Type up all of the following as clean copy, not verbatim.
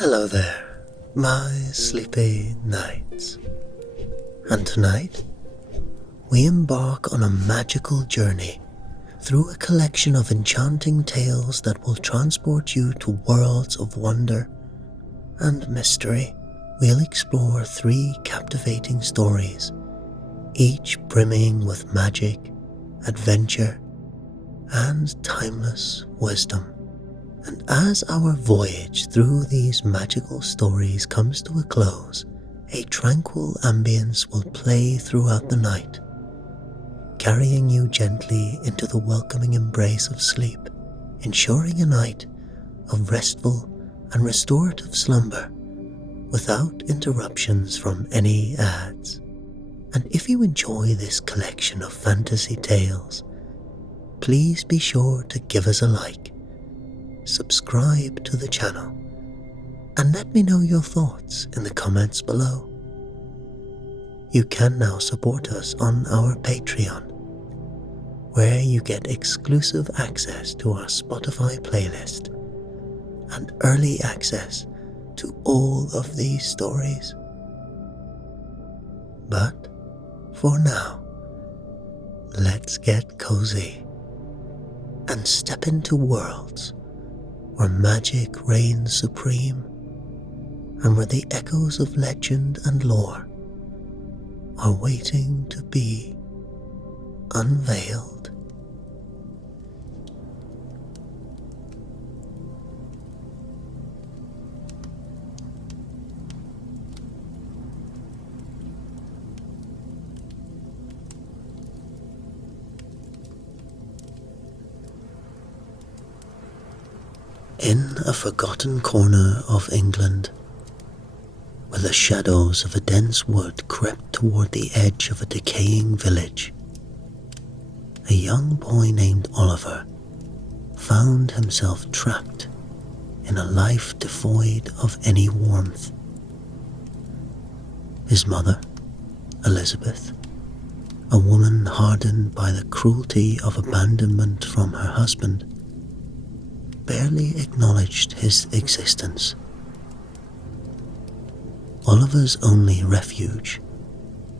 Hello there, my sleepy nights. And tonight, we embark on a magical journey through a collection of enchanting tales that will transport you to worlds of wonder and mystery. We'll explore 3 captivating stories, each brimming with magic, adventure, and timeless wisdom. And as our voyage through these magical stories comes to a close, a tranquil ambience will play throughout the night, carrying you gently into the welcoming embrace of sleep, ensuring a night of restful and restorative slumber without interruptions from any ads. And if you enjoy this collection of fantasy tales, please be sure to give us a like, subscribe to the channel, and let me know your thoughts in the comments below. You can now support us on our Patreon, where you get exclusive access to our Spotify playlist and early access to all of these stories. But for now, let's get cozy and step into worlds where magic reigns supreme and where the echoes of legend and lore are waiting to be unveiled. In a forgotten corner of England, where the shadows of a dense wood crept toward the edge of a decaying village, a young boy named Oliver found himself trapped in a life devoid of any warmth. His mother, Elizabeth, a woman hardened by the cruelty of abandonment from her husband, barely acknowledged his existence. Oliver's only refuge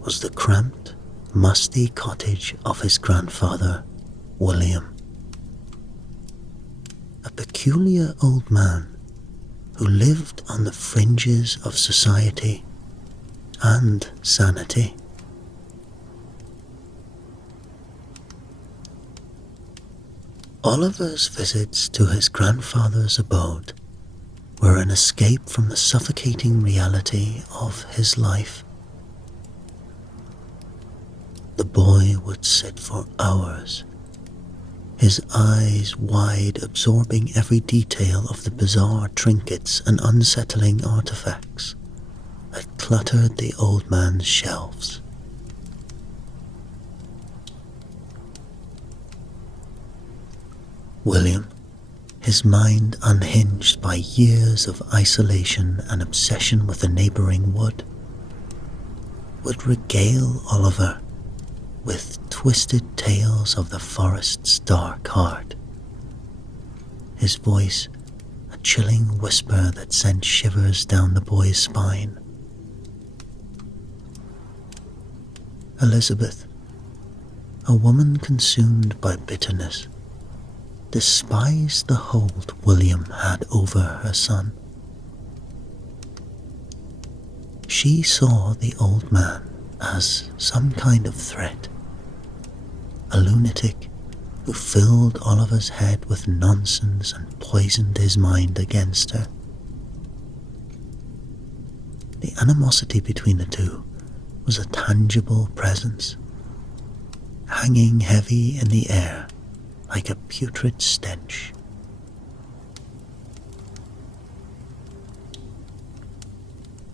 was the cramped, musty cottage of his grandfather, William, a peculiar old man who lived on the fringes of society and sanity. Oliver's visits to his grandfather's abode were an escape from the suffocating reality of his life. The boy would sit for hours, his eyes wide, absorbing every detail of the bizarre trinkets and unsettling artifacts that cluttered the old man's shelves. William, his mind unhinged by years of isolation and obsession with the neighboring wood, would regale Oliver with twisted tales of the forest's dark heart, his voice a chilling whisper that sent shivers down the boy's spine. Elizabeth, a woman consumed by bitterness, despised the hold William had over her son. She saw the old man as some kind of threat, a lunatic who filled Oliver's head with nonsense and poisoned his mind against her. The animosity between the two was a tangible presence, hanging heavy in the air like a putrid stench.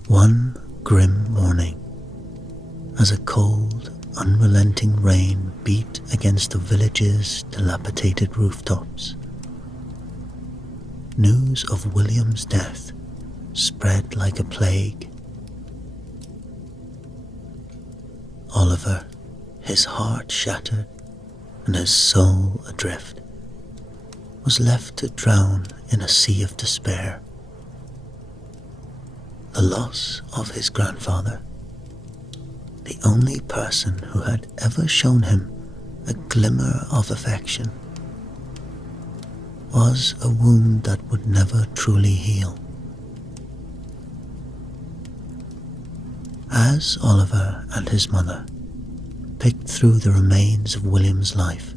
One grim morning, as a cold, unrelenting rain beat against the village's dilapidated rooftops, news of William's death spread like a plague. Oliver, his heart shattered and his soul adrift, was left to drown in a sea of despair. the loss of his grandfather, the only person who had ever shown him a glimmer of affection, was a wound that would never truly heal. As Oliver and his mother picked through the remains of William's life,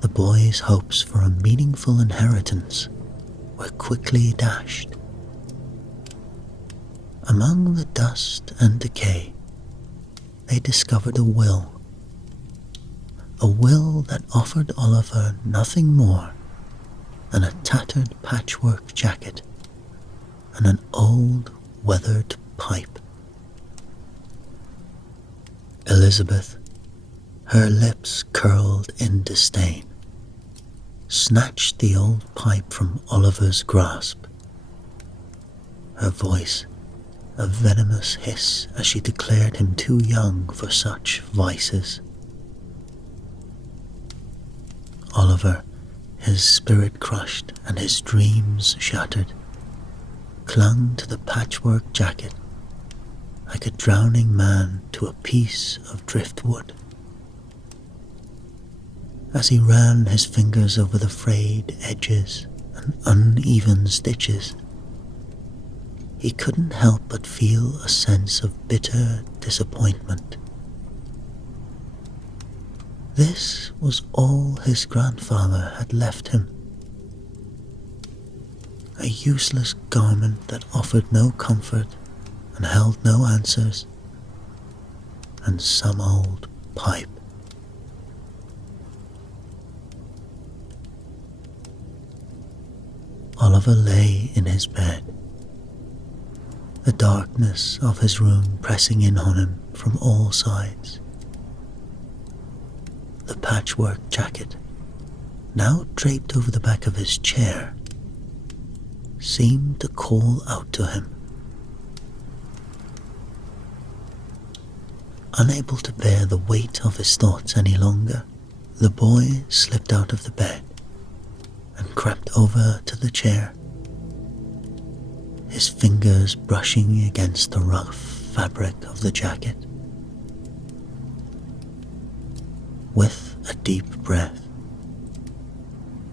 the boy's hopes for a meaningful inheritance were quickly dashed. Among the dust and decay, they discovered a will that offered Oliver nothing more than a tattered patchwork jacket and an old, weathered pipe. Elizabeth, her lips curled in disdain, snatched the old pipe from Oliver's grasp, her voice a venomous hiss as she declared him too young for such vices. Oliver, his spirit crushed and his dreams shattered, clung to the patchwork jacket like a drowning man to a piece of driftwood. As he ran his fingers over the frayed edges and uneven stitches, he couldn't help but feel a sense of bitter disappointment. This was all his grandfather had left him. A useless garment that offered no comfort and held no answers, and some old pipe. Oliver lay in his bed, the darkness of his room pressing in on him from all sides. The patchwork jacket, now draped over the back of his chair, seemed to call out to him. Unable to bear the weight of his thoughts any longer, the boy slipped out of the bed and crept over to the chair, his fingers brushing against the rough fabric of the jacket. With a deep breath,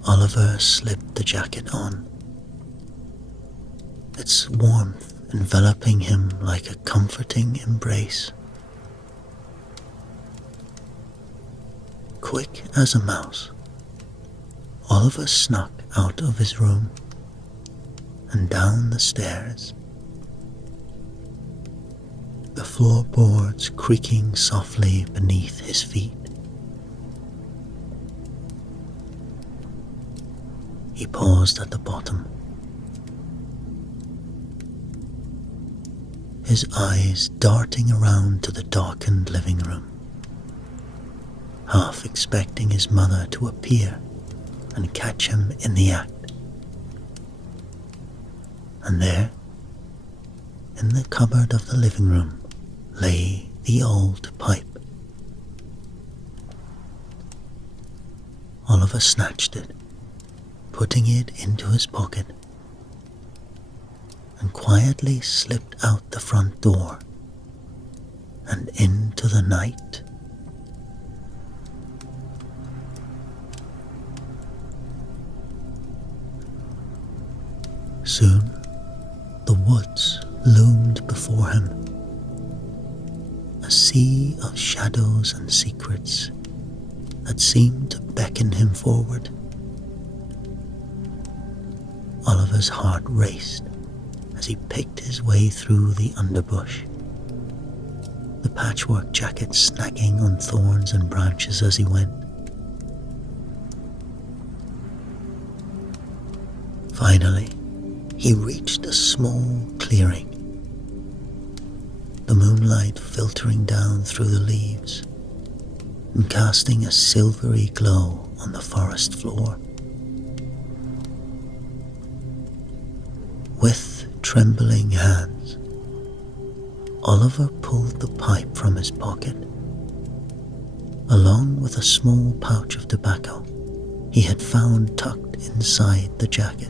Oliver slipped the jacket on, its warmth enveloping him like a comforting embrace. Quick as a mouse, Oliver snuck out of his room and down the stairs, the floorboards creaking softly beneath his feet. He paused at the bottom, his eyes darting around to the darkened living room, half expecting his mother to appear and catch him in the act. And there, in the cupboard of the living room, lay the old pipe. Oliver snatched it, putting it into his pocket, and quietly slipped out the front door and into the night. Soon, the woods loomed before him, a sea of shadows and secrets that seemed to beckon him forward. Oliver's heart raced as he picked his way through the underbush, the patchwork jacket snagging on thorns and branches as he went. Finally, he reached a small clearing, the moonlight filtering down through the leaves and casting a silvery glow on the forest floor. With trembling hands, Oliver pulled the pipe from his pocket, along with a small pouch of tobacco he had found tucked inside the jacket.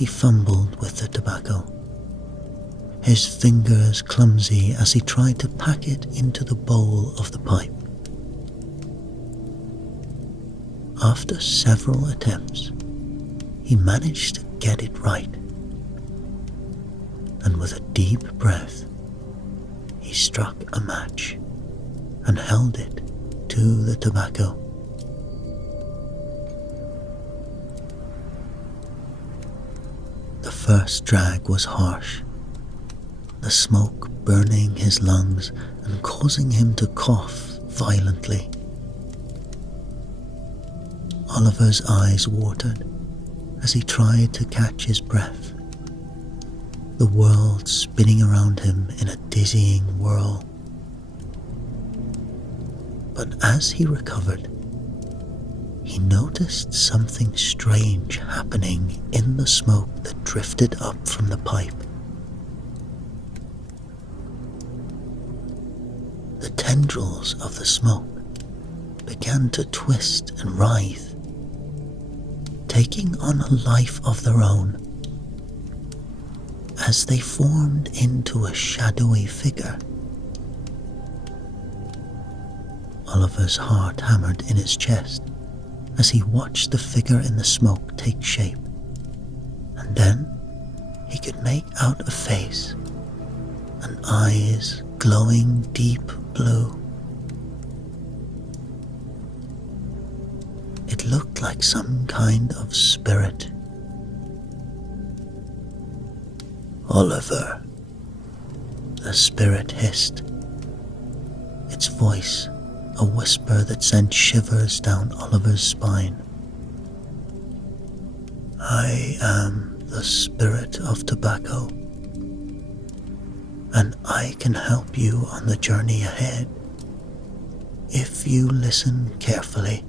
He fumbled with the tobacco, his fingers clumsy as he tried to pack it into the bowl of the pipe. After several attempts, he managed to get it right, and with a deep breath, he struck a match and held it to the tobacco. The first drag was harsh, the smoke burning his lungs and causing him to cough violently. Oliver's eyes watered as he tried to catch his breath, the world spinning around him in a dizzying whirl. But as he recovered, he noticed something strange happening in the smoke that drifted up from the pipe. The tendrils of the smoke began to twist and writhe, taking on a life of their own as they formed into a shadowy figure. Oliver's heart hammered in his chest as he watched the figure in the smoke take shape, and then he could make out a face and eyes glowing deep blue. It looked like some kind of spirit. "Oliver," the spirit hissed, its voice a whisper that sent shivers down Oliver's spine. "I am the spirit of tobacco, and I can help you on the journey ahead if you listen carefully."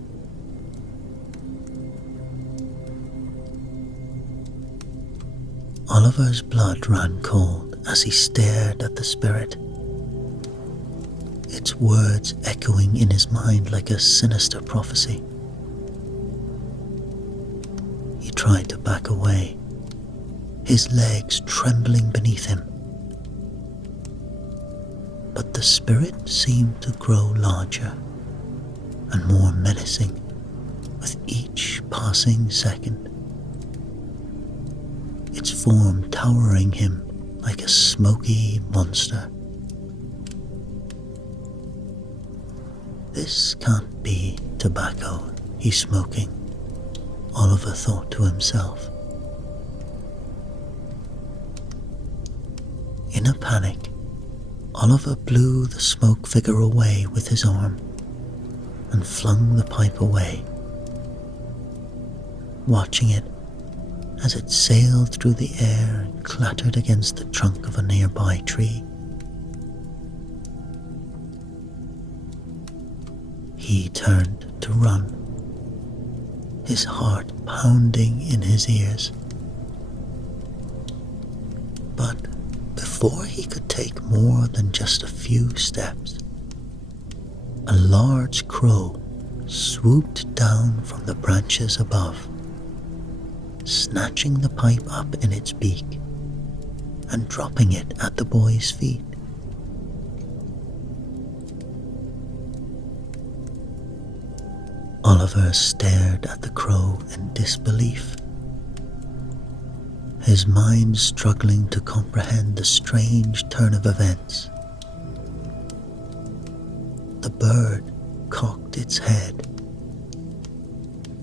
Oliver's blood ran cold as he stared at the spirit, its words echoing in his mind like a sinister prophecy. He tried to back away, his legs trembling beneath him. But the spirit seemed to grow larger and more menacing with each passing second, its form towering him like a smoky monster. "This can't be tobacco he's smoking," Oliver thought to himself. In a panic, Oliver blew the smoke figure away with his arm and flung the pipe away, watching it as it sailed through the air and clattered against the trunk of a nearby tree. He turned to run, his heart pounding in his ears. But before he could take more than just a few steps, a large crow swooped down from the branches above, snatching the pipe up in its beak and dropping it at the boy's feet. Oliver stared at the crow in disbelief, his mind struggling to comprehend the strange turn of events. The bird cocked its head,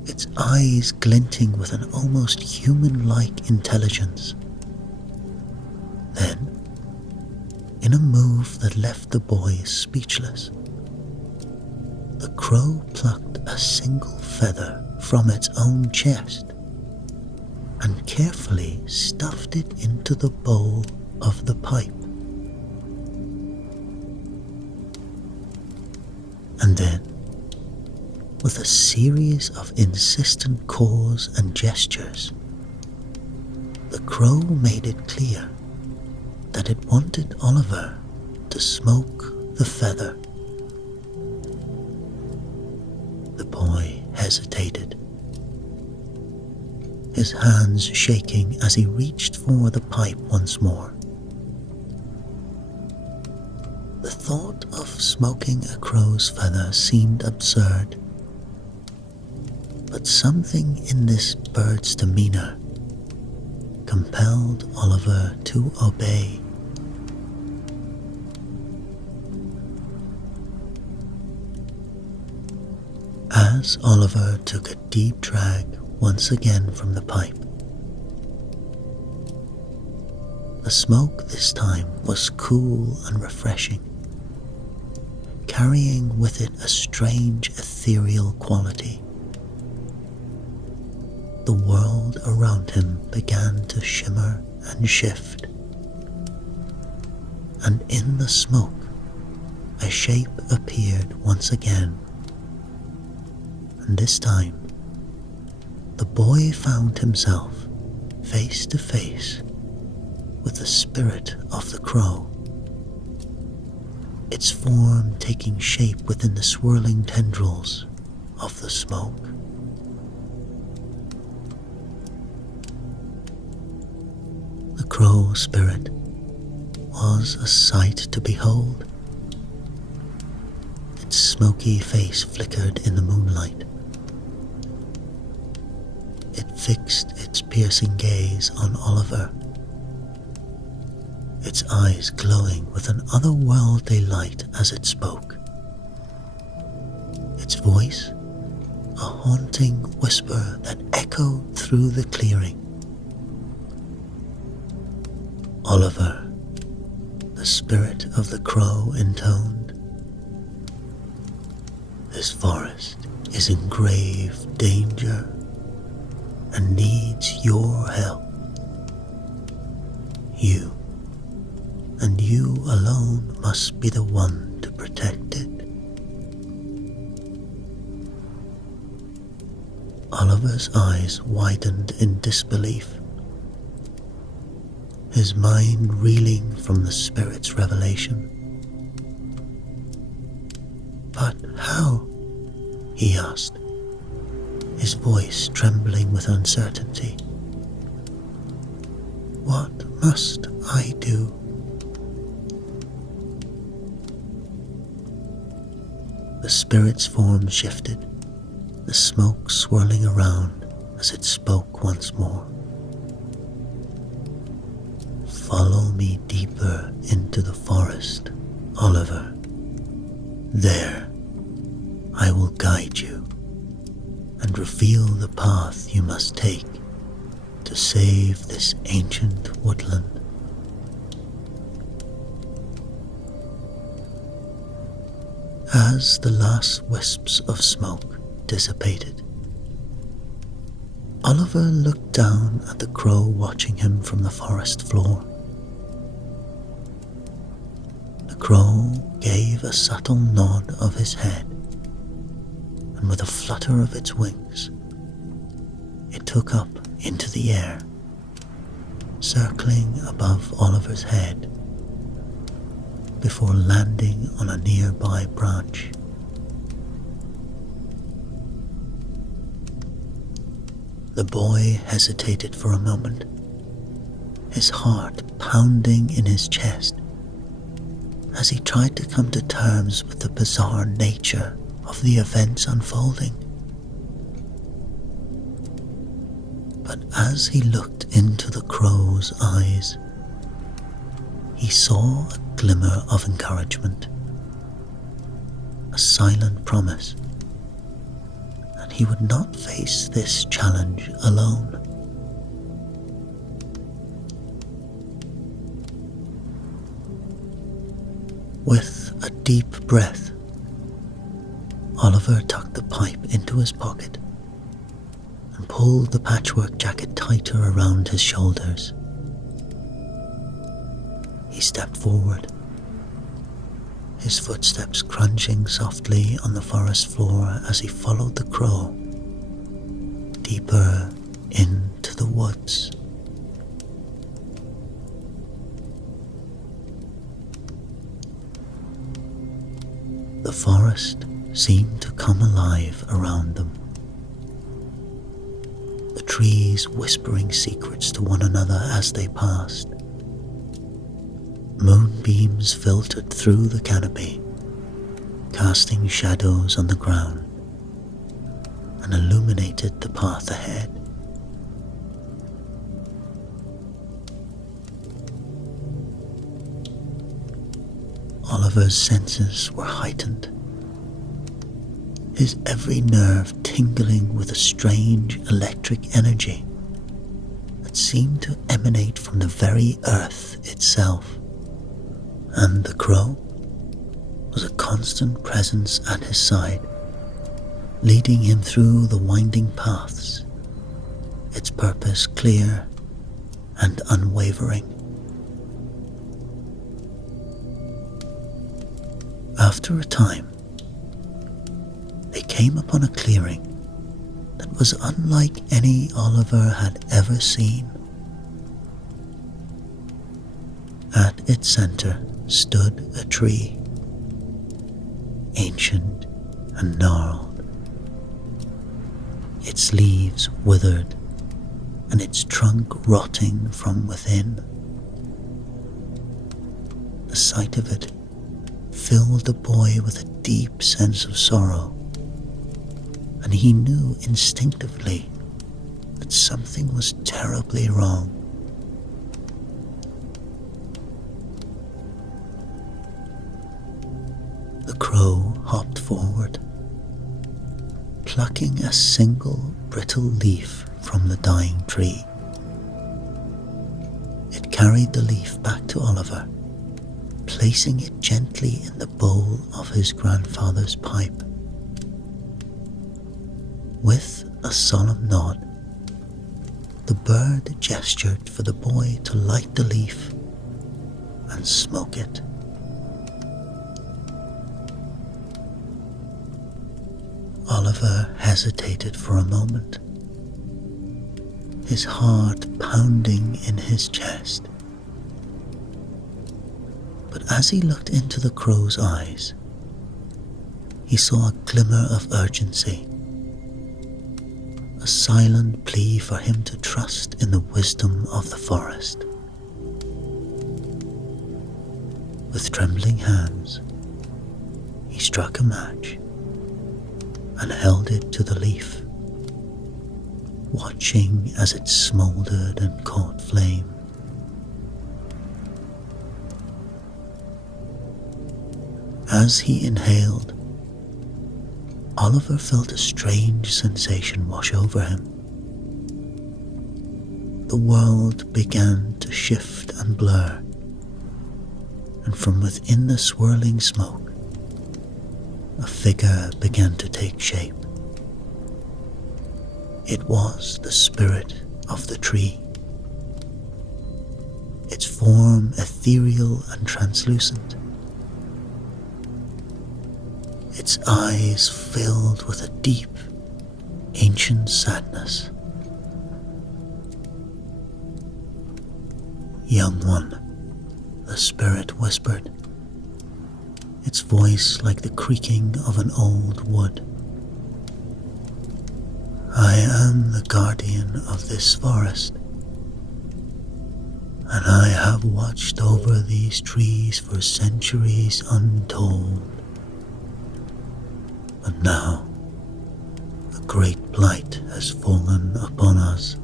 its eyes glinting with an almost human-like intelligence. Then, in a move that left the boy speechless, the crow plucked a single feather from its own chest and carefully stuffed it into the bowl of the pipe. And then, with a series of insistent calls and gestures, the crow made it clear that it wanted Oliver to smoke the feather. The boy hesitated, his hands shaking as he reached for the pipe once more. The thought of smoking a crow's feather seemed absurd, but something in this bird's demeanor compelled Oliver to obey. As Oliver took a deep drag once again from the pipe, the smoke this time was cool and refreshing, carrying with it a strange ethereal quality. The world around him began to shimmer and shift, and in the smoke a shape appeared once again, and this time the boy found himself face to face with the spirit of the crow, its form taking shape within the swirling tendrils of the smoke. The crow spirit was a sight to behold. Its smoky face flickered in the moonlight. It fixed its piercing gaze on Oliver, its eyes glowing with an otherworldly light as it spoke. Its voice, a haunting whisper that echoed through the clearing. Oliver, the spirit of the crow intoned, this forest is in grave danger and needs your help. You, and you alone, must be the one to protect it. Oliver's eyes widened in disbelief, his mind reeling from the spirit's revelation. But how? He asked, his voice trembling with uncertainty. What must I do? The spirit's form shifted, the smoke swirling around as it spoke once more. Follow me deeper into the forest, Oliver. There, I will guide you and reveal the path you must take to save this ancient woodland. As the last wisps of smoke dissipated, Oliver looked down at the crow watching him from the forest floor. The crow gave a subtle nod of his head, and with a flutter of its wings, it took up into the air, circling above Oliver's head before landing on a nearby branch. The boy hesitated for a moment, his heart pounding in his chest as he tried to come to terms with the bizarre nature of the events unfolding. But as he looked into the crow's eyes, he saw a glimmer of encouragement, a silent promise that he would not face this challenge alone. With a deep breath, Oliver tucked the pipe into his pocket and pulled the patchwork jacket tighter around his shoulders. He stepped forward, his footsteps crunching softly on the forest floor as he followed the crow deeper into the woods. The forest seemed to come alive around them. the trees whispering secrets to one another as they passed. Moonbeams filtered through the canopy, casting shadows on the ground, and illuminated the path ahead. Oliver's senses were heightened, his every nerve tingling with a strange electric energy that seemed to emanate from the very earth itself. And the crow was a constant presence at his side, leading him through the winding paths, its purpose clear and unwavering. After a time, they came upon a clearing that was unlike any Oliver had ever seen. At its center stood a tree, ancient and gnarled, its leaves withered and its trunk rotting from within. The sight of it filled the boy with a deep sense of sorrow, and he knew instinctively that something was terribly wrong. The crow hopped forward, plucking a single brittle leaf from the dying tree. It carried the leaf back to Oliver, placing it gently in the bowl of his grandfather's pipe. With a solemn nod, the bird gestured for the boy to light the leaf and smoke it. Oliver hesitated for a moment, his heart pounding in his chest. But as he looked into the crow's eyes, he saw a glimmer of urgency, a silent plea for him to trust in the wisdom of the forest. With trembling hands, he struck a match and held it to the leaf, watching as it smoldered and caught flame. As he inhaled, Oliver felt a strange sensation wash over him. The world began to shift and blur, and from within the swirling smoke, a figure began to take shape. It was the spirit of the tree, its form ethereal and translucent, its eyes filled with a deep, ancient sadness. "Young one," the spirit whispered, its voice like the creaking of an old wood. "I am the guardian of this forest, and I have watched over these trees for centuries untold. But now, a great blight has fallen upon us,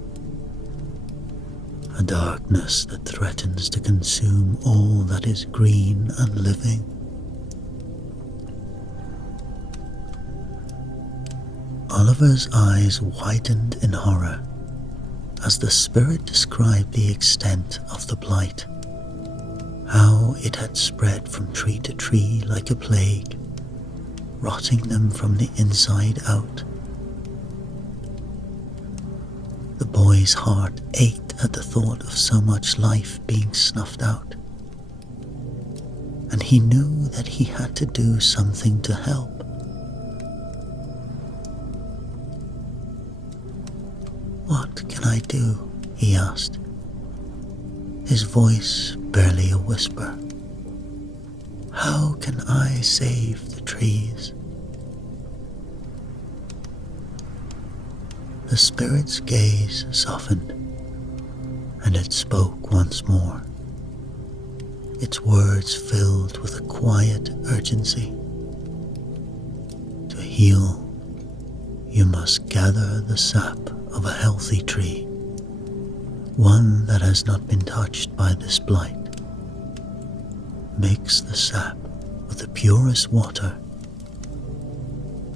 a darkness that threatens to consume all that is green and living. Oliver's eyes widened in horror as the spirit described the extent of the blight, how it had spread from tree to tree like a plague, rotting them from the inside out. The boy's heart ached at the thought of so much life being snuffed out, and he knew that he had to do something to help. "What can I do?" he asked, his voice barely a whisper. "How can I save the trees?" The spirit's gaze softened, and it spoke once more, its words filled with a quiet urgency. To heal, you must gather the sap of a healthy tree, one that has not been touched by this blight. Mix the sap with the purest water,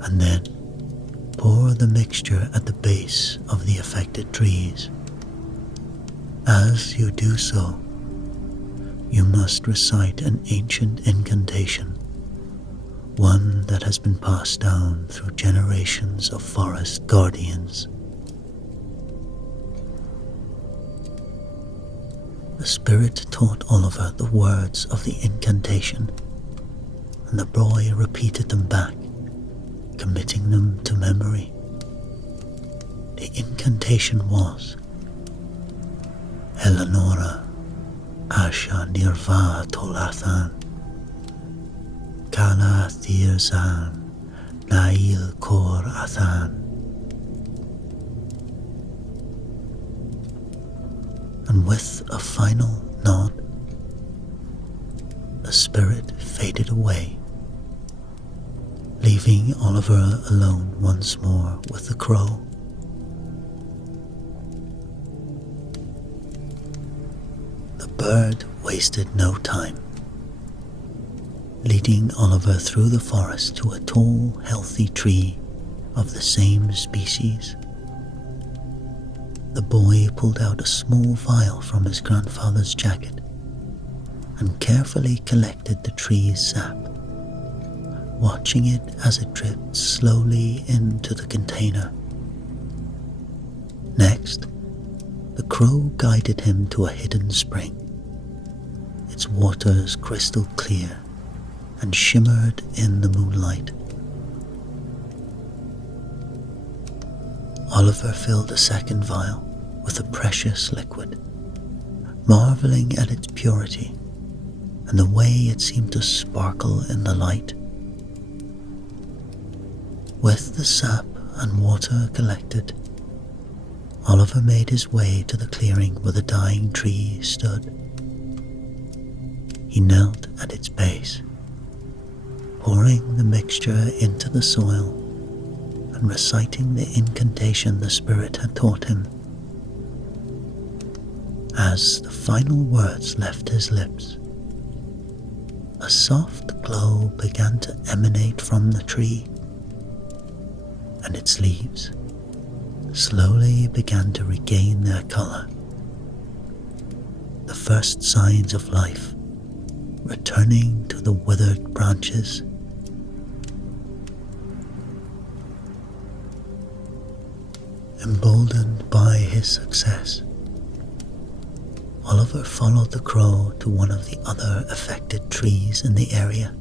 and then pour the mixture at the base of the affected trees. As you do so, you must recite an ancient incantation, one that has been passed down through generations of forest guardians. The spirit taught Oliver the words of the incantation, and the boy repeated them back, committing them to memory. The incantation was, Eleonora Asha Nirva Tolathan Kana Thirzan Nail Kor Athan. And with a final nod, the spirit faded away, leaving Oliver alone once more with the crow. The bird wasted no time, leading Oliver through the forest to a tall, healthy tree of the same species. The boy pulled out a small vial from his grandfather's jacket and carefully collected the tree's sap, watching it as it dripped slowly into the container. Next, the crow guided him to a hidden spring, its waters crystal clear and shimmered in the moonlight. Oliver filled a second vial with the precious liquid, marveling at its purity and the way it seemed to sparkle in the light. With the sap and water collected, Oliver made his way to the clearing where the dying tree stood. He knelt at its base, pouring the mixture into the soil and reciting the incantation the spirit had taught him. As the final words left his lips, a soft glow began to emanate from the tree, and its leaves slowly began to regain their color, the first signs of life returning to the withered branches. Emboldened by his success, Oliver followed the crow to one of the other affected trees in the area,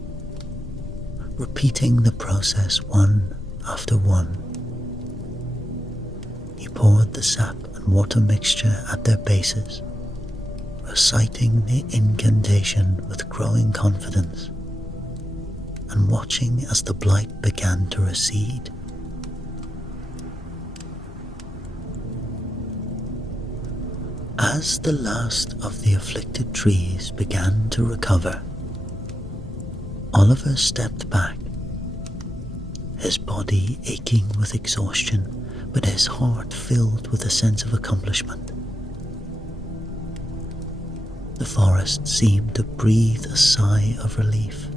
repeating the process one after one. He poured the sap and water mixture at their bases, reciting the incantation with growing confidence, and watching as the blight began to recede. As the last of the afflicted trees began to recover, Oliver stepped back, his body aching with exhaustion, but his heart filled with a sense of accomplishment. The forest seemed to breathe a sigh of relief.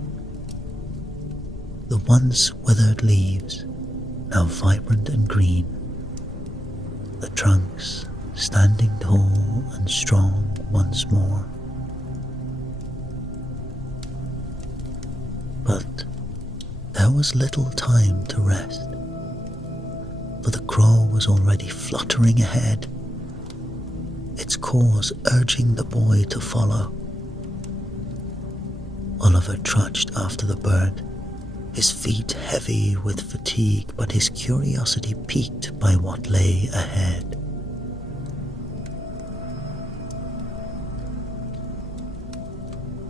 The once withered leaves, now vibrant and green, the trunks standing tall and strong once more. But there was little time to rest, for the crow was already fluttering ahead, its cause urging the boy to follow. Oliver trudged after the bird, his feet heavy with fatigue, but his curiosity piqued by what lay ahead.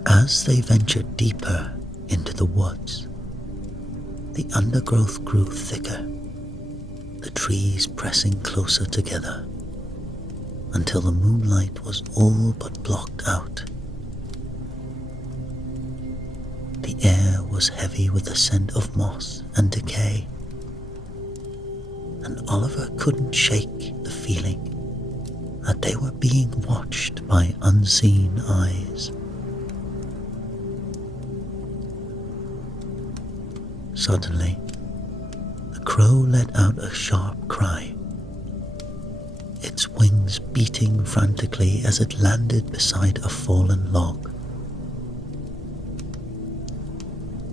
As they ventured deeper into the woods, the undergrowth grew thicker, the trees pressing closer together until the moonlight was all but blocked out. The air was heavy with the scent of moss and decay, and Oliver couldn't shake the feeling that they were being watched by unseen eyes. Suddenly, the crow let out a sharp cry, its wings beating frantically as it landed beside a fallen log.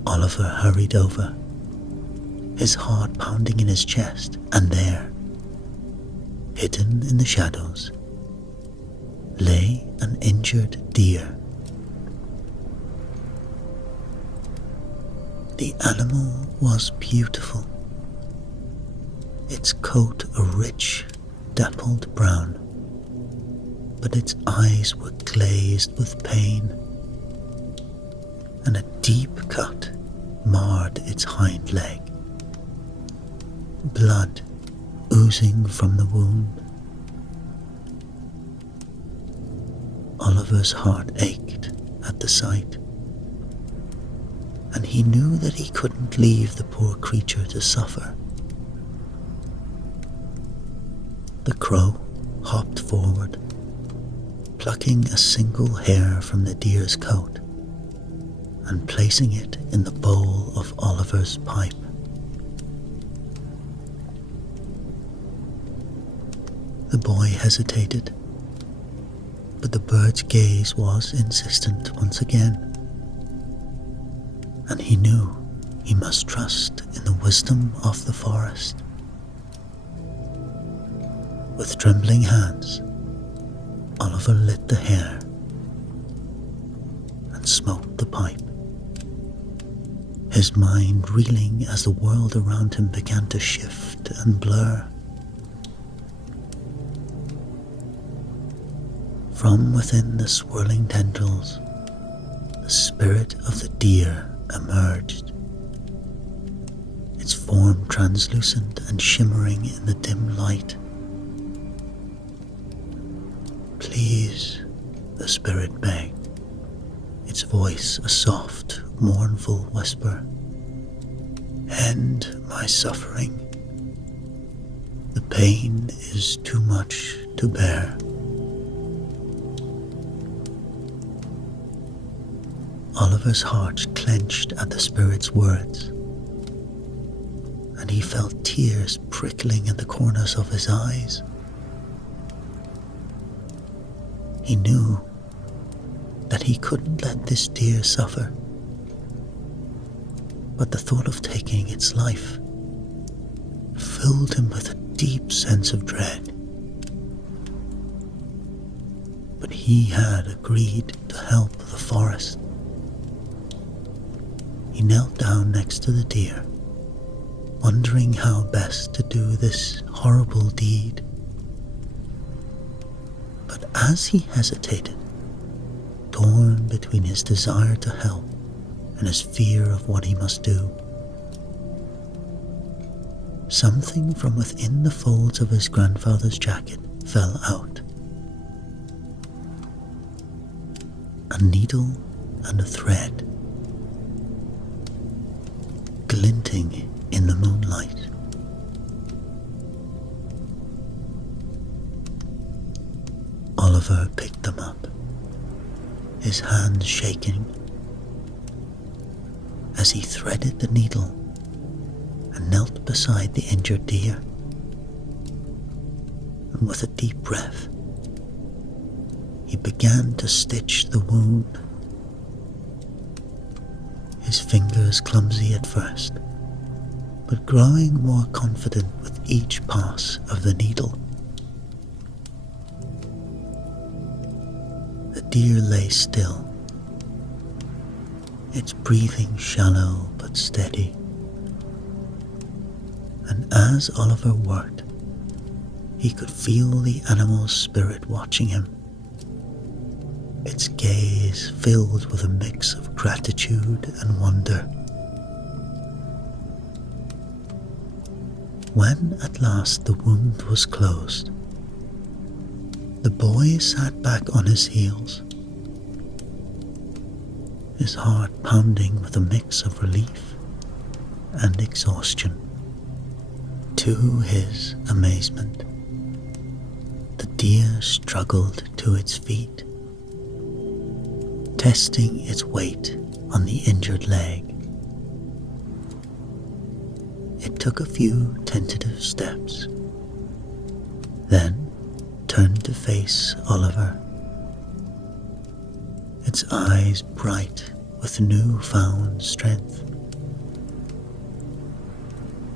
Oliver hurried over, his heart pounding in his chest, and there, hidden in the shadows, lay an injured deer. The animal was beautiful, its coat a rich, dappled brown, but its eyes were glazed with pain, and a deep cut marred its hind leg, blood oozing from the wound. Oliver's heart ached at the sight, and he knew that he couldn't leave the poor creature to suffer. The crow hopped forward, plucking a single hair from the deer's coat and placing it in the bowl of Oliver's pipe. The boy hesitated, but the bird's gaze was insistent once again, and he knew he must trust in the wisdom of the forest. With trembling hands, Oliver lit the hair and smoked the pipe, his mind reeling as the world around him began to shift and blur. From within the swirling tendrils, the spirit of the deer emerged, its form translucent and shimmering in the dim light. "Please," the spirit begged, its voice a soft, mournful whisper, "end my suffering. The pain is too much to bear." Oliver's heart clenched at the spirit's words, and he felt tears prickling at the corners of his eyes. He knew that he couldn't let this deer suffer, but the thought of taking its life filled him with a deep sense of dread. But he had agreed to help the forest. He knelt down next to the deer, wondering how best to do this horrible deed. But as he hesitated, torn between his desire to help and his fear of what he must do, something from within the folds of his grandfather's jacket fell out. A needle and a thread, glinting in the moonlight. Oliver picked them up, his hands shaking, as he threaded the needle and knelt beside the injured deer. And with a deep breath, he began to stitch the wound, his fingers clumsy at first, but growing more confident with each pass of the needle. The deer lay still, its breathing shallow but steady, and as Oliver worked, he could feel the animal's spirit watching him, its gaze filled with a mix of gratitude and wonder. When at last the wound was closed, the boy sat back on his heels, his heart pounding with a mix of relief and exhaustion. To his amazement, the deer struggled to its feet, testing its weight on the injured leg. It took a few tentative steps, then turned to face Oliver, its eyes bright with newfound strength.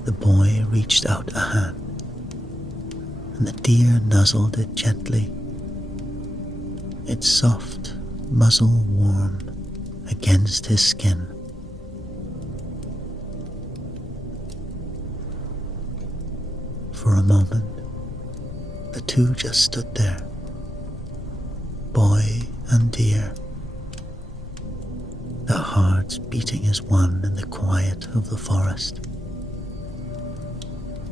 The boy reached out a hand, and the deer nuzzled it gently, its soft muzzle warm against his skin. For a moment, the two just stood there, boy and deer, their hearts beating as one in the quiet of the forest.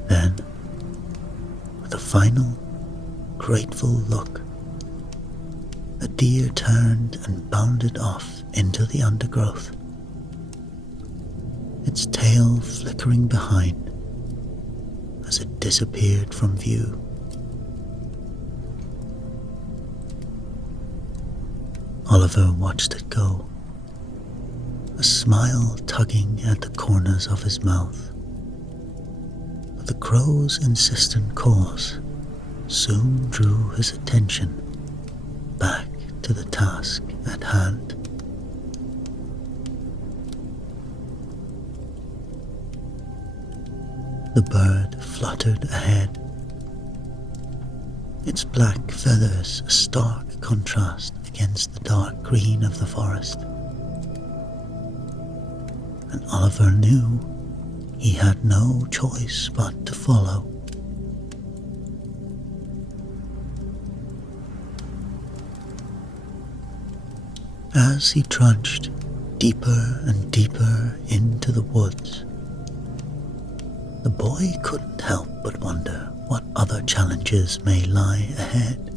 Then, with a final, grateful look, the deer turned and bounded off into the undergrowth, its tail flickering behind as it disappeared from view. Oliver watched it go, a smile tugging at the corners of his mouth. But the crow's insistent calls soon drew his attention back to the task at hand. The bird fluttered ahead, its black feathers a stark contrast against the dark green of the forest. And Oliver knew he had no choice but to follow. As he trudged deeper and deeper into the woods, the boy couldn't help but wonder what other challenges may lie ahead.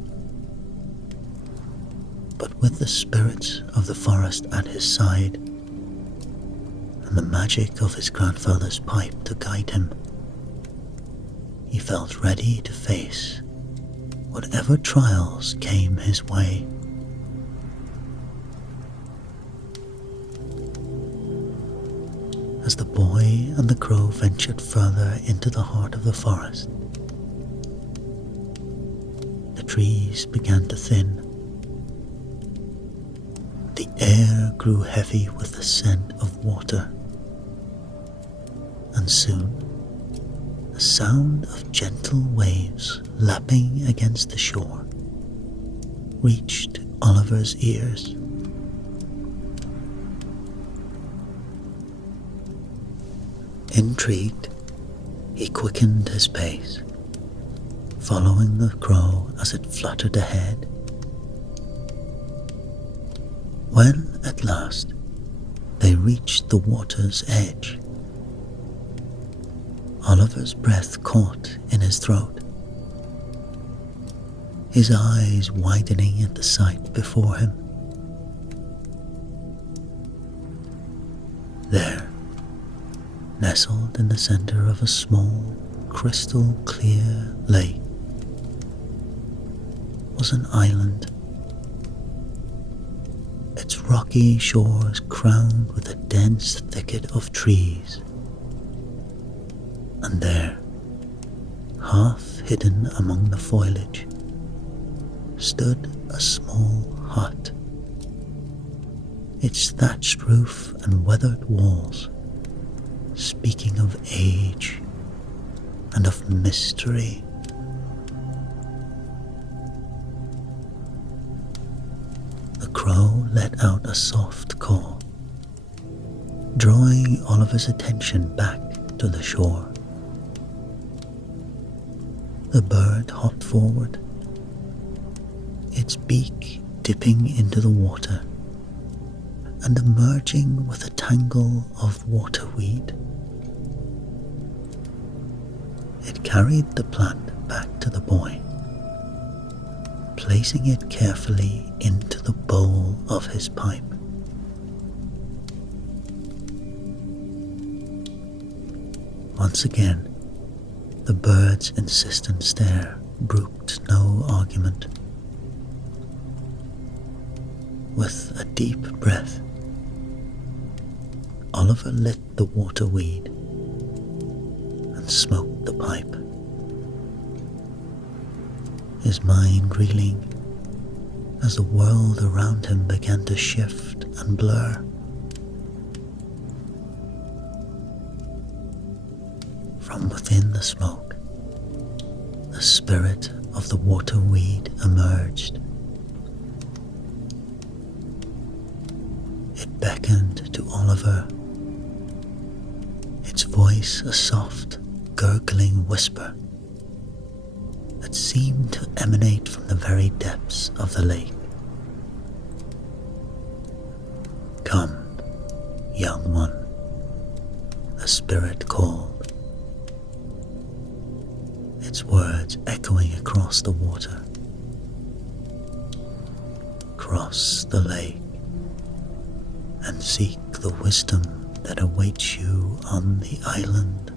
But with the spirits of the forest at his side, and the magic of his grandfather's pipe to guide him, he felt ready to face whatever trials came his way. As the boy and the crow ventured further into the heart of the forest, the trees began to thin. The air grew heavy with the scent of water, and soon the sound of gentle waves lapping against the shore reached Oliver's ears. Intrigued, he quickened his pace, following the crow as it fluttered ahead. When, at last, they reached the water's edge, Oliver's breath caught in his throat, his eyes widening at the sight before him. There, nestled in the center of a small, crystal-clear lake, was an island, its rocky shores crowned with a dense thicket of trees. And there, half hidden among the foliage, stood a small hut, its thatched roof and weathered walls speaking of age and of mystery. The crow let out a soft call, drawing Oliver's attention back to the shore. The bird hopped forward, its beak dipping into the water and emerging with a tangle of waterweed. It carried the plant back to the boy, placing it carefully into the bowl of his pipe. Once again, the bird's insistent stare brooked no argument. With a deep breath, Oliver lit the water weed and smoked the pipe, his mind reeling as the world around him began to shift and blur. From within the smoke, the spirit of the water weed emerged. It beckoned to Oliver, its voice a soft, gurgling whisper that seemed to emanate from the very depths of the lake. "Come, young one," the spirit called, its words echoing across the water. "Cross the lake and seek the wisdom that awaits you on the island."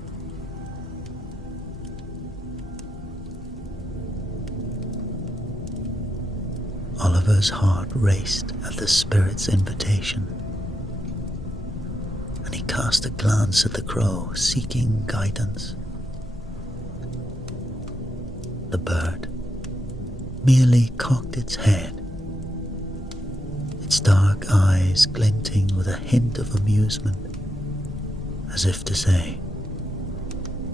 Oliver's heart raced at the spirit's invitation, and he cast a glance at the crow, seeking guidance. The bird merely cocked its head, its dark eyes glinting with a hint of amusement, as if to say,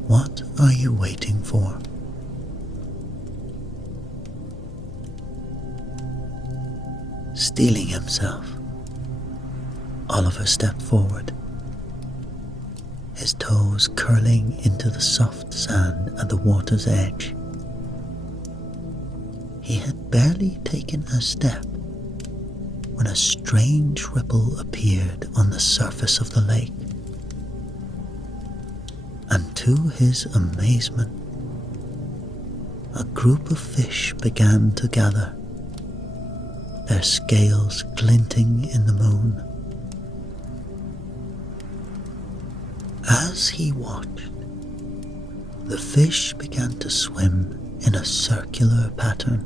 "What are you waiting for?" Steeling himself, Oliver stepped forward, his toes curling into the soft sand at the water's edge. He had barely taken a step when a strange ripple appeared on the surface of the lake, and to his amazement, a group of fish began to gather, their scales glinting in the moon. As he watched, the fish began to swim in a circular pattern,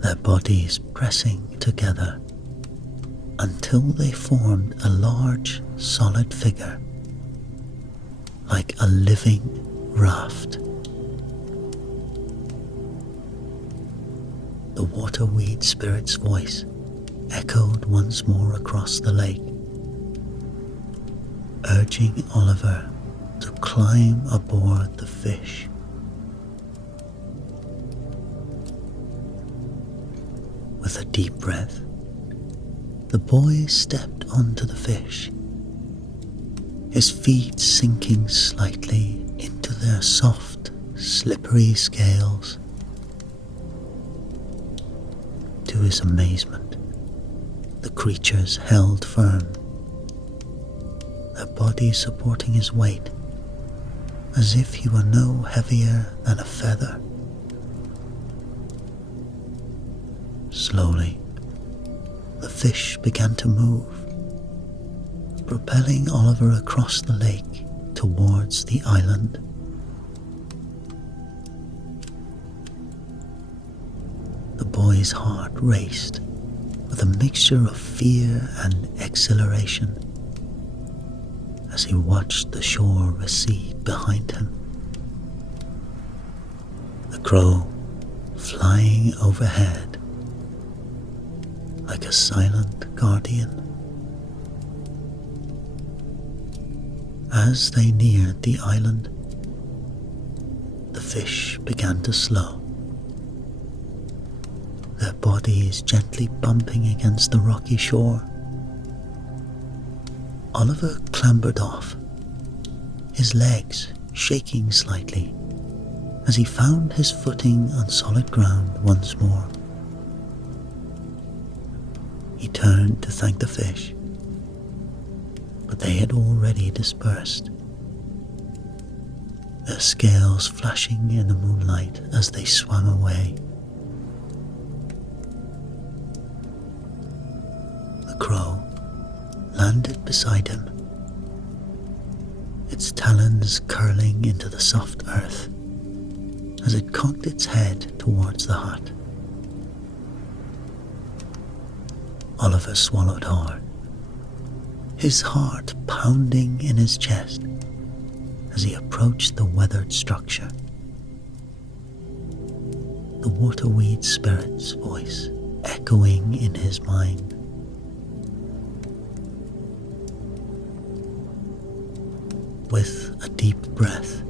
their bodies pressing together until they formed a large, solid figure, like a living raft. The waterweed spirit's voice echoed once more across the lake, urging Oliver to climb aboard the fish. With a deep breath, the boy stepped onto the fish, his feet sinking slightly into their soft, slippery scales. To his amazement, the creatures held firm, their bodies supporting his weight, as if he were no heavier than a feather. Slowly, the fish began to move, propelling Oliver across the lake towards the island. The boy's heart raced with a mixture of fear and exhilaration as he watched the shore recede behind him. The crow flying overhead like a silent guardian. As they neared the island, the fish began to slow, their bodies gently bumping against the rocky shore. Oliver clambered off, his legs shaking slightly as he found his footing on solid ground once more. He turned to thank the fish, but they had already dispersed. their scales flashing in the moonlight as they swam away. The crow landed beside him, its talons curling into the soft earth as it cocked its head towards the hut. Oliver swallowed hard, his heart pounding in his chest as he approached the weathered structure. The waterweed spirit's voice echoing in his mind. With a deep breath,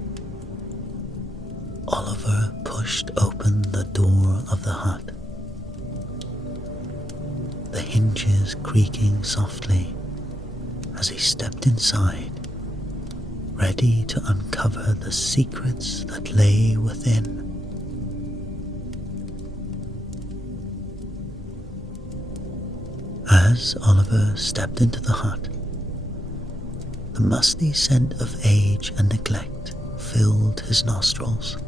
Oliver pushed open the door of the hut, the hinges creaking softly as he stepped inside, ready to uncover the secrets that lay within. As Oliver stepped into the hut, the musty scent of age and neglect filled his nostrils.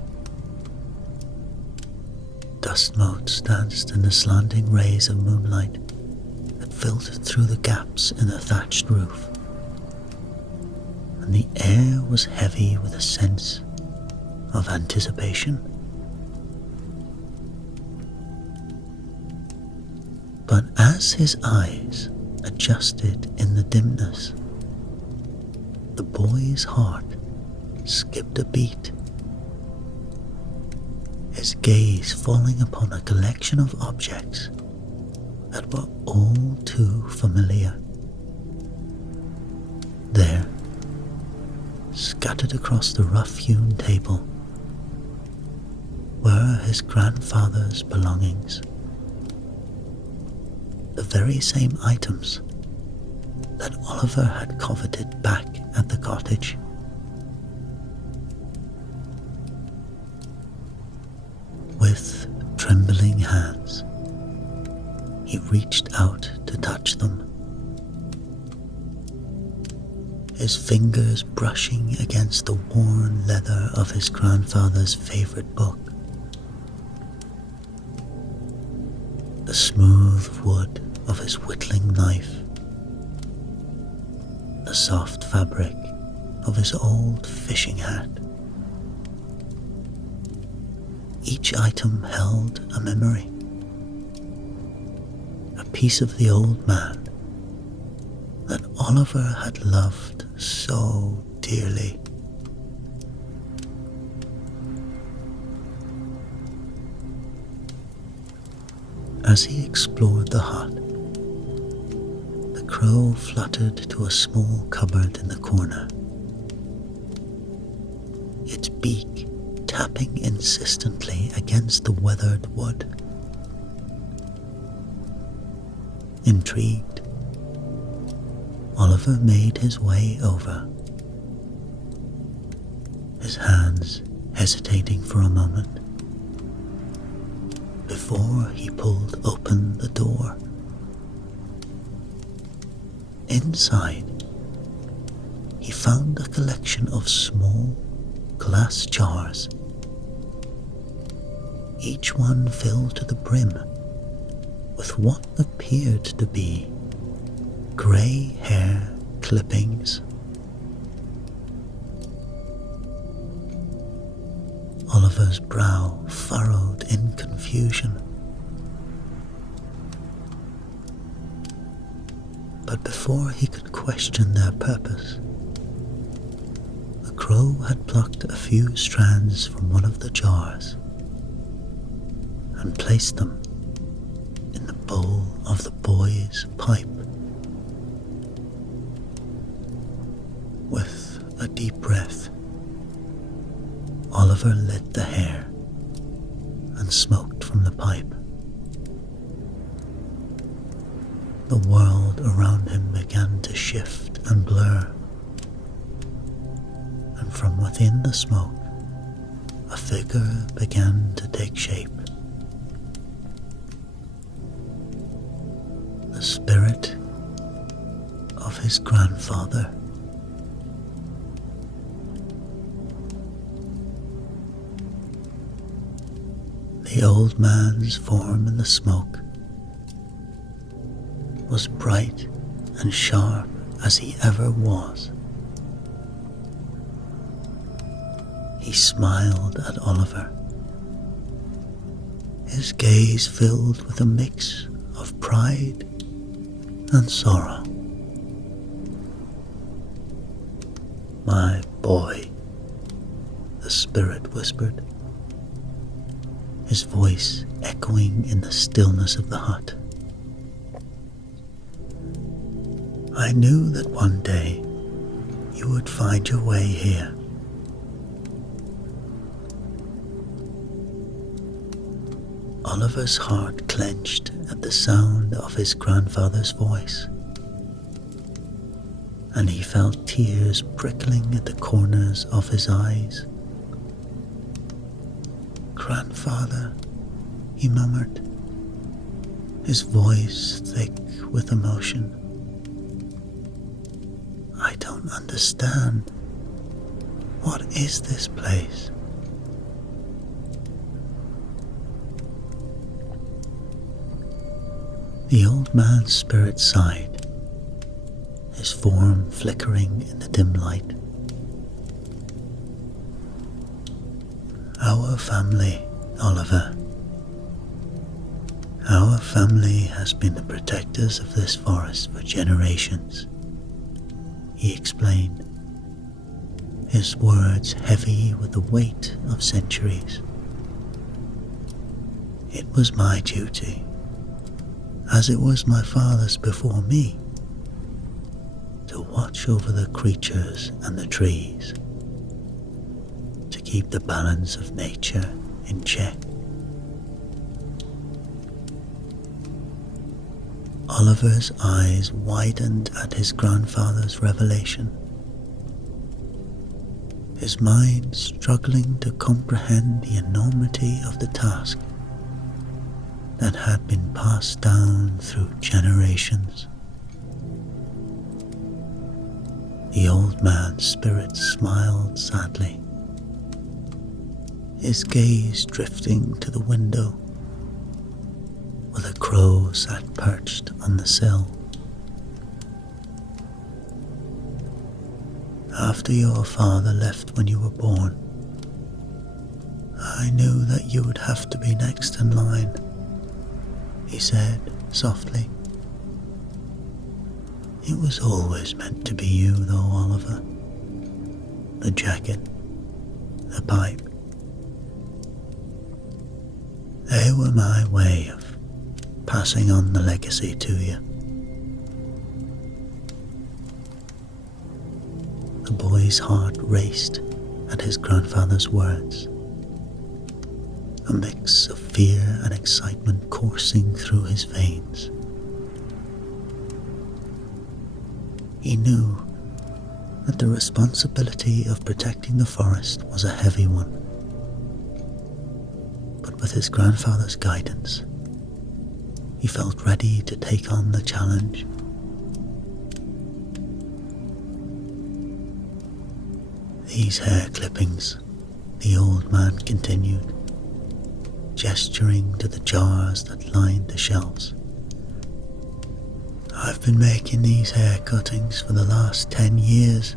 Dust motes danced in the slanting rays of moonlight that filtered through the gaps in the thatched roof, and the air was heavy with a sense of anticipation. But as his eyes adjusted in the dimness, the boy's heart skipped a beat, his gaze falling upon a collection of objects that were all too familiar. There, scattered across the rough-hewn table, were his grandfather's belongings, the very same items that Oliver had coveted back at the cottage. With trembling hands, he reached out to touch them, his fingers brushing against the worn leather of his grandfather's favorite book, the smooth wood of his whittling knife, the soft fabric of his old fishing hat. Each item held a memory, a piece of the old man that Oliver had loved so dearly. As he explored the hut, the crow fluttered to a small cupboard in the corner, its beak tapping insistently against the weathered wood. Intrigued, Oliver made his way over, his hands hesitating for a moment before he pulled open the door. Inside, he found a collection of small glass jars, each one filled to the brim with what appeared to be grey hair clippings. Oliver's brow furrowed in confusion. But before he could question their purpose, the crow had plucked a few strands from one of the jars and placed them in the bowl of the boy's pipe. With a deep breath, Oliver lit the hair and smoked from the pipe. The world around him began to shift and blur, and from within the smoke, a figure began to take shape. The spirit of his grandfather. The old man's form in the smoke was bright and sharp as he ever was. He smiled at Oliver, his gaze filled with a mix of pride and sorrow. "My boy," the spirit whispered, his voice echoing in the stillness of the hut. "I knew that one day you would find your way here. Oliver's heart clenched at the sound of his grandfather's voice, and he felt tears prickling at the corners of his eyes. "Grandfather," he murmured, his voice thick with emotion. "I don't understand. What is this place?" The old man's spirit sighed, his form flickering in the dim light. "Our family, Oliver. Our family has been the protectors of this forest for generations," he explained, his words heavy with the weight of centuries. "It was my duty, as it was my father's before me, to watch over the creatures and the trees, to keep the balance of nature in check." Oliver's eyes widened at his grandfather's revelation, his mind struggling to comprehend the enormity of the task that had been passed down through generations. The old man's spirit smiled sadly, his gaze drifting to the window where the crow sat perched on the sill. "After your father left when you were born, I knew that you would have to be next in line," he said softly. "It was always meant to be you though, Oliver. The jacket, the pipe. They were my way of passing on the legacy to you." The boy's heart raced at his grandfather's words, a mix of fear and excitement coursing through his veins. He knew that the responsibility of protecting the forest was a heavy one, but with his grandfather's guidance, he felt ready to take on the challenge. "These hair clippings," the old man continued, gesturing to the jars that lined the shelves. "I've been making these hair cuttings for the last 10 years.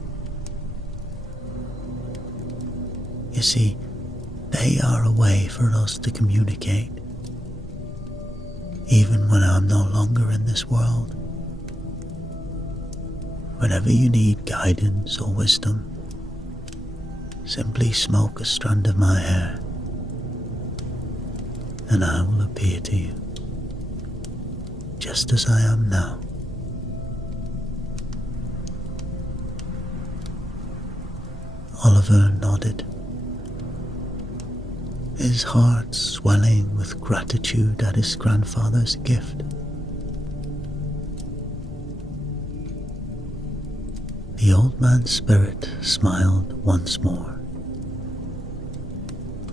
You see, they are a way for us to communicate, even when I'm no longer in this world. Whenever you need guidance or wisdom, simply smoke a strand of my hair, and I will appear to you, just as I am now." Oliver nodded, his heart swelling with gratitude at his grandfather's gift. The old man's spirit smiled once more,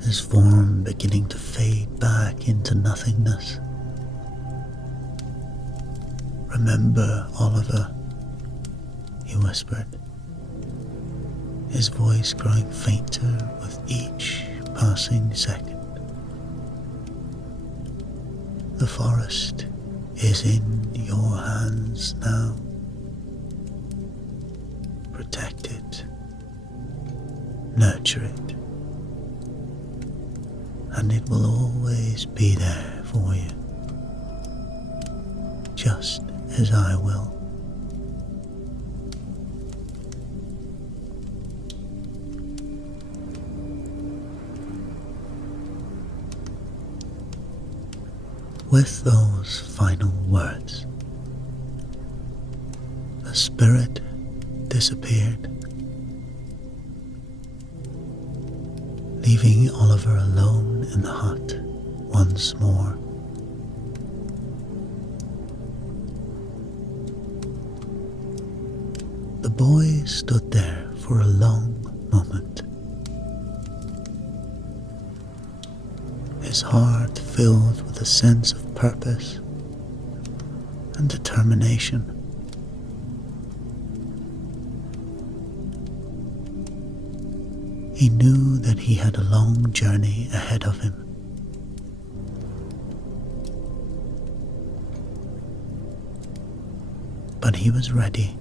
his form beginning to fade back into nothingness. "Remember, Oliver," he whispered, his voice growing fainter with each passing second. The forest is in your hands now. Protect it, nurture it, and it will always be there for you, just as I will. With those final words, the spirit disappeared, leaving Oliver alone in the hut once more. The boy stood there for a long moment, his heart filled with a sense of purpose and determination. He knew that he had a long journey ahead of him. But he was ready.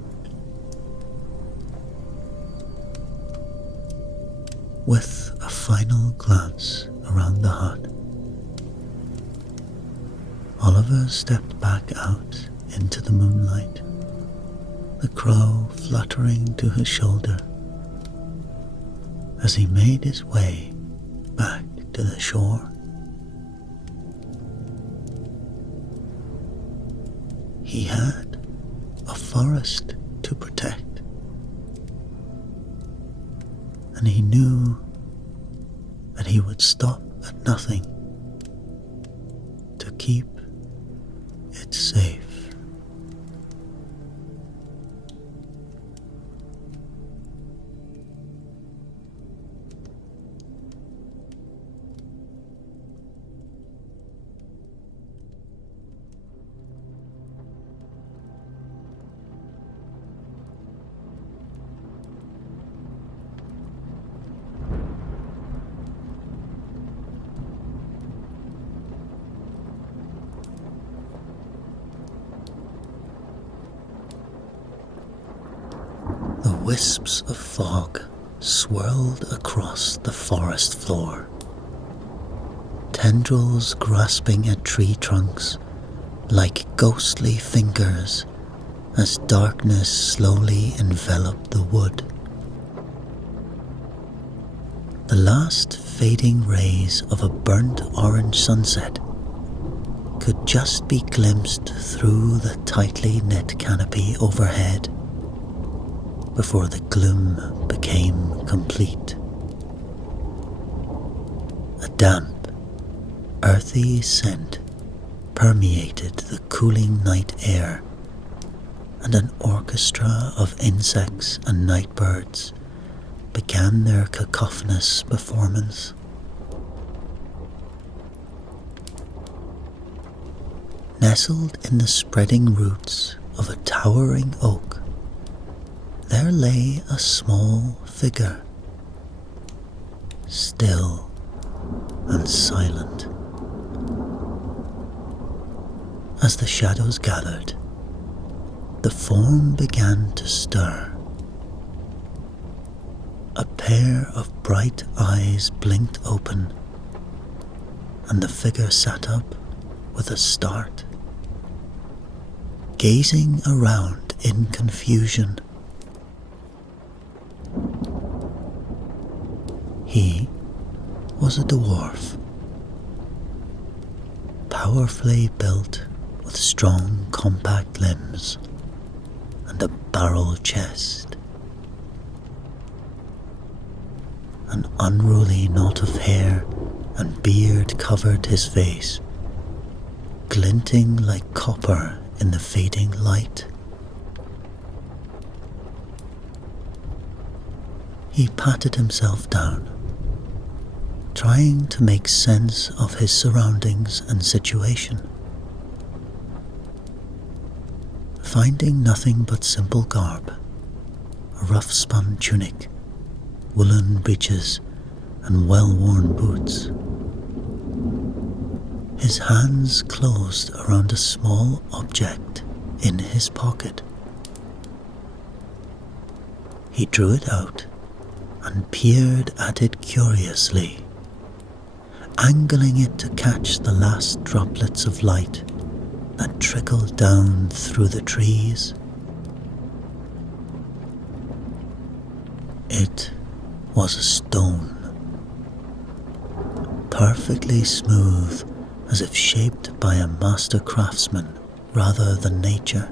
With a final glance around the hut, Oliver stepped back out into the moonlight, the crow fluttering to his shoulder as he made his way back to the shore. He had a forest to protect, and he knew that he would stop at nothing to keep it safe. The wisps of fog swirled across the forest floor, tendrils grasping at tree trunks like ghostly fingers as darkness slowly enveloped the wood. The last fading rays of a burnt orange sunset could just be glimpsed through the tightly knit canopy overhead before the gloom became complete. A damp, earthy scent permeated the cooling night air, and an orchestra of insects and nightbirds began their cacophonous performance. Nestled in the spreading roots of a towering oak, there lay a small figure, still and silent. As the shadows gathered, the form began to stir. A pair of bright eyes blinked open, and the figure sat up with a start, gazing around in confusion. He was a dwarf, powerfully built with strong, compact limbs and a barrel chest. An unruly knot of hair and beard covered his face, glinting like copper in the fading light. He patted himself down, trying to make sense of his surroundings and situation. Finding nothing but simple garb, a rough spun tunic, woolen breeches, and well-worn boots. His hands closed around a small object in his pocket. He drew it out and peered at it curiously, angling it to catch the last droplets of light that trickled down through the trees. It was a stone, perfectly smooth, as if shaped by a master craftsman rather than nature.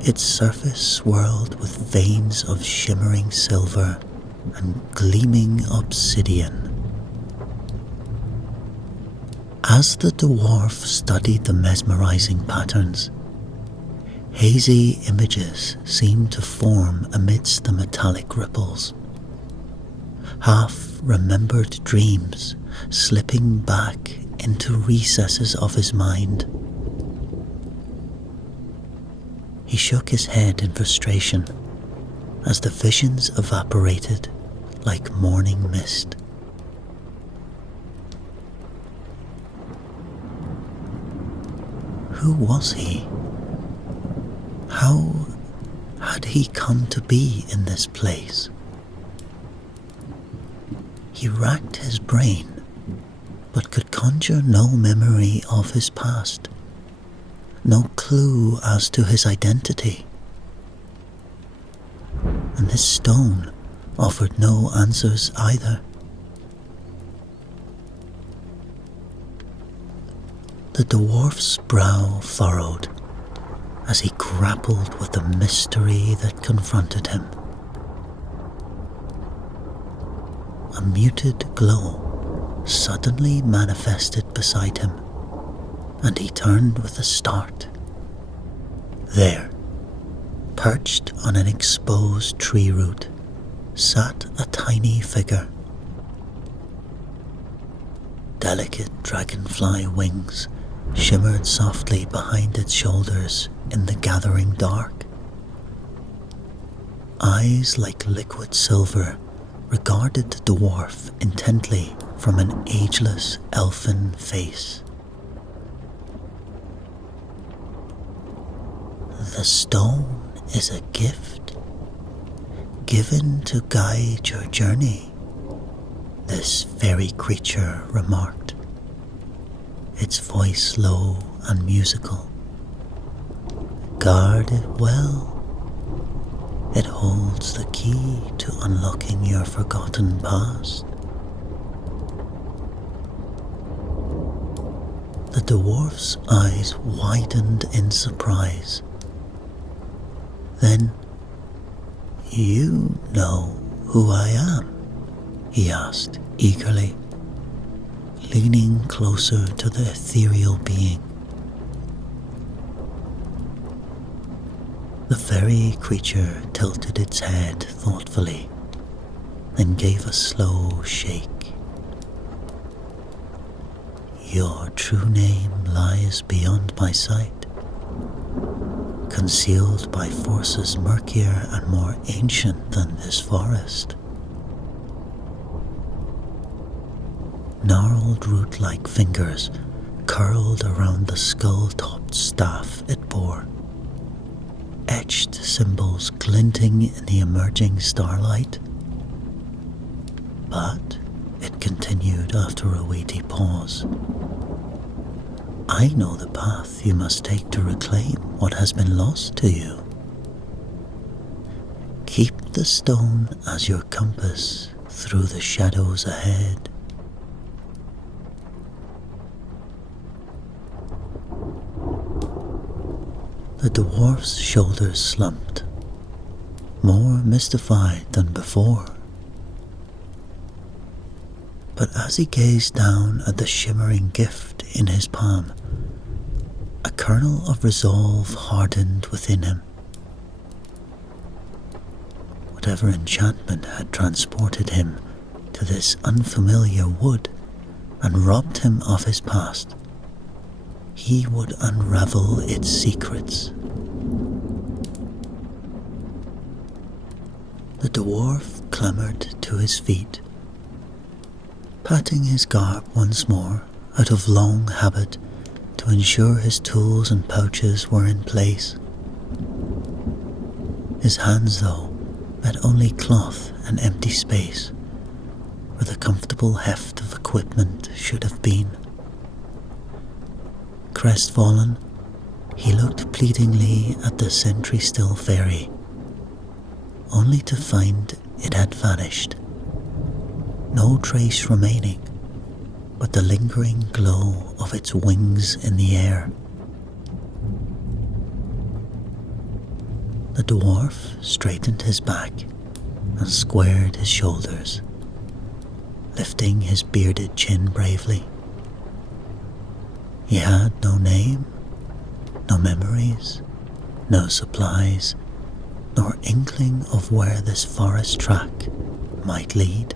Its surface swirled with veins of shimmering silver and gleaming obsidian. As the dwarf studied the mesmerizing patterns, hazy images seemed to form amidst the metallic ripples. Half-remembered dreams slipping back into recesses of his mind. He shook his head in frustration as the visions evaporated like morning mist. Who was he? How had he come to be in this place? He racked his brain, but could conjure no memory of his past, no clue as to his identity. And this stone offered no answers either. The dwarf's brow furrowed as he grappled with the mystery that confronted him. A muted glow suddenly manifested beside him, and he turned with a start. There, perched on an exposed tree root, sat a tiny figure. Delicate dragonfly wings shimmered softly behind its shoulders in the gathering dark. Eyes like liquid silver regarded the dwarf intently from an ageless elfin face. The stone is a gift, given to guide your journey, this fairy creature remarked, its voice low and musical. Guard it well. It holds the key to unlocking your forgotten past. The dwarf's eyes widened in surprise. Then, "You know who I am?" he asked eagerly, leaning closer to the ethereal being. The fairy creature tilted its head thoughtfully, then gave a slow shake. "Your true name lies beyond my sight, concealed by forces murkier and more ancient than this forest." Gnarled root-like fingers curled around the skull-topped staff it bore, etched symbols glinting in the emerging starlight. But it continued after a weighty pause. "I know the path you must take to reclaim what has been lost to you. Keep the stone as your compass through the shadows ahead." The dwarf's shoulders slumped, more mystified than before. But as he gazed down at the shimmering gift in his palm, a kernel of resolve hardened within him. Whatever enchantment had transported him to this unfamiliar wood and robbed him of his past, he would unravel its secrets. The dwarf clambered to his feet, patting his garb once more out of long habit to ensure his tools and pouches were in place. His hands, though, met only cloth and empty space where the comfortable heft of equipment should have been. Crestfallen, he looked pleadingly at the sentry-still ferry, only to find it had vanished. No trace remaining but the lingering glow of its wings in the air. The dwarf straightened his back and squared his shoulders, lifting his bearded chin bravely. He had no name, no memories, no supplies, nor inkling of where this forest track might lead.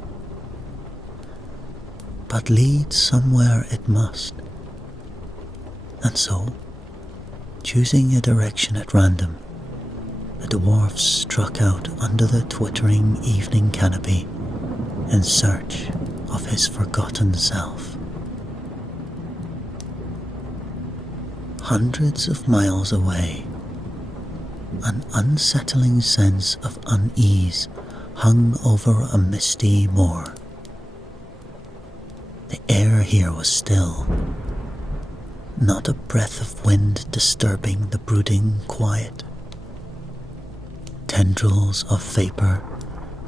But lead somewhere it must, and so, choosing a direction at random, the dwarf struck out under the twittering evening canopy in search of his forgotten self. Hundreds of miles away, an unsettling sense of unease hung over a misty moor. The air here was still, not a breath of wind disturbing the brooding quiet. Tendrils of vapor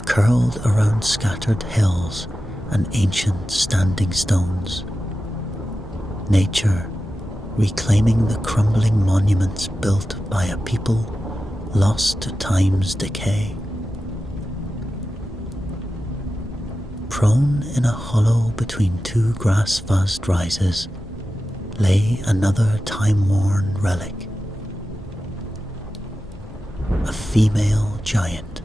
curled around scattered hills and ancient standing stones. Nature reclaiming the crumbling monuments built by a people lost to time's decay. Prone in a hollow between two grass-fuzzed rises lay another time-worn relic. A female giant,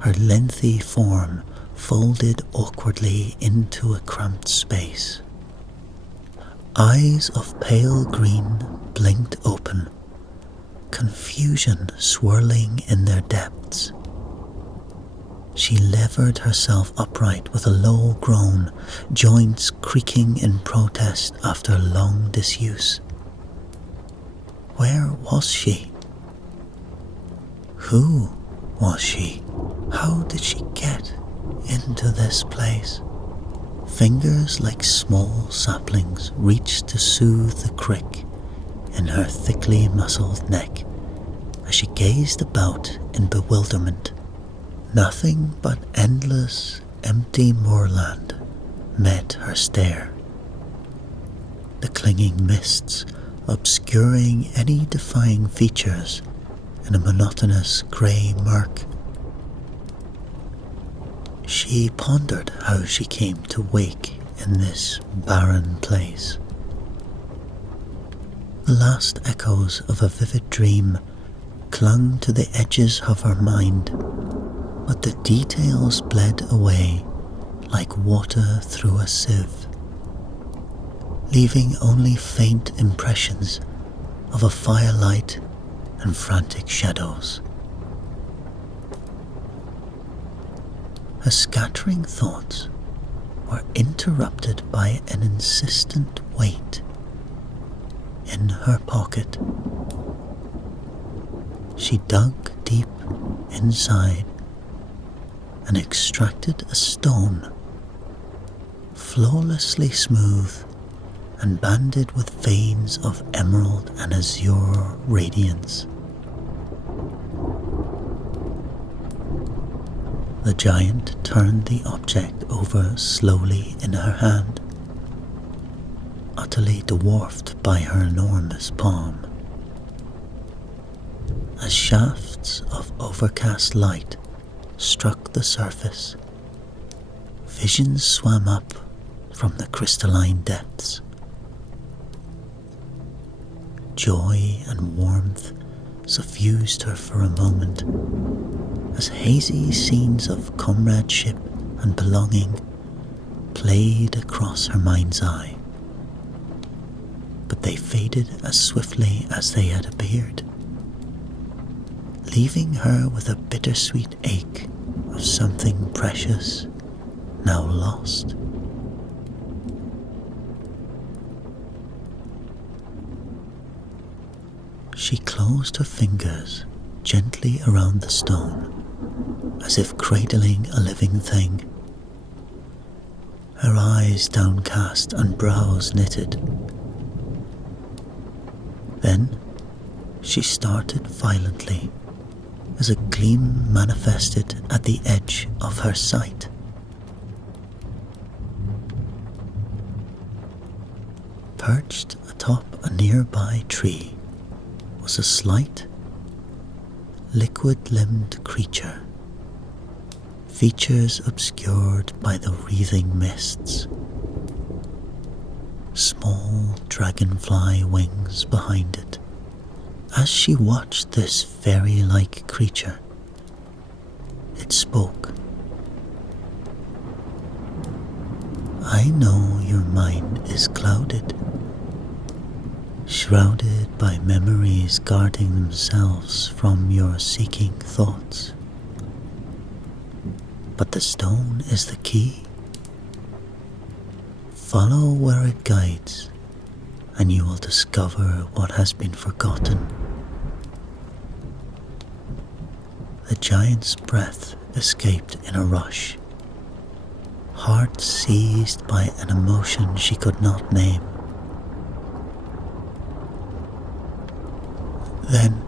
her lengthy form folded awkwardly into a cramped space. Eyes of pale green blinked open, confusion swirling in their depths. She levered herself upright with a low groan, joints creaking in protest after long disuse. Where was she? Who was she? How did she get into this place? Fingers like small saplings reached to soothe the crick in her thickly muscled neck as she gazed about in bewilderment. Nothing but endless, empty moorland met her stare, the clinging mists obscuring any defying features in a monotonous grey murk. She pondered how she came to wake in this barren place. The last echoes of a vivid dream clung to the edges of her mind, but the details bled away like water through a sieve, leaving only faint impressions of a firelight and frantic shadows. Her scattering thoughts were interrupted by an insistent weight in her pocket. She dug deep inside and extracted a stone, flawlessly smooth and banded with veins of emerald and azure radiance. The giant turned the object over slowly in her hand, utterly dwarfed by her enormous palm. As shafts of overcast light struck the surface, visions swam up from the crystalline depths. Joy and warmth suffused her for a moment, as hazy scenes of comradeship and belonging played across her mind's eye. But they faded as swiftly as they had appeared, leaving her with a bittersweet ache of something precious now lost. She closed her fingers gently around the stone, as if cradling a living thing, her eyes downcast and brows knitted. Then she started violently, as a gleam manifested at the edge of her sight. Perched atop a nearby tree was a slight, liquid-limbed creature, features obscured by the wreathing mists, small dragonfly wings behind it. As she watched this fairy-like creature, it spoke. "I know your mind is clouded, shrouded by memories guarding themselves from your seeking thoughts. But the stone is the key. Follow where it guides, and you will discover what has been forgotten." The giant's breath escaped in a rush, heart seized by an emotion she could not name. Then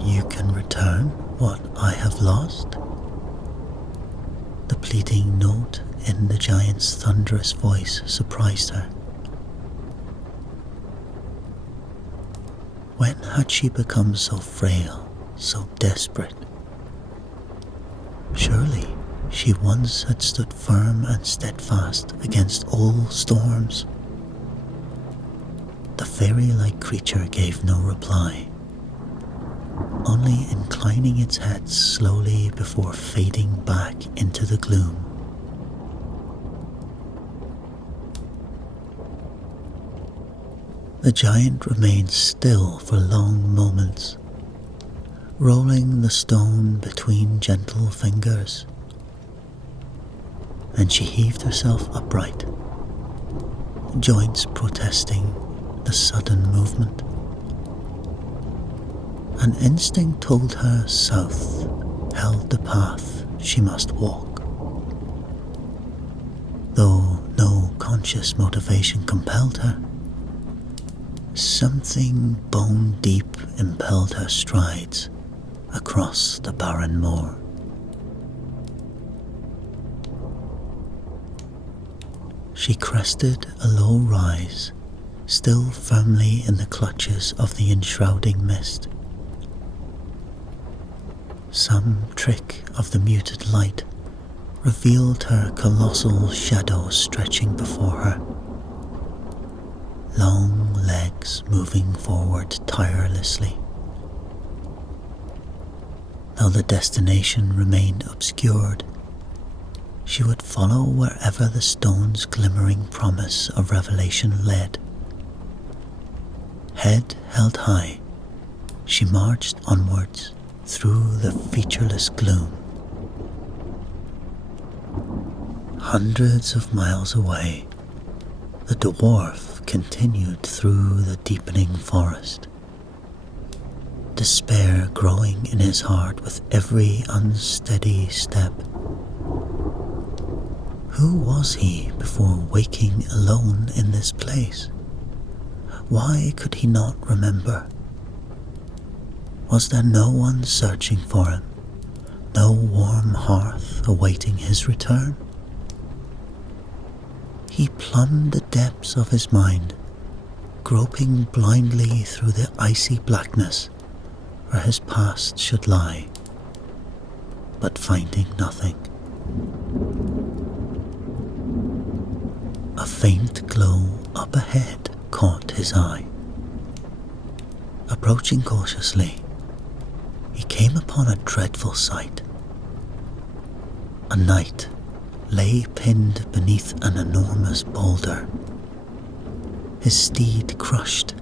you can return what I have lost? The pleading note in the giant's thunderous voice surprised her. When had she become so frail, so desperate? Surely she once had stood firm and steadfast against all storms. The fairy-like creature gave no reply, only inclining its head slowly before fading back into the gloom. The giant remained still for long moments, rolling the stone between gentle fingers. Then she heaved herself upright, joints protesting the sudden movement. An instinct told her south held the path she must walk. Though no conscious motivation compelled her, something bone deep impelled her strides across the barren moor. She crested a low rise, still firmly in the clutches of the enshrouding mist. Some trick of the muted light revealed her colossal shadow stretching before her, long legs moving forward tirelessly. Though the destination remained obscured, she would follow wherever the stone's glimmering promise of revelation led. Head held high, she marched onwards through the featureless gloom. Hundreds of miles away, the dwarf continued through the deepening forest, despair growing in his heart with every unsteady step. Who was he before waking alone in this place? Why could he not remember? Was there no one searching for him? No warm hearth awaiting his return? He plumbed the depths of his mind, groping blindly through the icy blackness where his past should lie, but finding nothing. A faint glow up ahead caught his eye. Approaching cautiously, he came upon a dreadful sight. A knight lay pinned beneath an enormous boulder, his steed crushed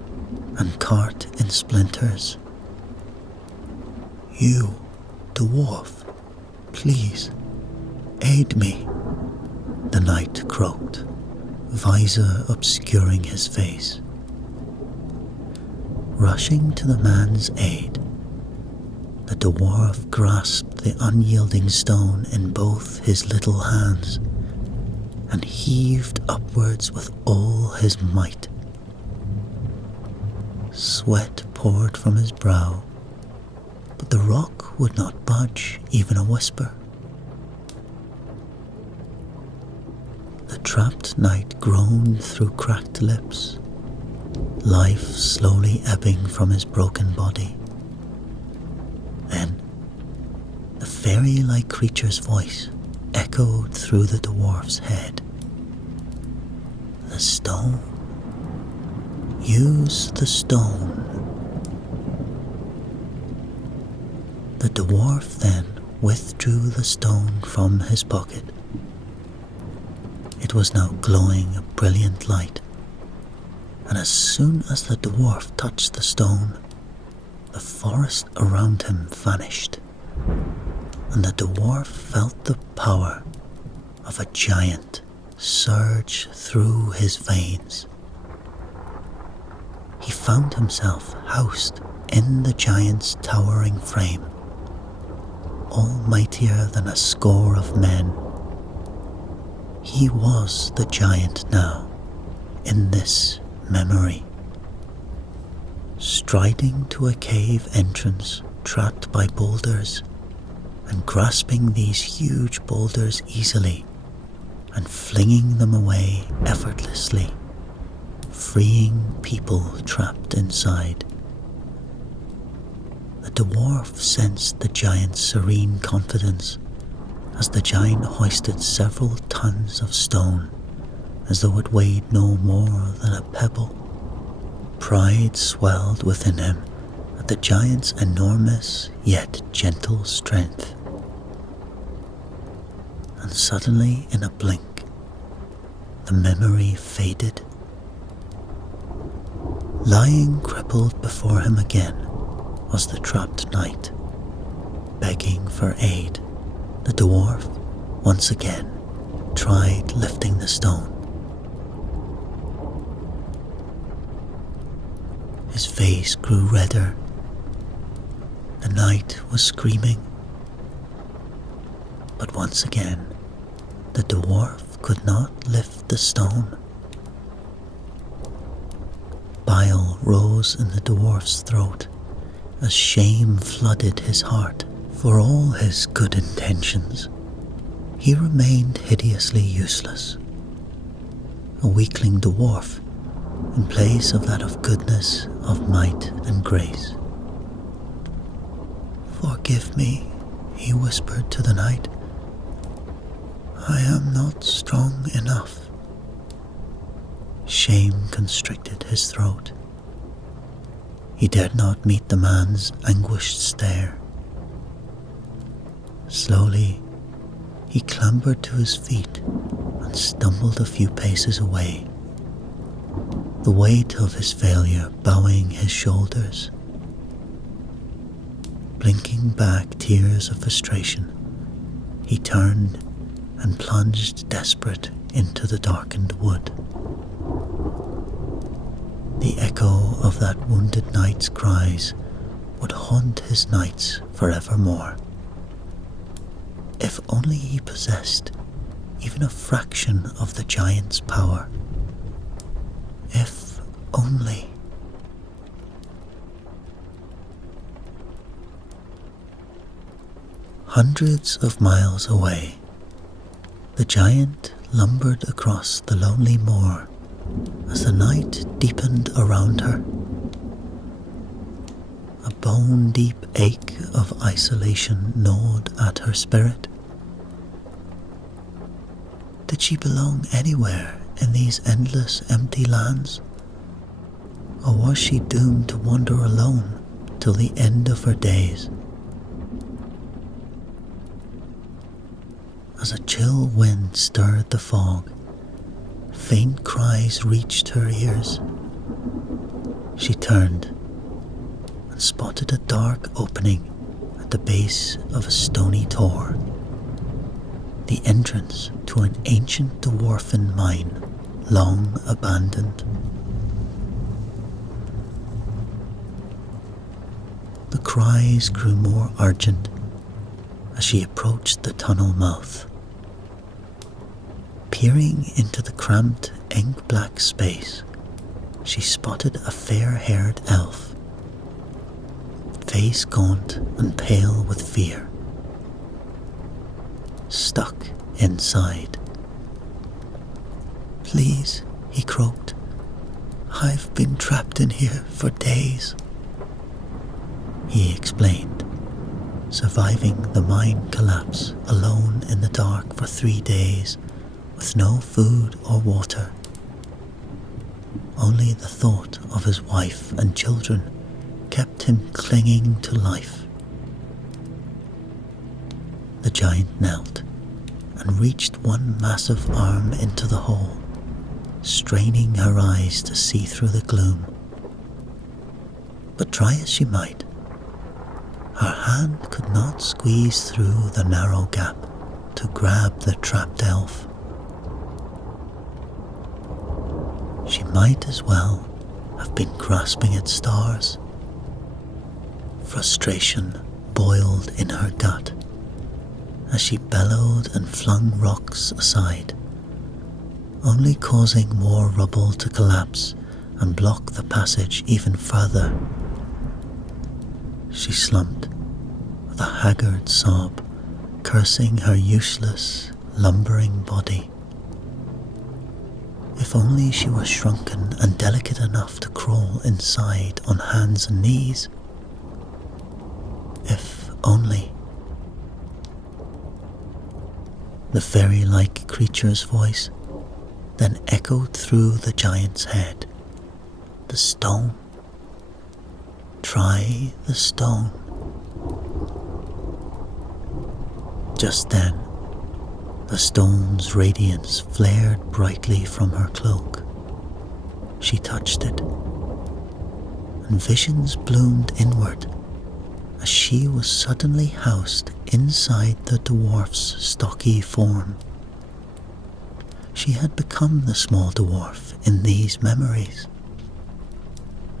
and cart in splinters. "You, dwarf, please, "Aid me," the knight croaked, visor obscuring his face. Rushing to the man's aid, the dwarf grasped the unyielding stone in both his little hands and heaved upwards with all his might. Sweat poured from his brow, but the rock would not budge even a whisper. The trapped knight groaned through cracked lips, life slowly ebbing from his broken body. Then, the fairy-like creature's voice echoed through the dwarf's head. "The stone. Use the stone." The dwarf then withdrew the stone from his pocket. It was now glowing a brilliant light, and as soon as the dwarf touched the stone, the forest around him vanished, and the dwarf felt the power of a giant surge through his veins. He found himself housed in the giant's towering frame, all mightier than a score of men. He was the giant now, in this memory. Striding to a cave entrance trapped by boulders, and grasping these huge boulders easily, and flinging them away effortlessly, freeing people trapped inside. The dwarf sensed the giant's serene confidence as the giant hoisted several tons of stone as though it weighed no more than a pebble. Pride swelled within him at the giant's enormous yet gentle strength. And suddenly, in a blink, the memory faded. Lying crippled before him again was the trapped knight, begging for aid. The dwarf, once again, tried lifting the stone. His face grew redder. The knight was screaming. But once again, the dwarf could not lift the stone. Bile rose in the dwarf's throat as shame flooded his heart. For all his good intentions, he remained hideously useless. A weakling dwarf in place of that of goodness, of might and grace. "Forgive me," he whispered to the knight. "I am not strong enough." Shame constricted his throat. He dared not meet the man's anguished stare. Slowly, he clambered to his feet and stumbled a few paces away, the weight of his failure bowing his shoulders. Blinking back tears of frustration, he turned and plunged desperate into the darkened wood. The echo of that wounded knight's cries would haunt his nights forevermore. If only he possessed even a fraction of the giant's power. If only. Hundreds of miles away, the giant lumbered across the lonely moor as the night deepened around her. A bone-deep ache of isolation gnawed at her spirit. Did she belong anywhere in these endless empty lands? Or was she doomed to wander alone till the end of her days? As a chill wind stirred the fog, faint cries reached her ears. She turned and spotted a dark opening at the base of a stony tor. the entrance to an ancient dwarfen mine, long abandoned. The cries grew more urgent as she approached the tunnel mouth. Peering into the cramped, ink-black space, she spotted a fair-haired elf, face gaunt and pale with fear, stuck inside. "Please," he croaked, "I've been trapped in here for days." He explained, surviving the mine collapse alone in the dark for 3 days with no food or water. Only the thought of his wife and children kept him clinging to life. The giant knelt and reached one massive arm into the hole, straining her eyes to see through the gloom. But try as she might, her hand could not squeeze through the narrow gap to grab the trapped elf. She might as well have been grasping at stars. Frustration boiled in her gut as she bellowed and flung rocks aside, only causing more rubble to collapse and block the passage even further. She slumped with a haggard sob, cursing her useless, lumbering body. If only she were shrunken and delicate enough to crawl inside on hands and knees. If only. The fairy-like creature's voice then echoed through the giant's head. The stone. Try the stone. Just then, the stone's radiance flared brightly from her cloak. She touched it, and visions bloomed inward as she was suddenly housed inside the dwarf's stocky form. She had become the small dwarf in these memories.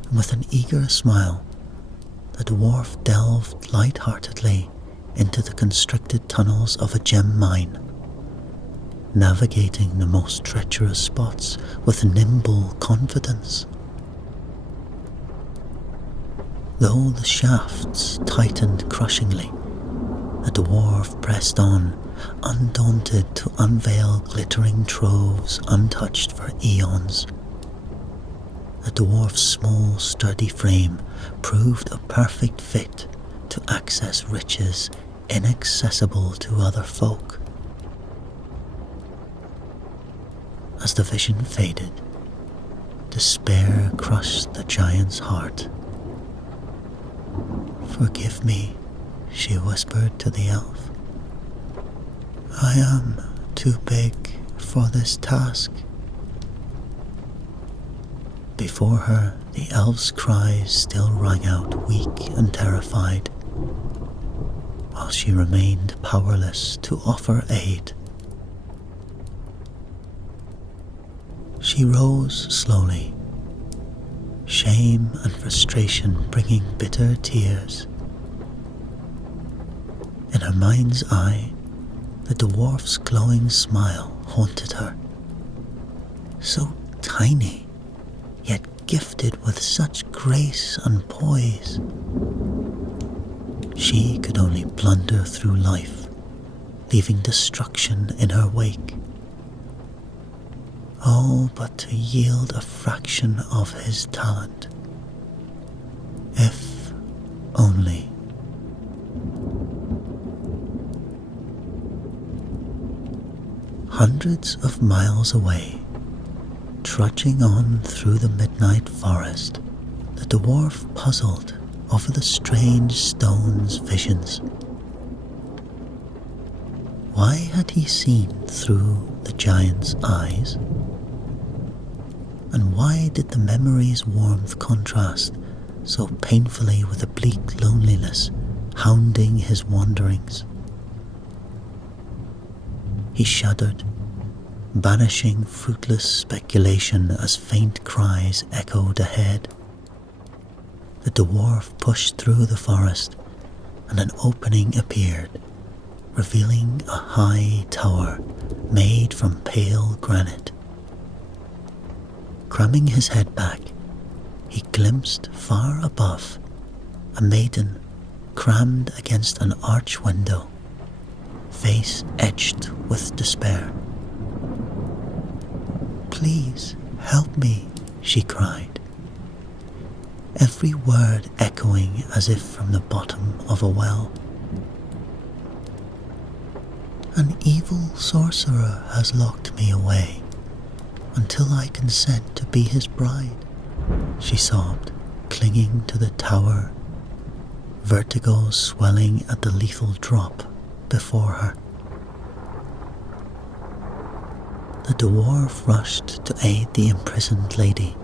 And with an eager smile, the dwarf delved light-heartedly into the constricted tunnels of a gem mine, navigating the most treacherous spots with nimble confidence. Though the shafts tightened crushingly, the dwarf pressed on, undaunted to unveil glittering troves untouched for eons. The dwarf's small, sturdy frame proved a perfect fit to access riches inaccessible to other folk. As the vision faded, despair crushed the giant's heart. "Forgive me," she whispered to the elf. "I am too big for this task." Before her, the elf's cries still rang out weak and terrified, while she remained powerless to offer aid. She rose slowly, shame and frustration bringing bitter tears. In her mind's eye, the dwarf's glowing smile haunted her. So tiny, yet gifted with such grace and poise. She could only blunder through life, leaving destruction in her wake. Oh, but to yield a fraction of his talent. If only. Hundreds of miles away, trudging on through the midnight forest, the dwarf puzzled over the strange stone's visions. Why had he seen through the giant's eyes? And why did the memory's warmth contrast so painfully with the bleak loneliness hounding his wanderings? he shuddered, banishing fruitless speculation as faint cries echoed ahead. The dwarf pushed through the forest, and an opening appeared, revealing a high tower made from pale granite. Cramming his head back, he glimpsed far above a maiden crammed against an arch window, face etched with despair. "Please help me," she cried, every word echoing as if from the bottom of a well. "An evil sorcerer has locked me away until I consent to be his bride," she sobbed, clinging to the tower, vertigo swelling at the lethal drop before her. The dwarf rushed to aid the imprisoned lady,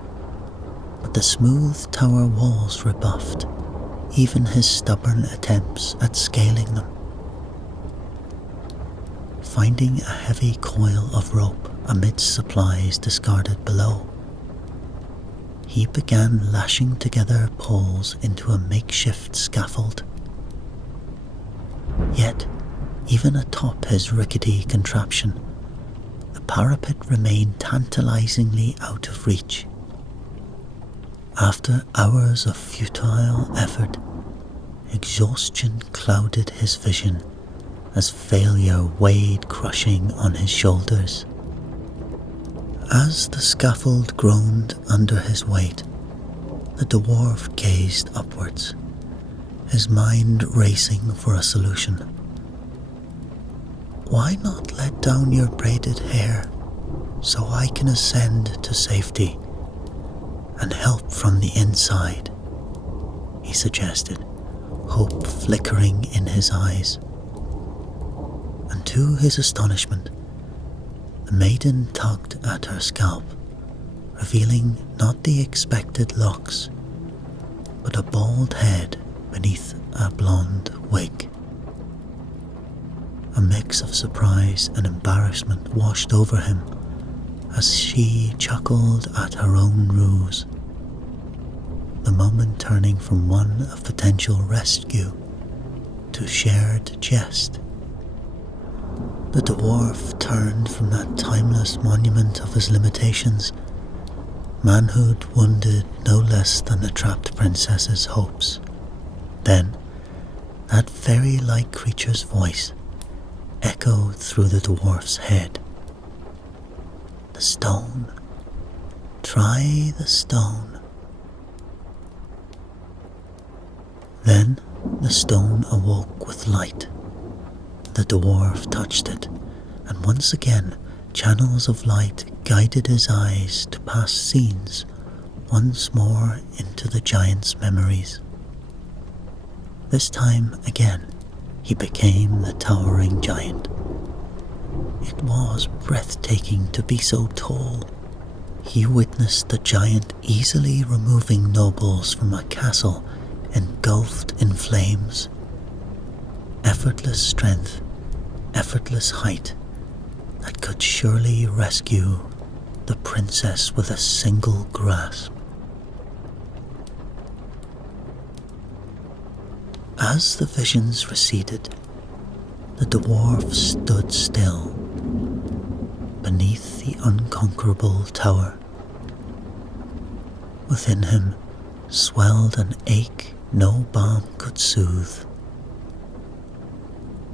but the smooth tower walls rebuffed even his stubborn attempts at scaling them. Finding a heavy coil of rope amidst supplies discarded below, he began lashing together poles into a makeshift scaffold. Yet, even atop his rickety contraption, the parapet remained tantalizingly out of reach. After hours of futile effort, exhaustion clouded his vision as failure weighed crushing on his shoulders. As the scaffold groaned under his weight, the dwarf gazed upwards, his mind racing for a solution. "Why not let down your braided hair so I can ascend to safety and help from the inside?" he suggested, hope flickering in his eyes. And to his astonishment, the maiden tugged at her scalp, revealing not the expected locks, but a bald head beneath a blonde wig. A mix of surprise and embarrassment washed over him as she chuckled at her own ruse, the moment turning from one of potential rescue to shared jest. The dwarf turned from that timeless monument of his limitations, manhood wounded no less than the trapped princess's hopes. Then, that fairy-like creature's voice echoed through the dwarf's head. "The stone. Try the stone." Then the stone awoke with light. The dwarf touched it, and once again channels of light guided his eyes to past scenes once more into the giant's memories. This time again he became the towering giant. It was breathtaking to be so tall. He witnessed the giant easily removing nobles from a castle engulfed in flames. Effortless strength, effortless height that could surely rescue the princess with a single grasp. As the visions receded, the dwarf stood still beneath the unconquerable tower. Within him swelled an ache no balm could soothe.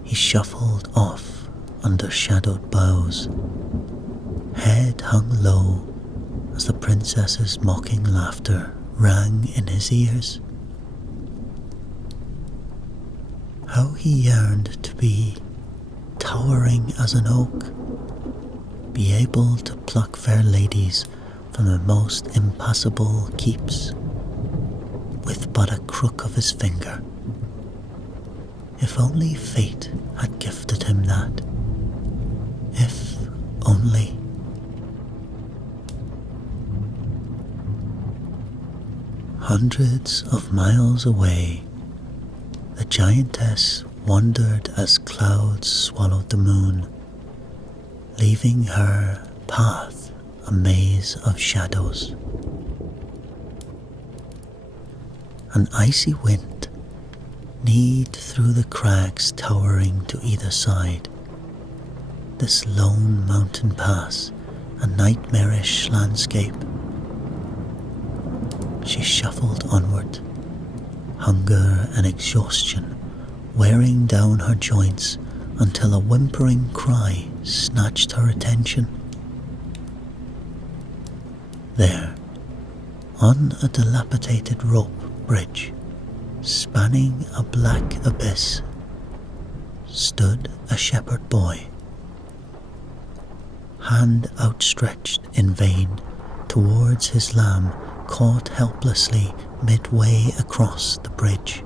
He shuffled off under shadowed boughs, head hung low as the princess's mocking laughter rang in his ears. How he yearned to be towering as an oak, be able to pluck fair ladies from the most impassable keeps with but a crook of his finger. If only fate had gifted him that. If only. Hundreds of miles away, the giantess wandered as clouds swallowed the moon, leaving her path a maze of shadows. An icy wind kneed through the crags towering to either side. This lone mountain pass, a nightmarish landscape. She shuffled onward, hunger and exhaustion wearing down her joints until a whimpering cry snatched her attention. There, on a dilapidated rope bridge, spanning a black abyss, stood a shepherd boy, hand outstretched in vain towards his lamb caught helplessly midway across the bridge.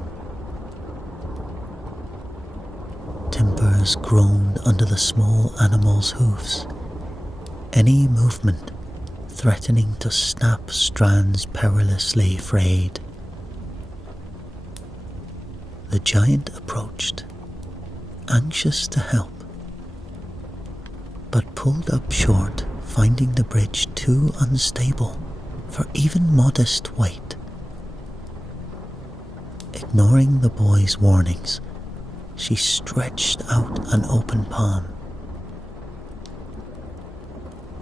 Timbers groaned under the small animal's hoofs, any movement threatening to snap strands perilously frayed. The giant approached, anxious to help, but pulled up short, finding the bridge too unstable for even modest weight. Ignoring the boy's warnings, she stretched out an open palm.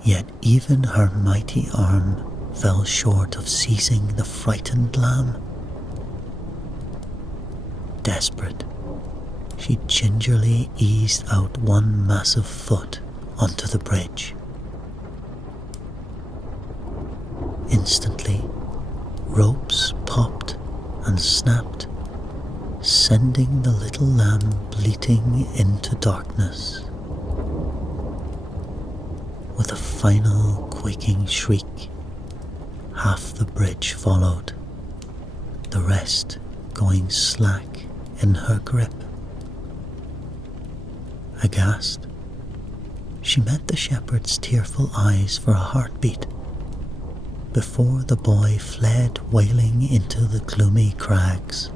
Yet even her mighty arm fell short of seizing the frightened lamb. Desperate, she gingerly eased out one massive foot onto the bridge. Instantly, ropes popped and snapped, sending the little lamb bleating into darkness. With a final quaking shriek, half the bridge followed, the rest going slack in her grip. Aghast, she met the shepherd's tearful eyes for a heartbeat before the boy fled wailing into the gloomy crags.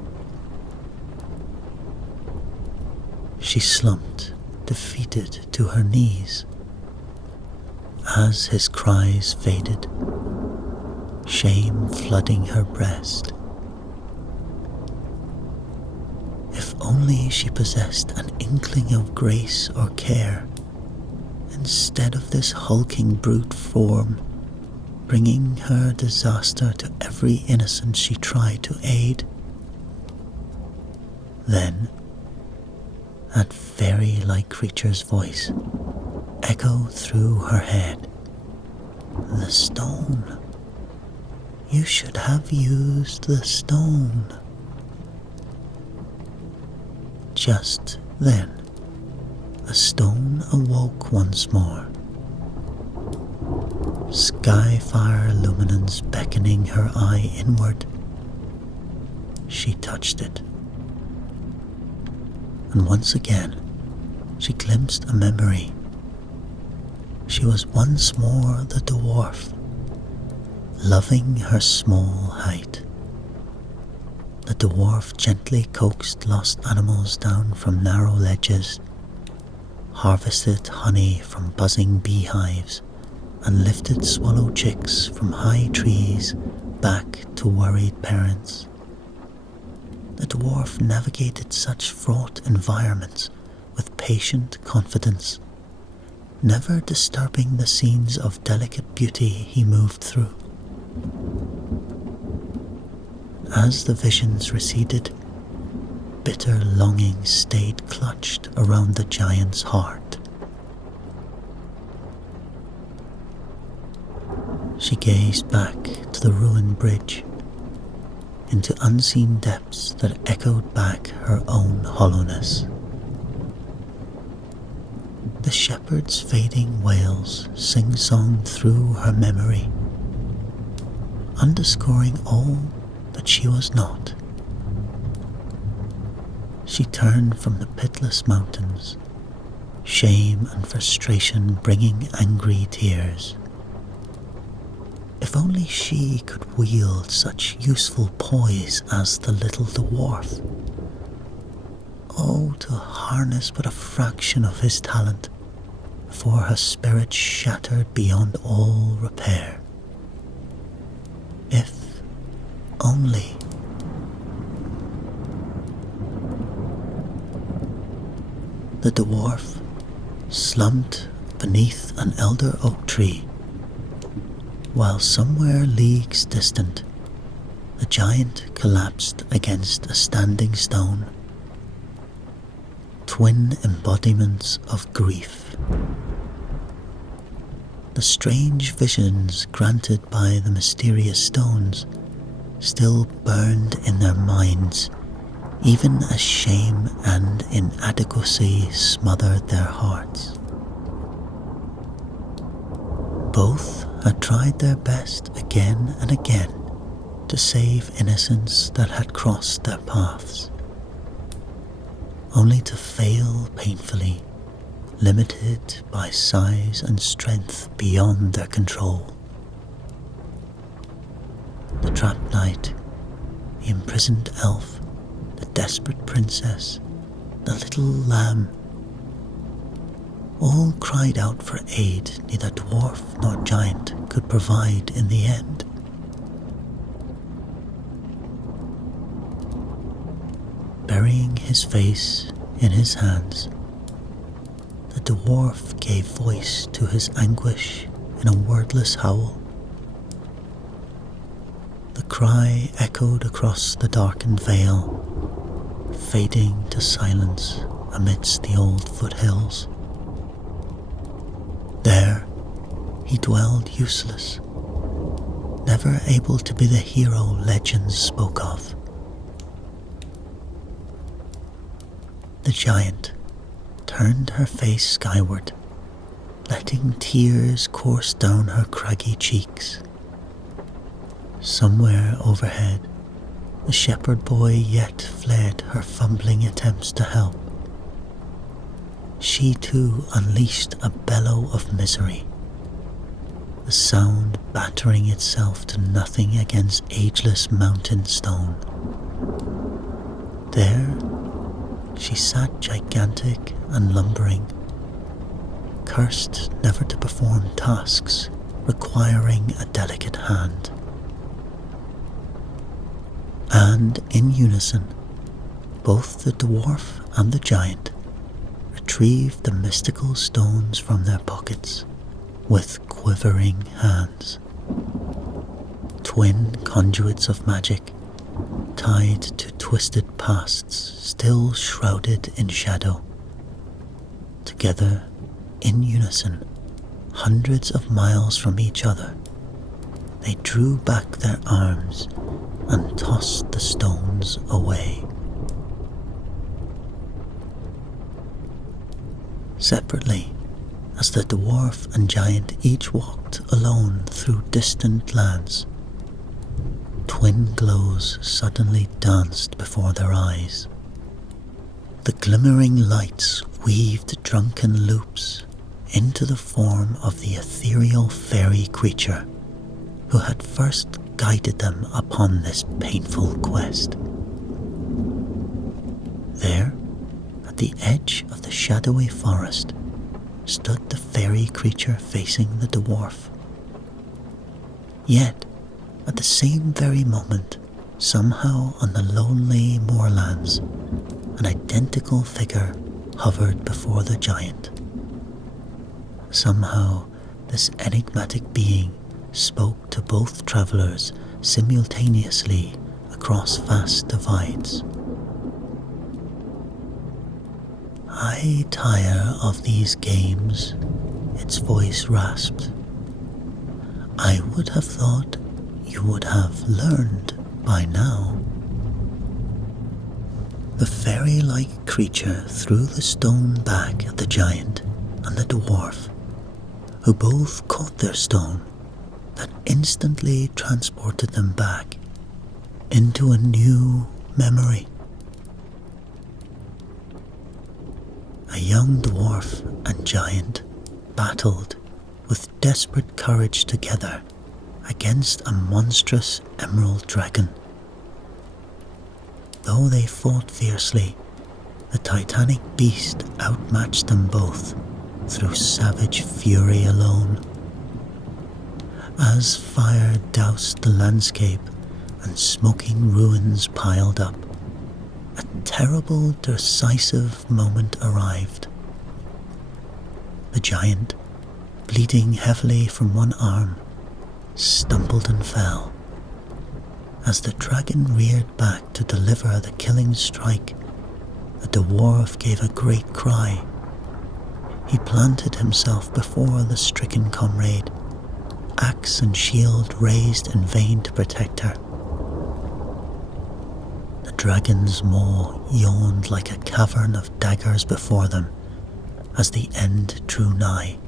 She slumped, defeated, to her knees as his cries faded, shame flooding her breast. If only she possessed an inkling of grace or care, instead of this hulking brute form, bringing her disaster to every innocent she tried to aid. Then, that fairy-like creature's voice echoed through her head. The stone. You should have used the stone. Just then, the stone awoke once more, skyfire luminance beckoning her eye inward. She touched it, and once again she glimpsed a memory. She was once more the dwarf, loving her small height. The dwarf gently coaxed lost animals down from narrow ledges, harvested honey from buzzing beehives, and lifted swallow chicks from high trees back to worried parents. The dwarf navigated such fraught environments with patient confidence, never disturbing the scenes of delicate beauty he moved through. As the visions receded, bitter longing stayed clutched around the giant's heart. She gazed back to the ruined bridge, into unseen depths that echoed back her own hollowness. The shepherd's fading wails sing-songed through her memory, underscoring all that she was not. She turned from the pitiless mountains, shame and frustration bringing angry tears. If only she could wield such useful poise as the little dwarf. Oh, to harness but a fraction of his talent, before her spirit shattered beyond all repair. If only. The dwarf slumped beneath an elder oak tree, while somewhere leagues distant, the giant collapsed against a standing stone. Twin embodiments of grief. The strange visions granted by the mysterious stones still burned in their minds, even as shame and inadequacy smothered their hearts. Both had tried their best again and again to save innocence that had crossed their paths, only to fail painfully, limited by size and strength beyond their control. The trapped knight, the imprisoned elf, the desperate princess, the little lamb, all cried out for aid neither dwarf nor giant could provide in the end. Burying his face in his hands, the dwarf gave voice to his anguish in a wordless howl. The cry echoed across the darkened vale, fading to silence amidst the old foothills. There he dwelled useless, never able to be the hero legends spoke of. The giant turned her face skyward, letting tears course down her craggy cheeks. Somewhere overhead, the shepherd boy yet fled her fumbling attempts to help. She too unleashed a bellow of misery, the sound battering itself to nothing against ageless mountain stone. There she sat gigantic and lumbering, cursed never to perform tasks requiring a delicate hand. And in unison, both the dwarf and the giant retrieved the mystical stones from their pockets with quivering hands. Twin conduits of magic, tied to twisted pasts still shrouded in shadow. Together, in unison, hundreds of miles from each other, they drew back their arms and tossed the stones away. Separately, as the dwarf and giant each walked alone through distant lands, twin glows suddenly danced before their eyes. The glimmering lights weaved drunken loops into the form of the ethereal fairy creature who had first guided them upon this painful quest. There, at the edge of the shadowy forest, stood the fairy creature facing the dwarf. Yet, at the same very moment, somehow on the lonely moorlands, an identical figure hovered before the giant. Somehow, this enigmatic being spoke to both travellers simultaneously across vast divides. "I tire of these games," its voice rasped. "I would have thought you would have learned by now." The fairy-like creature threw the stone back at the giant and the dwarf, who both caught their stone that instantly transported them back into a new memory. A young dwarf and giant battled with desperate courage together against a monstrous emerald dragon. Though they fought fiercely, the titanic beast outmatched them both, through savage fury alone. As fire doused the landscape and smoking ruins piled up, a terrible, decisive moment arrived. The giant, bleeding heavily from one arm, stumbled and fell. As the dragon reared back to deliver the killing strike, the dwarf gave a great cry. He planted himself before the stricken comrade, axe and shield raised in vain to protect her. The dragon's maw yawned like a cavern of daggers before them as the end drew nigh.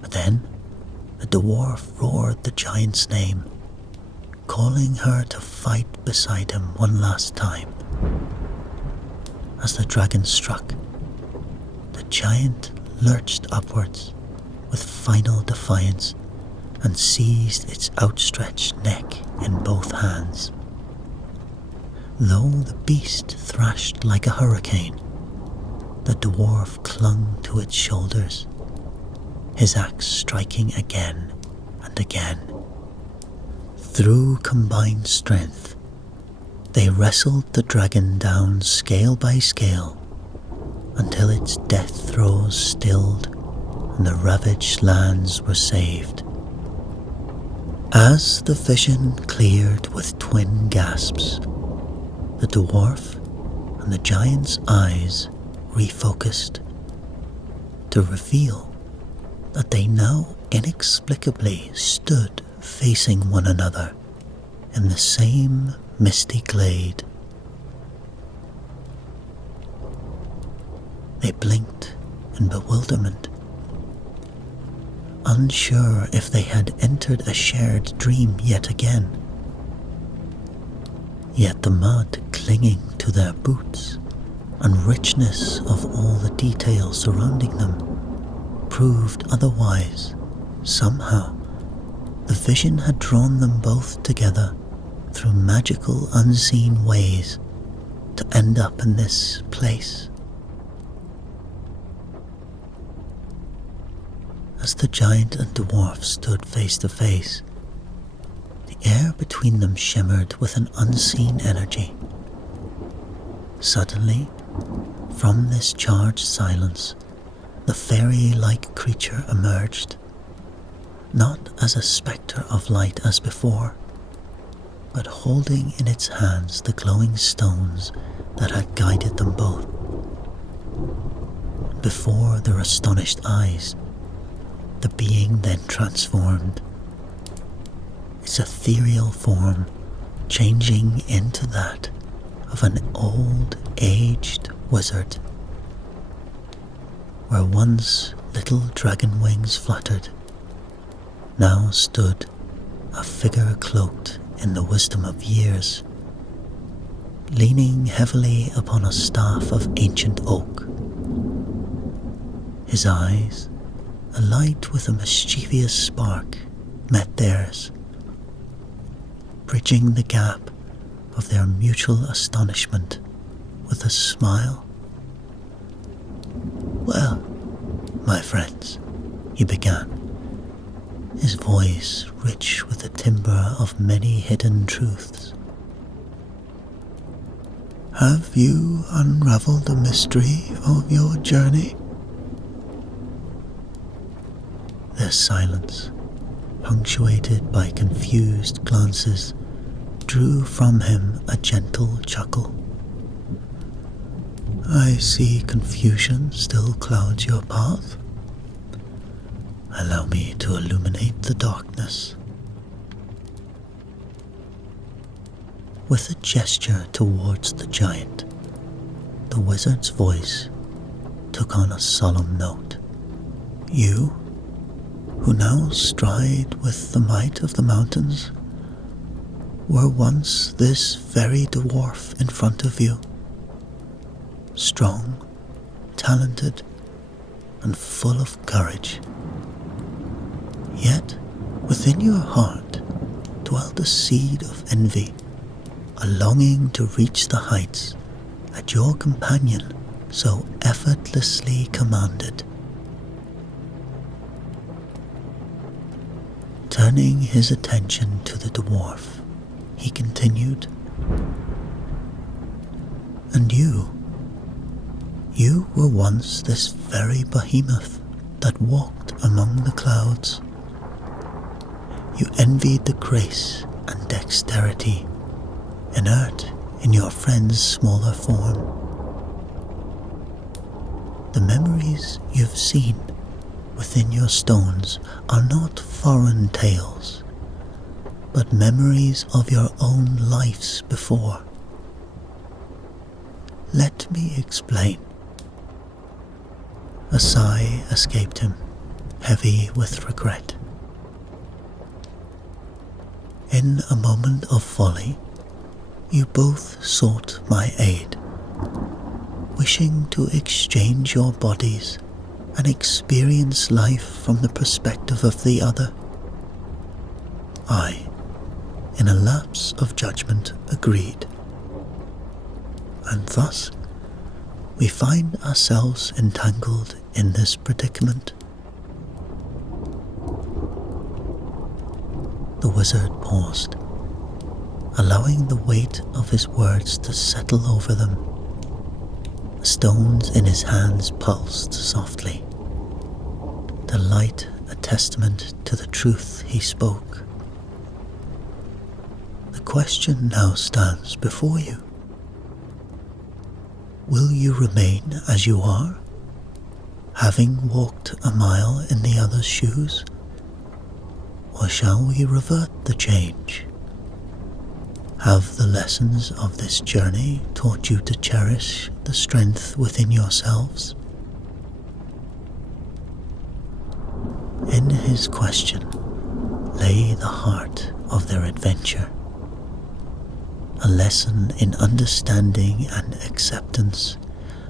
But then the dwarf roared the giant's name, calling her to fight beside him one last time. As the dragon struck, the giant lurched upwards with final defiance and seized its outstretched neck in both hands. Though the beast thrashed like a hurricane, the dwarf clung to its shoulders, his axe striking again and again. Through combined strength, they wrestled the dragon down scale by scale until its death throes stilled and the ravaged lands were saved. As the vision cleared with twin gasps, the dwarf and the giant's eyes refocused to reveal that they now inexplicably stood facing one another in the same misty glade. They blinked in bewilderment, unsure if they had entered a shared dream yet again. Yet the mud clinging to their boots and richness of all the details surrounding them proved otherwise. Somehow, the vision had drawn them both together through magical unseen ways to end up in this place. As the giant and dwarf stood face to face, the air between them shimmered with an unseen energy. Suddenly, from this charged silence, the fairy-like creature emerged, not as a spectre of light as before, but holding in its hands the glowing stones that had guided them both. Before their astonished eyes, the being then transformed, its ethereal form changing into that of an old, aged wizard. Where once little dragon wings fluttered, now stood a figure cloaked in the wisdom of years, leaning heavily upon a staff of ancient oak. His eyes, alight with a mischievous spark, met theirs, bridging the gap of their mutual astonishment with a smile. "Well, my friends," he began, his voice rich with the timbre of many hidden truths, "have you unraveled the mystery of your journey?" Their silence, punctuated by confused glances, drew from him a gentle chuckle. "I see confusion still clouds your path. Allow me to illuminate the darkness." With a gesture towards the giant, the wizard's voice took on a solemn note. "You, who now stride with the might of the mountains, were once this very dwarf in front of you, strong, talented, and full of courage. Yet within your heart dwelt a seed of envy, a longing to reach the heights that your companion so effortlessly commanded. Turning his attention to the dwarf, he continued, "And you were once this very behemoth that walked among the clouds. You envied the grace and dexterity inert in your friend's smaller form. The memories you've seen within your stones are not foreign tales, but memories of your own lives before. Let me explain." A sigh escaped him, heavy with regret. In a moment of folly, you both sought my aid, wishing to exchange your bodies and experience life from the perspective of the other. I, in a lapse of judgment, agreed. And thus, we find ourselves entangled in this predicament. The wizard paused, allowing the weight of his words to settle over them. The stones in his hands pulsed softly, the light a testament to the truth he spoke. The question now stands before you. Will you remain as you are, having walked a mile in the other's shoes? Or shall we revert the change? Have the lessons of this journey taught you to cherish the strength within yourselves? In his question lay the heart of their adventure, a lesson in understanding and acceptance,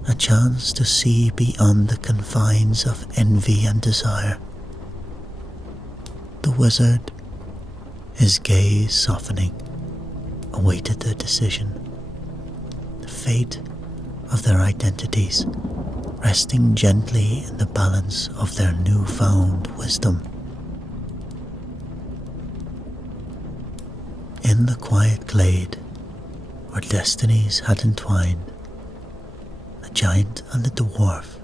a chance to see beyond the confines of envy and desire. The wizard, his gaze softening, awaited their decision, the fate of their identities resting gently in the balance of their newfound wisdom. In the quiet glade where destinies had entwined, the giant and the dwarf,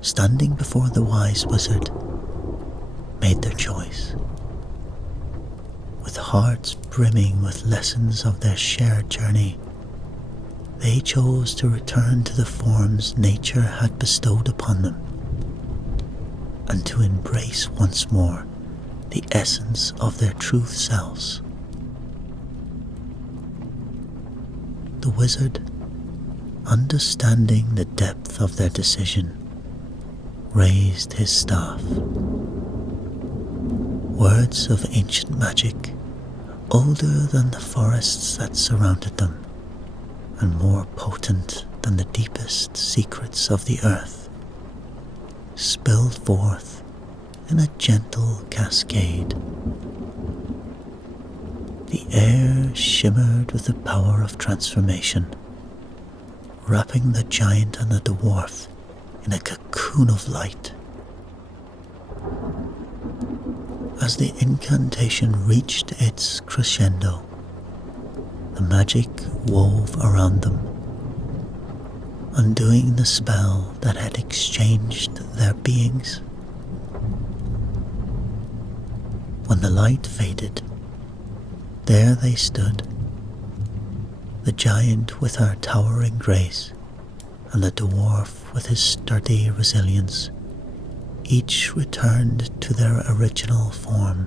standing before the wise wizard, made their choice. With hearts brimming with lessons of their shared journey, they chose to return to the forms nature had bestowed upon them, and to embrace once more the essence of their true selves. The wizard, understanding the depth of their decision, raised his staff. Words of ancient magic, older than the forests that surrounded them, and more potent than the deepest secrets of the earth, spilled forth in a gentle cascade. The air shimmered with the power of transformation, wrapping the giant and the dwarf in a cocoon of light. As the incantation reached its crescendo, the magic wove around them, undoing the spell that had exchanged their beings. When the light faded, there they stood, the giant with her towering grace, and the dwarf with his sturdy resilience, each returned to their original form.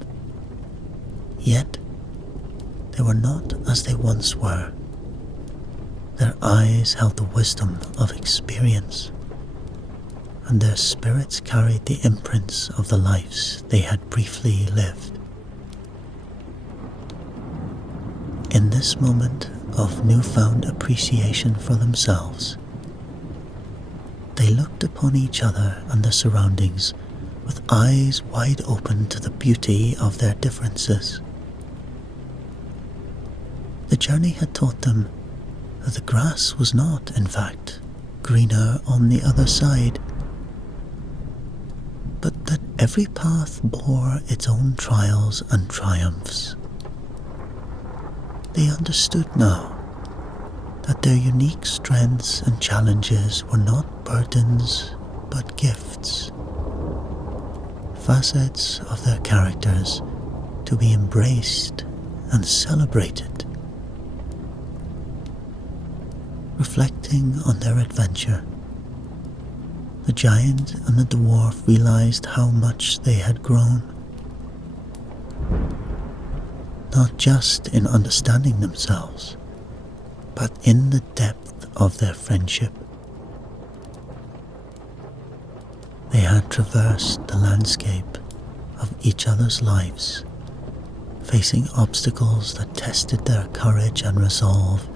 Yet they were not as they once were. Their eyes held the wisdom of experience, and their spirits carried the imprints of the lives they had briefly lived. In this moment of newfound appreciation for themselves, they looked upon each other and their surroundings with eyes wide open to the beauty of their differences. The journey had taught them that the grass was not, in fact, greener on the other side, but that every path bore its own trials and triumphs. They understood now that their unique strengths and challenges were not burdens but gifts, facets of their characters to be embraced and celebrated. Reflecting on their adventure, the giant and the dwarf realized how much they had grown, not just in understanding themselves, but in the depth of their friendship. They had traversed the landscape of each other's lives, facing obstacles that tested their courage and resolve,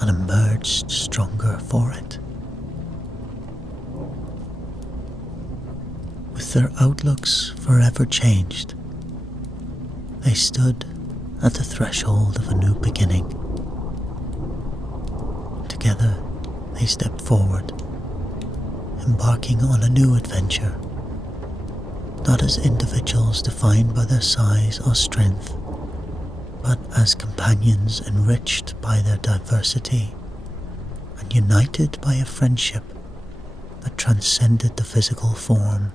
and emerged stronger for it. With their outlooks forever changed, they stood at the threshold of a new beginning. Together, they stepped forward, embarking on a new adventure, not as individuals defined by their size or strength, but as companions enriched by their diversity and united by a friendship that transcended the physical form.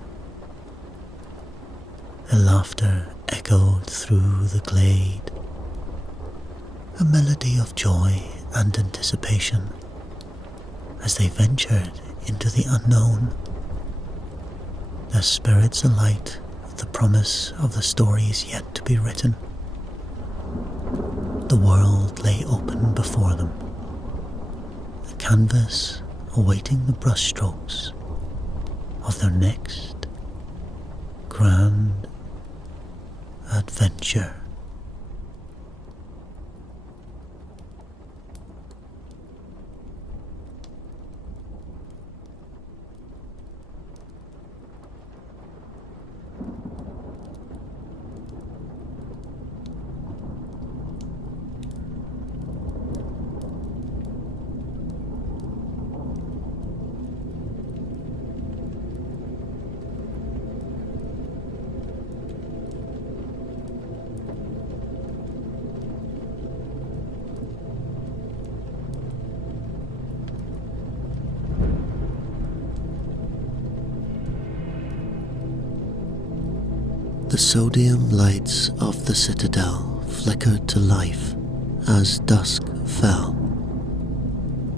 Their laughter echoed through the glade, a melody of joy and anticipation as they ventured into the unknown, their spirits alight with the promise of the stories yet to be written. The world lay open before them, a canvas awaiting the brushstrokes of their next grand adventure. The sodium lights of the citadel flickered to life as dusk fell,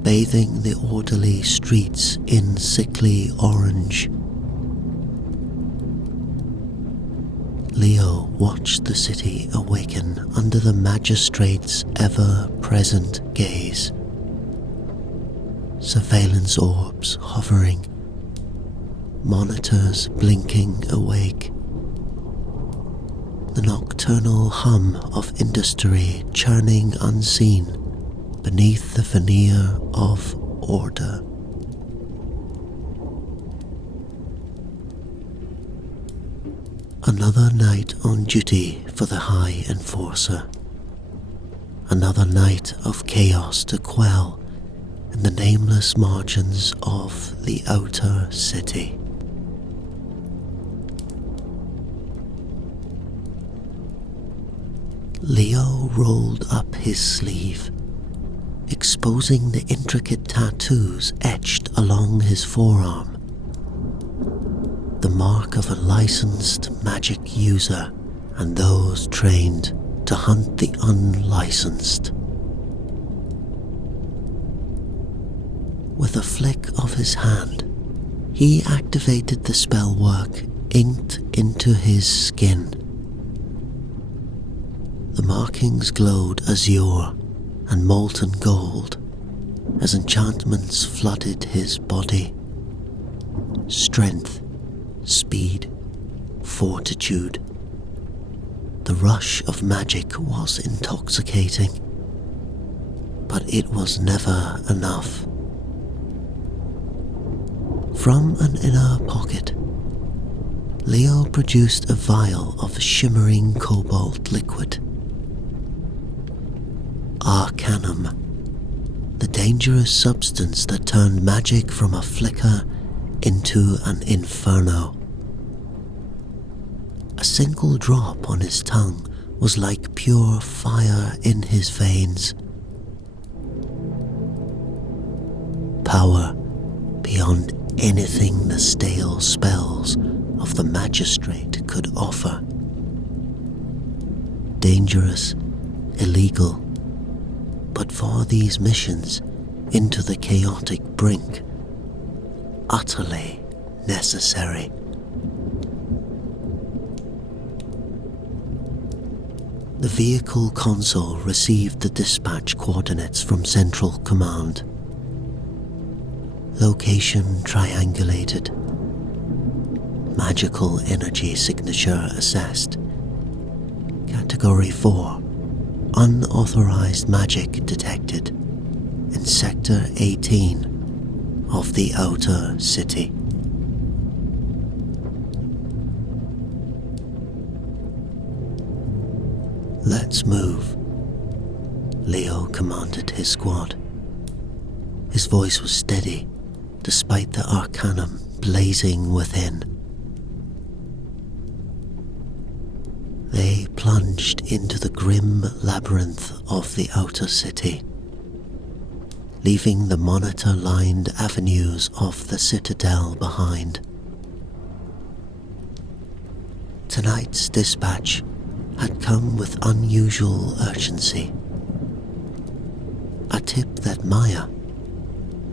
bathing the orderly streets in sickly orange. Leo watched the city awaken under the magistrate's ever-present gaze. Surveillance orbs hovering, monitors blinking awake, the nocturnal hum of industry churning unseen beneath the veneer of order. Another night on duty for the High Enforcer. Another night of chaos to quell in the nameless margins of the outer city. Leo rolled up his sleeve, exposing the intricate tattoos etched along his forearm. The mark of a licensed magic user and those trained to hunt the unlicensed. With a flick of his hand, he activated the spellwork inked into his skin. The markings glowed azure and molten gold as enchantments flooded his body. Strength, speed, fortitude. The rush of magic was intoxicating, but it was never enough. From an inner pocket, Leo produced a vial of shimmering cobalt liquid. Arcanum, the dangerous substance that turned magic from a flicker into an inferno. A single drop on his tongue was like pure fire in his veins. Power beyond anything the stale spells of the magistrate could offer. Dangerous, illegal, but for these missions into the chaotic brink, utterly necessary. The vehicle console received the dispatch coordinates from Central Command. Location triangulated. Magical energy signature assessed. Category 4. Unauthorized magic detected in Sector 18 of the Outer City. Let's move, Leo commanded his squad. His voice was steady, despite the arcanum blazing within. They plunged into the grim labyrinth of the Outer City, leaving the monitor-lined avenues of the Citadel behind. Tonight's dispatch had come with unusual urgency. A tip that Maya,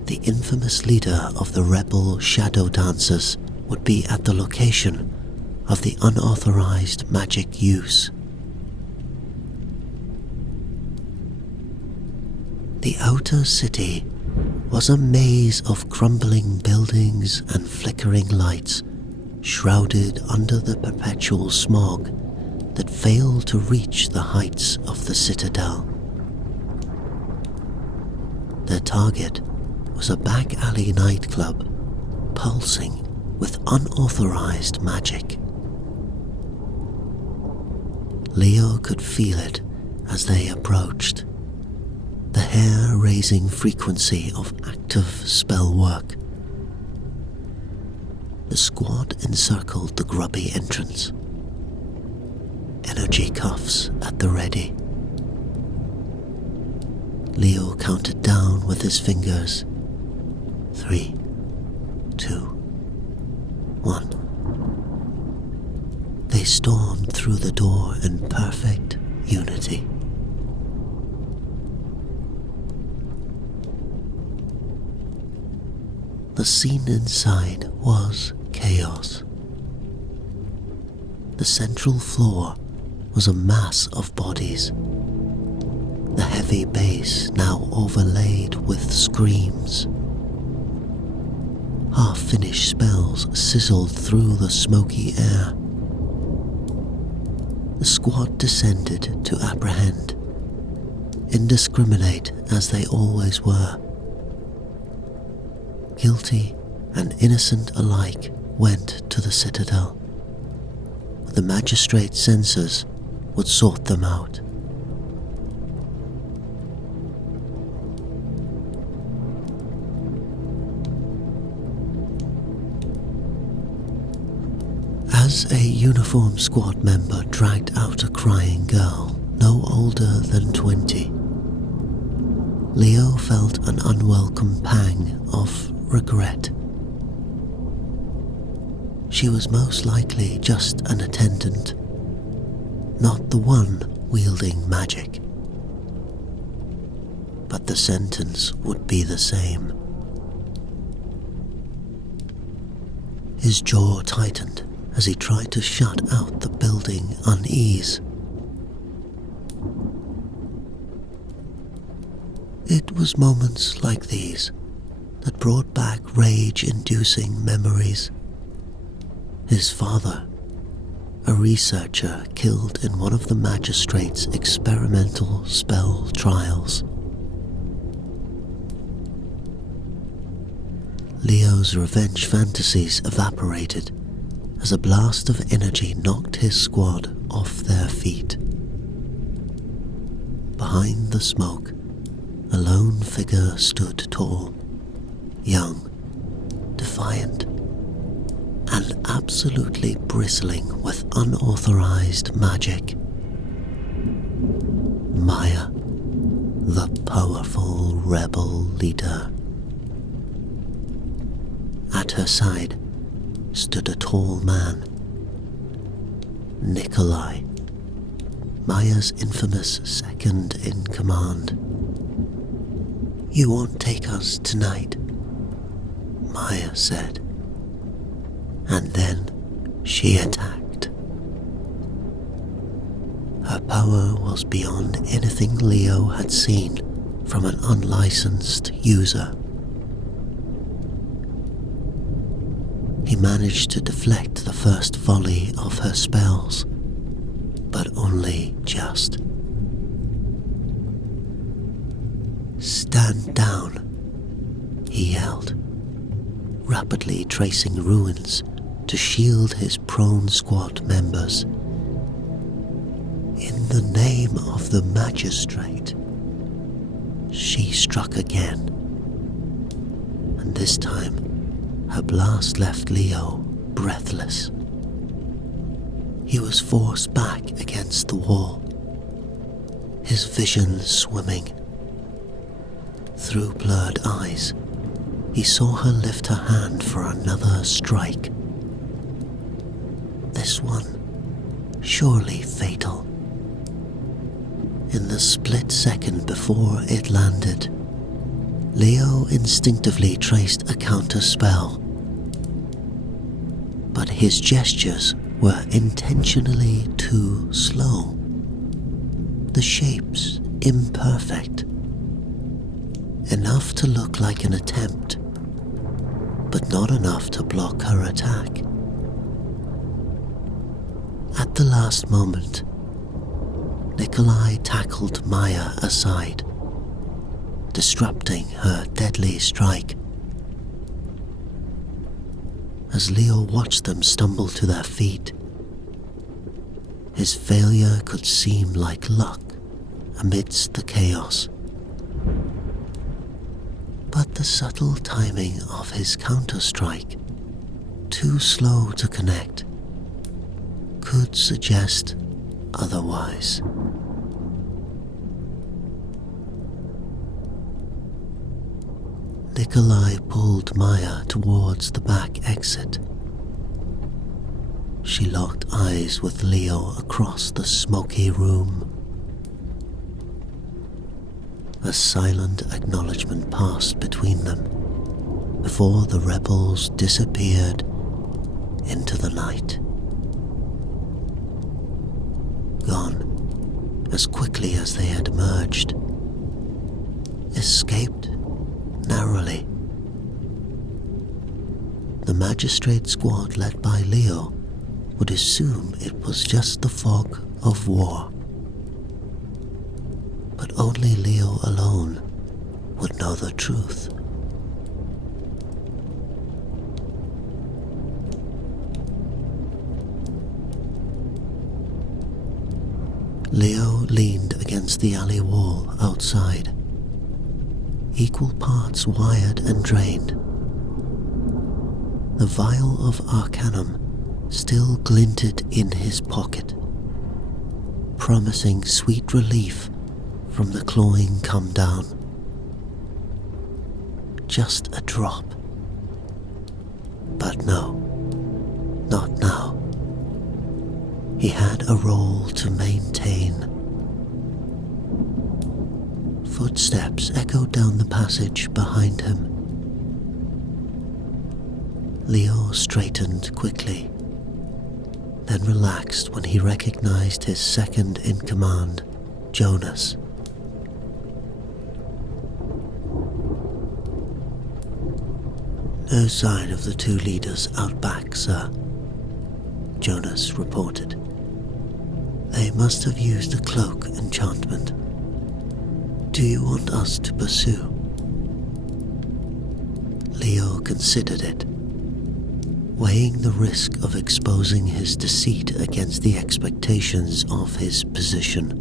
the infamous leader of the rebel shadow dancers, would be at the location of the unauthorized magic use. The Outer City was a maze of crumbling buildings and flickering lights, shrouded under the perpetual smog that failed to reach the heights of the Citadel. Their target was a back-alley nightclub, pulsing with unauthorized magic. Leo could feel it as they approached, the hair-raising frequency of active spell work. The squad encircled the grubby entrance, energy cuffs at the ready. Leo counted down with his fingers. 3, 2, 1. They stormed through the door in perfect unity. The scene inside was chaos. The central floor was a mass of bodies, the heavy bass now overlaid with screams. Half-finished spells sizzled through the smoky air. The squad descended to apprehend, indiscriminate as they always were. Guilty and innocent alike went to the Citadel. The magistrate's censors would sort them out. As a uniformed squad member dragged out a crying girl no older than 20, Leo felt an unwelcome pang of regret. She was most likely just an attendant, not the one wielding magic. But the sentence would be the same. His jaw tightened as he tried to shut out the building unease. It was moments like these that brought back rage-inducing memories. His father, a researcher killed in one of the magistrate's experimental spell trials. Leo's revenge fantasies evaporated as a blast of energy knocked his squad off their feet. Behind the smoke, A lone figure stood tall, young, defiant, and absolutely bristling with unauthorized magic. Maya, the powerful rebel leader. At her side stood a tall man, Nikolai, Maya's infamous second in command. "You won't take us tonight," Maya said, and then she attacked. Her power was beyond anything Leo had seen from an unlicensed user. He managed to deflect the first volley of her spells, but only just. "Stand down," he yelled, rapidly tracing runes to shield his prone squad members. "In the name of the magistrate." She struck again, and this time her blast left Leo breathless. He was forced back against the wall, his vision swimming. Through blurred eyes, he saw her lift her hand for another strike. This one, surely fatal. In the split second before it landed, Leo instinctively traced a counter spell. But his gestures were intentionally too slow. The shapes imperfect. Enough to look like an attempt, but not enough to block her attack. At the last moment, Nikolai tackled Maya aside, disrupting her deadly strike. As Leo watched them stumble to their feet, his failure could seem like luck amidst the chaos. But the subtle timing of his counter-strike, too slow to connect, could suggest otherwise. Nikolai pulled Maya towards the back exit. She locked eyes with Leo across the smoky room. A silent acknowledgement passed between them before the rebels disappeared into the night. Gone as quickly as they had emerged. Escaped narrowly. The magistrate squad led by Leo would assume it was just the fog of war. But only Leo alone would know the truth. Leo leaned against the alley wall outside, equal parts wired and drained. The vial of arcanum still glinted in his pocket, promising sweet relief from the clawing come down. Just a drop. But no, not now. He had a role to maintain. Footsteps echoed down the passage behind him. Leo straightened quickly, then relaxed when he recognized his second in command, Jonas. "No sign of the two leaders out back, sir," Jonas reported. "They must have used a cloak enchantment. Do you want us to pursue?" Leo considered it, weighing the risk of exposing his deceit against the expectations of his position.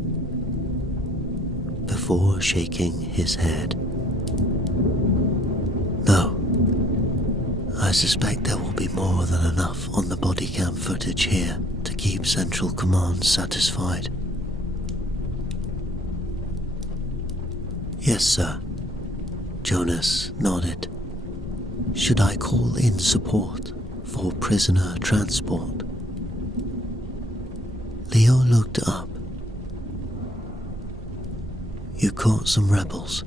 before shaking his head. No, I suspect there will be more than enough on the body cam footage here to keep Central Command satisfied. Yes, sir. Jonas nodded. Should I call in support for prisoner transport? Leo looked up. You caught some rebels?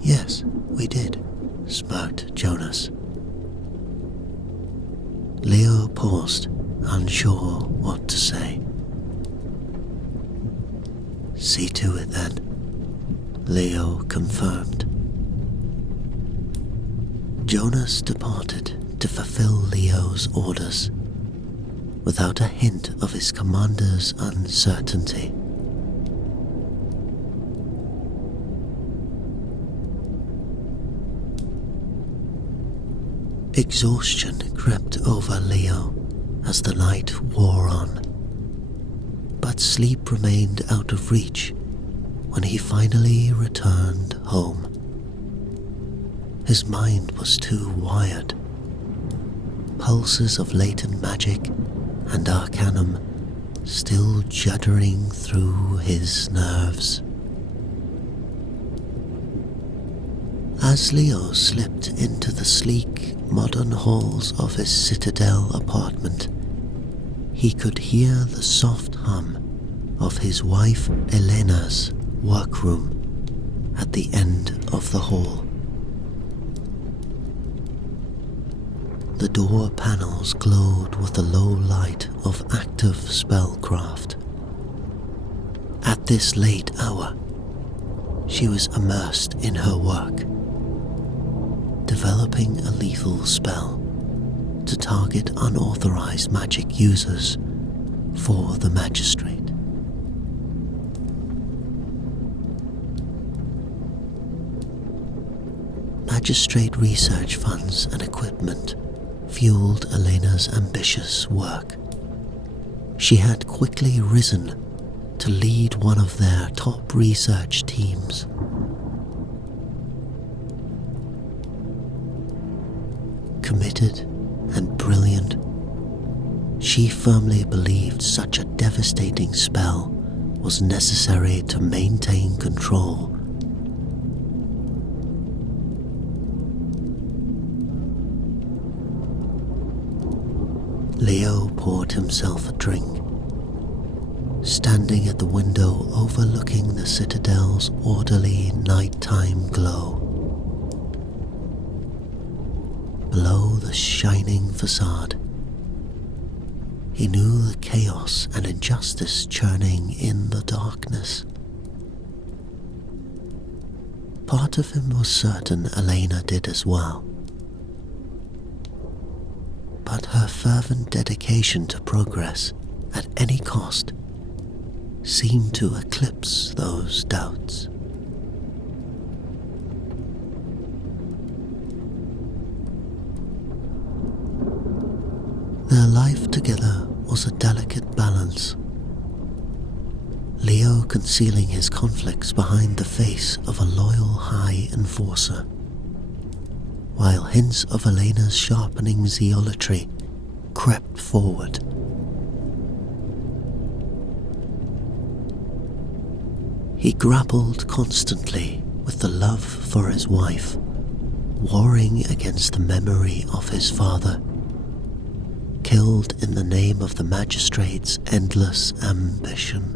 Yes, we did, smirked Jonas. Leo paused, unsure what to say. See to it then, Leo confirmed. Jonas departed to fulfill Leo's orders, without a hint of his commander's uncertainty. Exhaustion crept over Leo as the night wore on, but sleep remained out of reach when he finally returned home. His mind was too wired. Pulses of latent magic and arcanum still juddering through his nerves. As Leo slipped into the sleek, modern halls of his Citadel apartment, he could hear the soft hum of his wife Elena's workroom at the end of the hall. The door panels glowed with the low light of active spellcraft. At this late hour, she was immersed in her work, developing a lethal spell to target unauthorized magic users for the magistrate. Magistrate research funds and equipment fueled Elena's ambitious work. She had quickly risen to lead one of their top research teams. Committed and brilliant, she firmly believed such a devastating spell was necessary to maintain control. Leo poured himself a drink, standing at the window overlooking the Citadel's orderly nighttime glow. Below the shining facade, he knew the chaos and injustice churning in the darkness. Part of him was certain Elena did as well, but her fervent dedication to progress at any cost seemed to eclipse those doubts. Their life together was a delicate balance, Leo concealing his conflicts behind the face of a loyal high enforcer, while hints of Elena's sharpening zealotry crept forward. He grappled constantly with the love for his wife, warring against the memory of his father, killed in the name of the magistrate's endless ambition.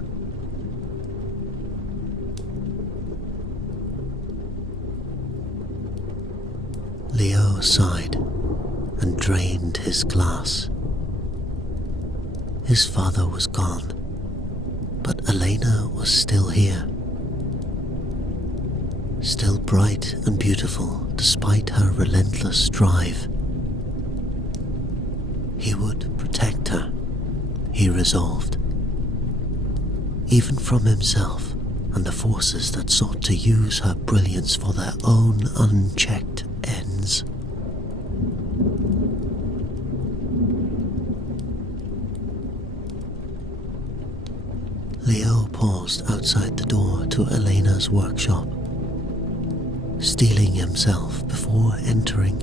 Leo sighed and drained his glass. His father was gone, but Elena was still here. Still bright and beautiful despite her relentless drive. He would protect her, he resolved, even from himself and the forces that sought to use her brilliance for their own unchecked ends. Leo paused outside the door to Elena's workshop, steeling himself before entering.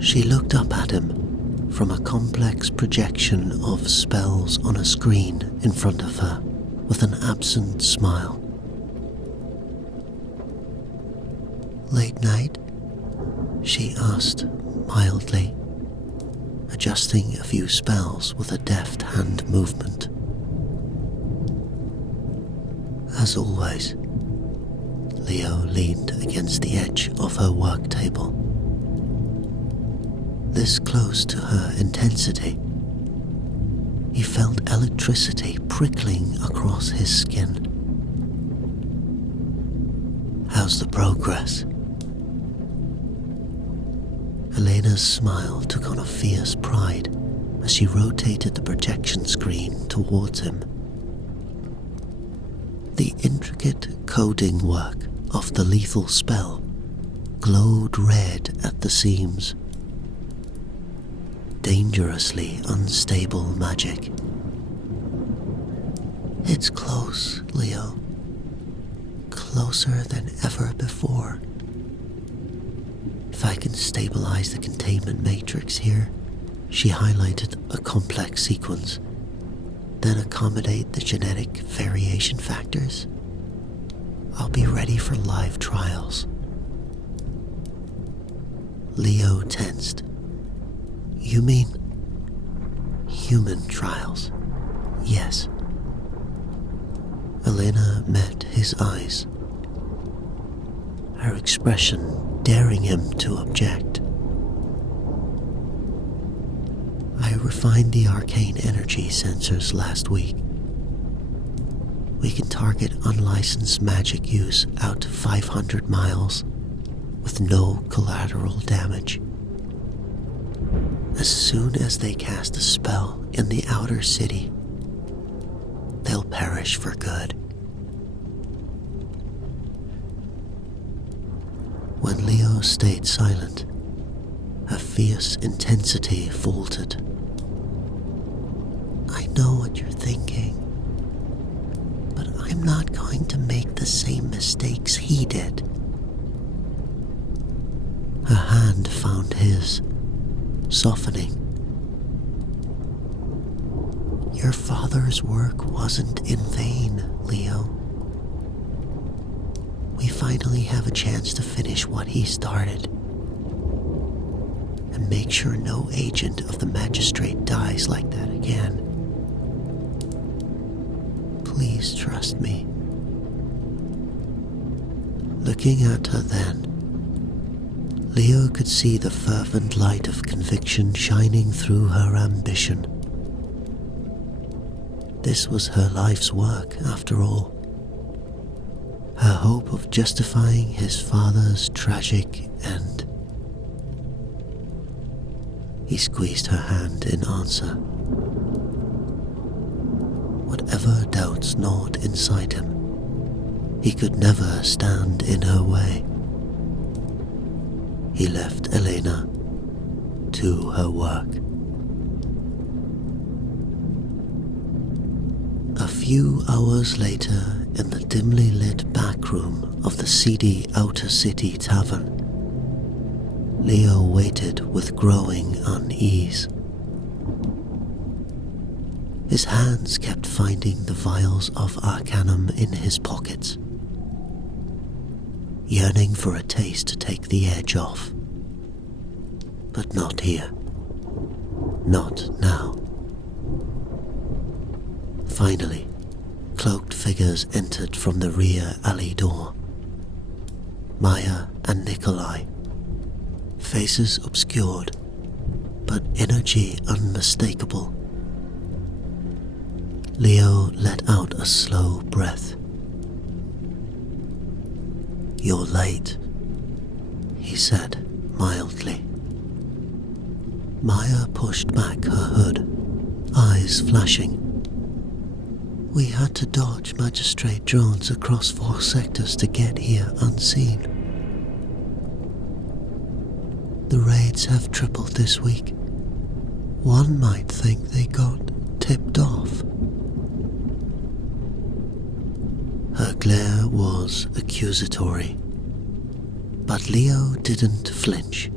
She looked up at him from a complex projection of spells on a screen in front of her with an absent smile. "Late night?" she asked mildly, adjusting a few spells with a deft hand movement. As always, Leo leaned against the edge of her work table. This close to her intensity, he felt electricity prickling across his skin. "How's the progress?" Elena's smile took on a fierce pride as she rotated the projection screen towards him. The intricate coding work of the lethal spell glowed red at the seams. Dangerously unstable magic. "It's close, Leo. Closer than ever before. If I can stabilize the containment matrix here," she highlighted a complex sequence, "then accommodate the genetic variation factors, I'll be ready for live trials." Leo tensed. "You mean human trials?" "Yes." Elena met his eyes, her expression daring him to object. "I refined the arcane energy sensors last week. We can target unlicensed magic use out to 500 miles with no collateral damage. As soon as they cast a spell in the outer city, they'll perish for good." When Leo stayed silent, her fierce intensity faltered. "I know what you're thinking, but I'm not going to make the same mistakes he did." Her hand found his, softening. "Your father's work wasn't in vain, Leo. We finally have a chance to finish what he started and make sure no agent of the magistrate dies like that again. Please trust me." Looking at her then, Leo could see the fervent light of conviction shining through her ambition. This was her life's work, after all. Her hope of justifying his father's tragic end. He squeezed her hand in answer. Whatever doubts gnawed inside him, he could never stand in her way. He left Elena to her work. A few hours later, in the dimly lit back room of the seedy outer city tavern, Leo waited with growing unease. His hands kept finding the vials of arcanum in his pockets, yearning for a taste to take the edge off. But not here. Not now. Finally, cloaked figures entered from the rear alley door. Maya and Nikolai, faces obscured, but energy unmistakable. Leo let out a slow breath. "You're late," he said mildly. Maya pushed back her hood, eyes flashing. "We had to dodge magistrate drones across 4 sectors to get here unseen. The raids have tripled this week. One might think they got tipped off. Her glare was accusatory, but Leo didn't flinch.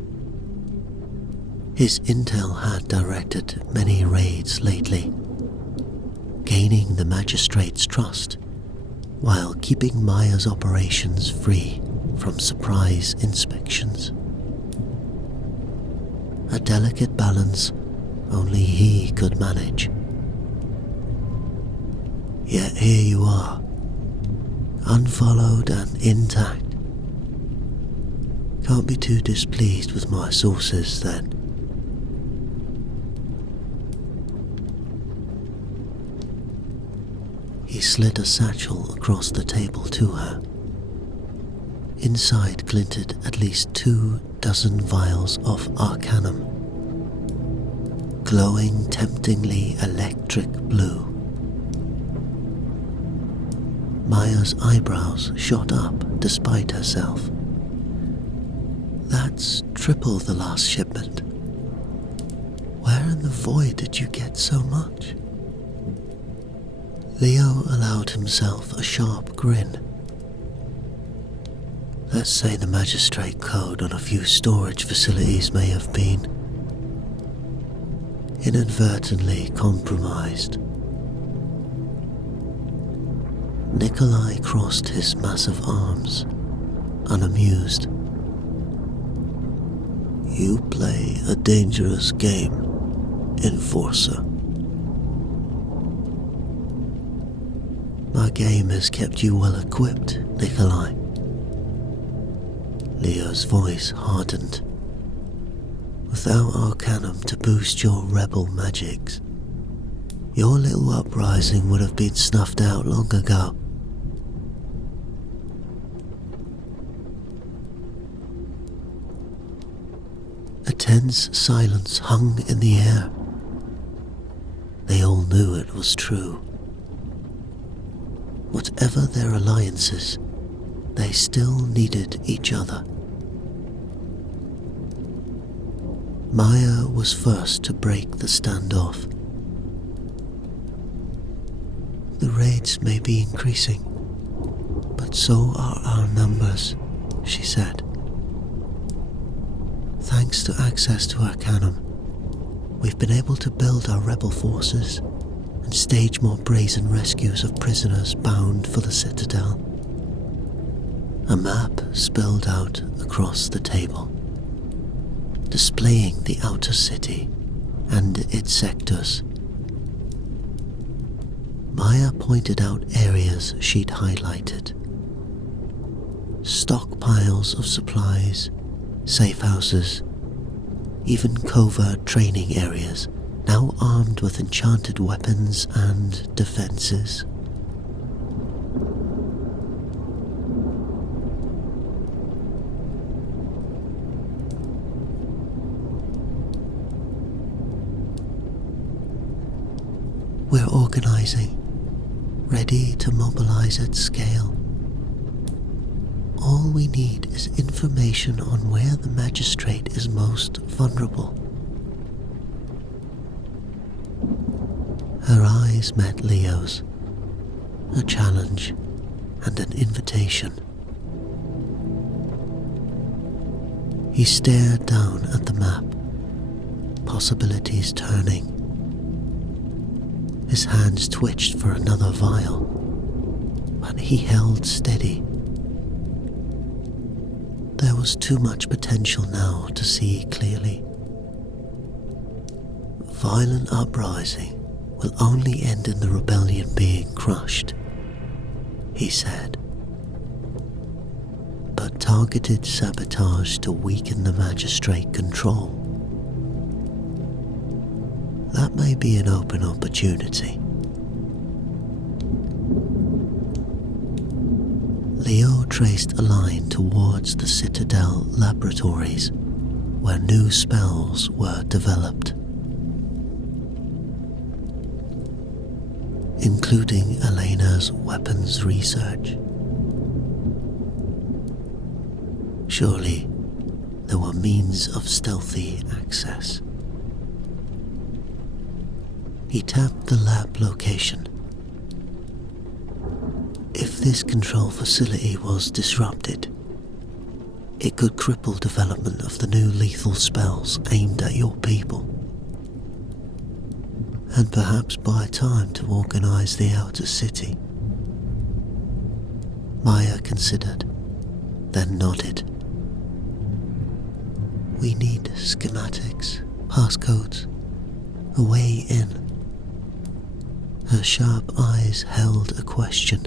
His intel had directed many raids lately, gaining the magistrate's trust while keeping Maya's operations free from surprise inspections. A delicate balance only he could manage. Yet here you are, unfollowed and intact. Can't be too displeased with my sources then. He slid a satchel across the table to her. Inside glinted at least 24 vials of arcanum, glowing temptingly electric blue. Maya's eyebrows shot up despite herself. That's triple the last shipment. Where in the void did you get so much? Leo allowed himself a sharp grin. Let's say the magistrate code on a few storage facilities may have been inadvertently compromised. Nikolai crossed his massive arms, unamused. You play a dangerous game, Enforcer. My game has kept you well equipped, Nikolai. Leo's voice hardened. Without arcanum to boost your rebel magics, your little uprising would have been snuffed out long ago. A tense silence hung in the air. They all knew it was true. Whatever their alliances, they still needed each other. Maya was first to break the standoff. The raids may be increasing, but so are our numbers, she said. Thanks to access to Arcanum, we've been able to build our rebel forces and stage more brazen rescues of prisoners bound for the Citadel. A map spilled out across the table, displaying the outer city and its sectors. Maya pointed out areas she'd highlighted. Stockpiles of supplies, safe houses, even covert training areas, now armed with enchanted weapons and defenses. We're organizing, ready to mobilize at scale. All we need is information on where the magistrate is most vulnerable. Her eyes met Leo's, a challenge and an invitation. He stared down at the map, possibilities turning. His hands twitched for another vial, but he held steady. There was too much potential now to see clearly. Violent uprising will only end in the rebellion being crushed, he said. But targeted sabotage to weaken the magistrate control, that may be an open opportunity. Leo traced a line towards the Citadel laboratories where new spells were developed, including Elena's weapons research. Surely there were means of stealthy access. He tapped the lab location. If this control facility was disrupted, it could cripple development of the new lethal spells aimed at your people, and perhaps buy time to organize the outer city. Maya considered, then nodded. We need schematics, passcodes, a way in. Her sharp eyes held a question.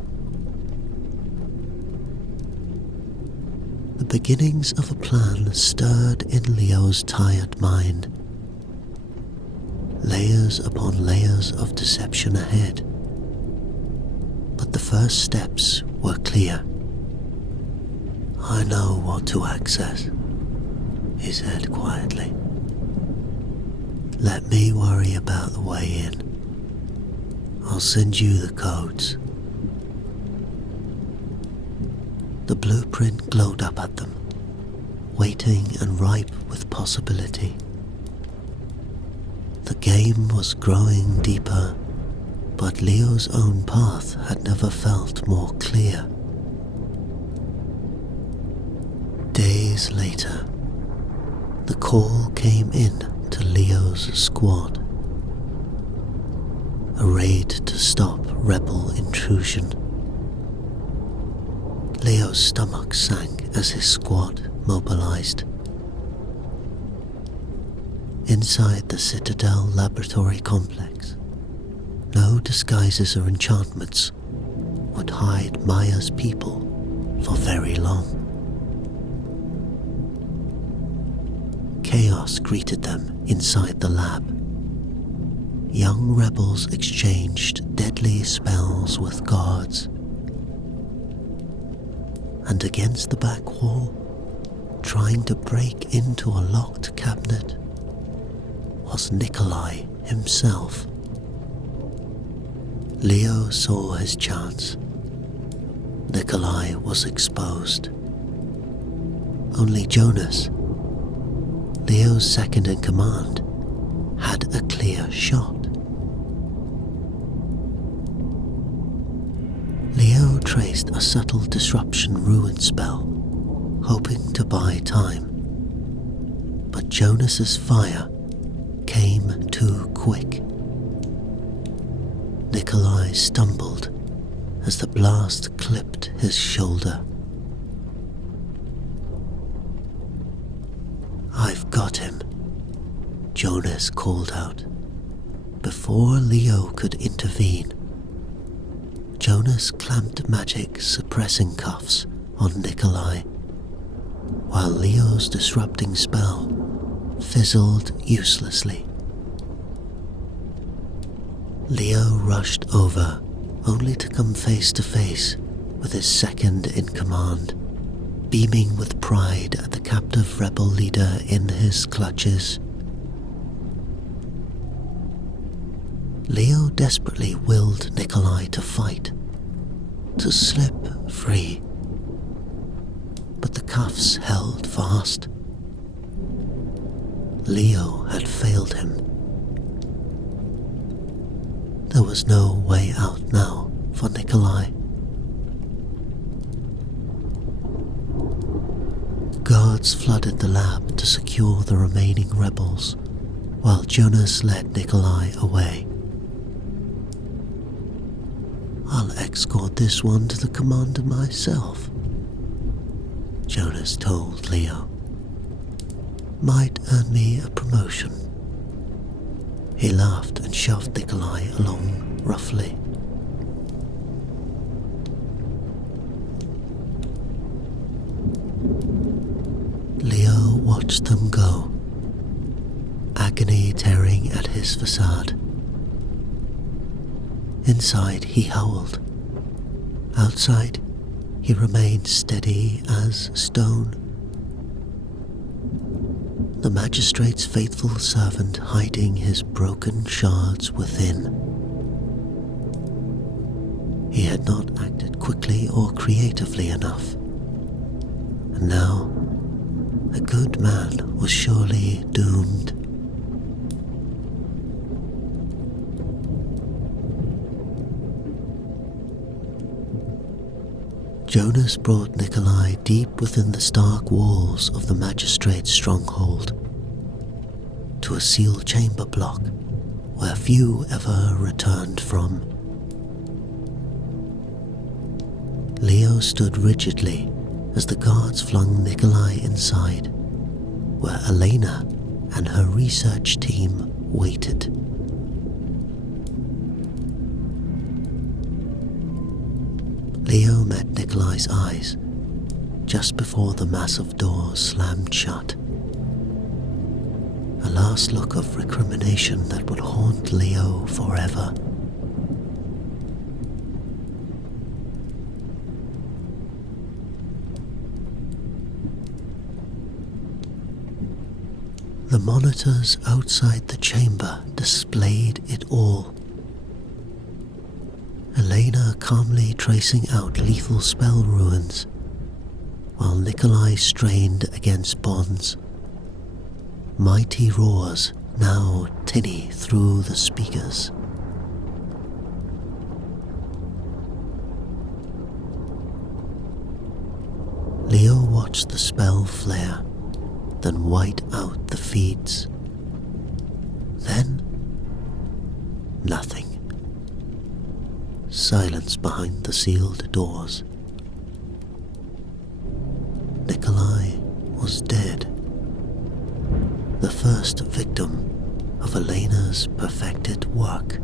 The beginnings of a plan stirred in Leo's tired mind. Layers upon layers of deception ahead. But the first steps were clear. I know what to access, he said quietly. Let me worry about the way in. I'll send you the codes. The blueprint glowed up at them, waiting and ripe with possibility. The game was growing deeper, but Leo's own path had never felt more clear. Days later, the call came in to Leo's squad. A raid to stop rebel intrusion. Leo's stomach sank as his squad mobilized. Inside the Citadel laboratory complex, no disguises or enchantments would hide Maya's people for very long. Chaos greeted them inside the lab. Young rebels exchanged deadly spells with guards. And against the back wall, trying to break into a locked cabinet, was Nikolai himself. Leo saw his chance. Nikolai was exposed. Only Jonas, Leo's second in command, had a clear shot. Leo traced a subtle disruption ruin spell, hoping to buy time. But Jonas's fire came too quick. Nikolai stumbled as the blast clipped his shoulder. I've got him, Jonas called out. Before Leo could intervene, Jonas clamped magic suppressing cuffs on Nikolai, while Leo's disrupting spell fizzled uselessly. Leo rushed over, only to come face to face with his second in command, beaming with pride at the captive rebel leader in his clutches. Leo desperately willed Nikolai to fight, to slip free. But the cuffs held fast. Leo had failed him. There was no way out now for Nikolai. Guards flooded the lab to secure the remaining rebels, while Jonas led Nikolai away. I'll escort this one to the commander myself, Jonas told Leo. Might earn me a promotion. He laughed and shoved Nikolai along roughly. Leo watched them go, agony tearing at his facade. Inside he howled. Outside he remained steady as stone. The magistrate's faithful servant hiding his broken shards within. He had not acted quickly or creatively enough, and now a good man was surely doomed. Jonas brought Nikolai deep within the stark walls of the magistrate's stronghold, to a sealed chamber block where few ever returned from. Leo stood rigidly as the guards flung Nikolai inside, where Elena and her research team waited. Leo met Nikolai's eyes just before the massive door slammed shut. A last look of recrimination that would haunt Leo forever. The monitors outside the chamber displayed it all. Elena calmly tracing out lethal spell ruins, while Nikolai strained against bonds. Mighty roars now tinny through the speakers. Leo watched the spell flare, then white out the feeds. Then, nothing. Silence behind the sealed doors. Nikolai was dead. The first victim of Elena's perfected work.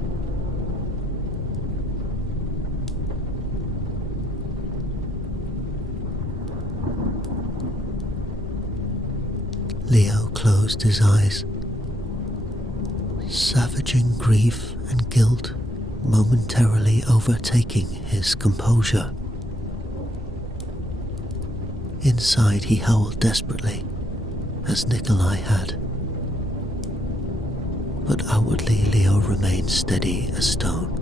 Leo closed his eyes. Savaging grief and guilt momentarily overtaking his composure. Inside he howled desperately, as Nikolai had. But outwardly Leo remained steady as stone.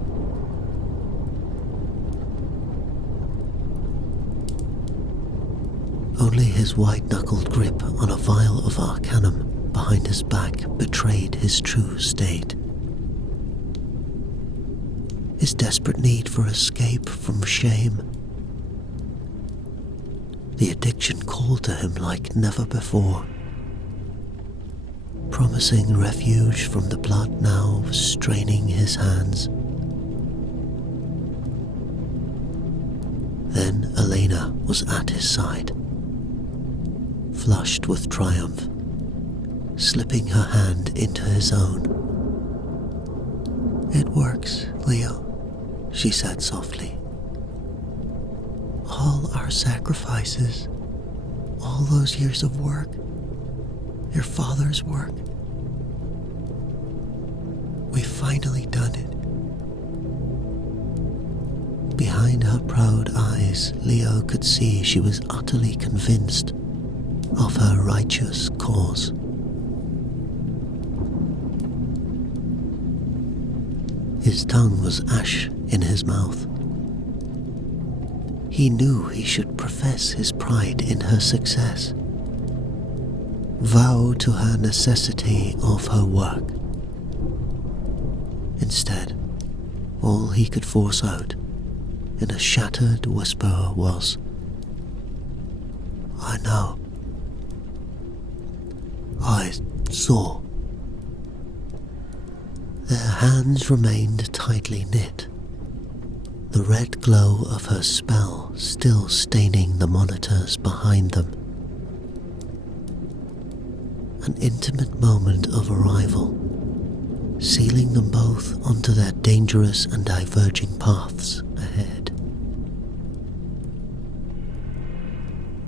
Only his white-knuckled grip on a vial of arcanum behind his back betrayed his true state. His desperate need for escape from shame. The addiction called to him like never before, promising refuge from the blood now straining his hands. Then Elena was at his side, flushed with triumph, slipping her hand into his own. "It works, Leo," she said softly. "All our sacrifices, all those years of work, your father's work, we've finally done it." Behind her proud eyes, Leo could see she was utterly convinced of her righteous cause. His tongue was ash in his mouth. He knew he should profess his pride in her success, vow to her necessity of her work. Instead, all he could force out in a shattered whisper was, "I know. I saw." Their hands remained tightly knit, the red glow of her spell still staining the monitors behind them. An intimate moment of arrival, sealing them both onto their dangerous and diverging paths ahead.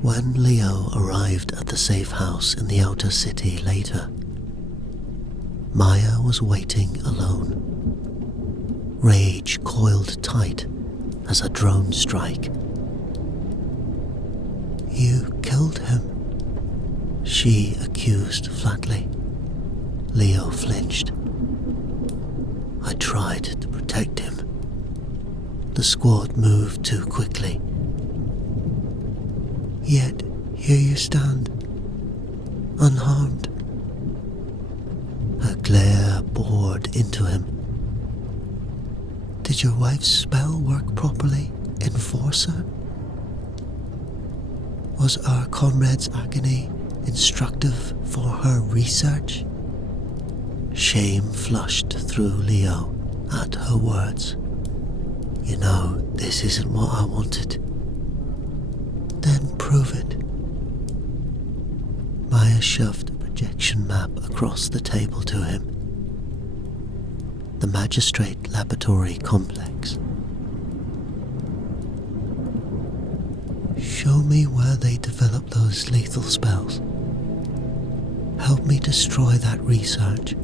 When Leo arrived at the safe house in the outer city later, Maya was waiting alone, rage coiled tight as a drone strike. "You killed him," she accused flatly. Leo flinched. "I tried to protect him. The squad moved too quickly. Yet here you stand, unharmed." Her glare bored into him. "Did your wife's spell work properly, Enforcer?" Was our comrade's agony instructive for her research? Shame flushed through Leo at her words. You know, this isn't what I wanted. Then prove it. Maya shoved a projection map across the table to him. The Magistrate Laboratory Complex. Show me where they developed those lethal spells. Help me destroy that research.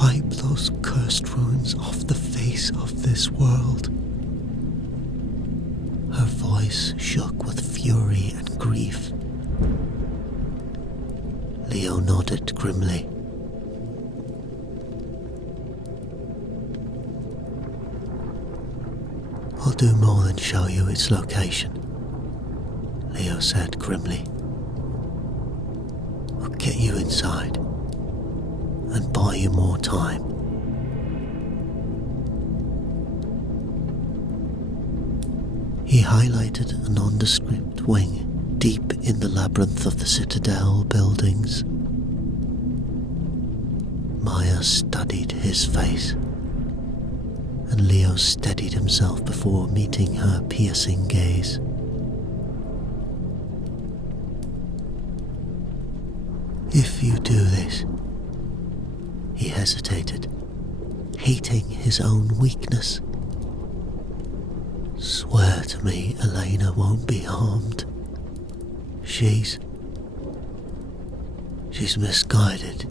Wipe those cursed ruins off the face of this world. Her voice shook with fury and grief. Leo nodded grimly. I'll do more than show you its location, Leo said grimly. I'll get you inside and buy you more time. He highlighted a nondescript wing deep in the labyrinth of the Citadel buildings. Maya studied his face, and Leo steadied himself before meeting her piercing gaze. If you do this, he hesitated, hating his own weakness. Swear to me Elena won't be harmed. She's misguided,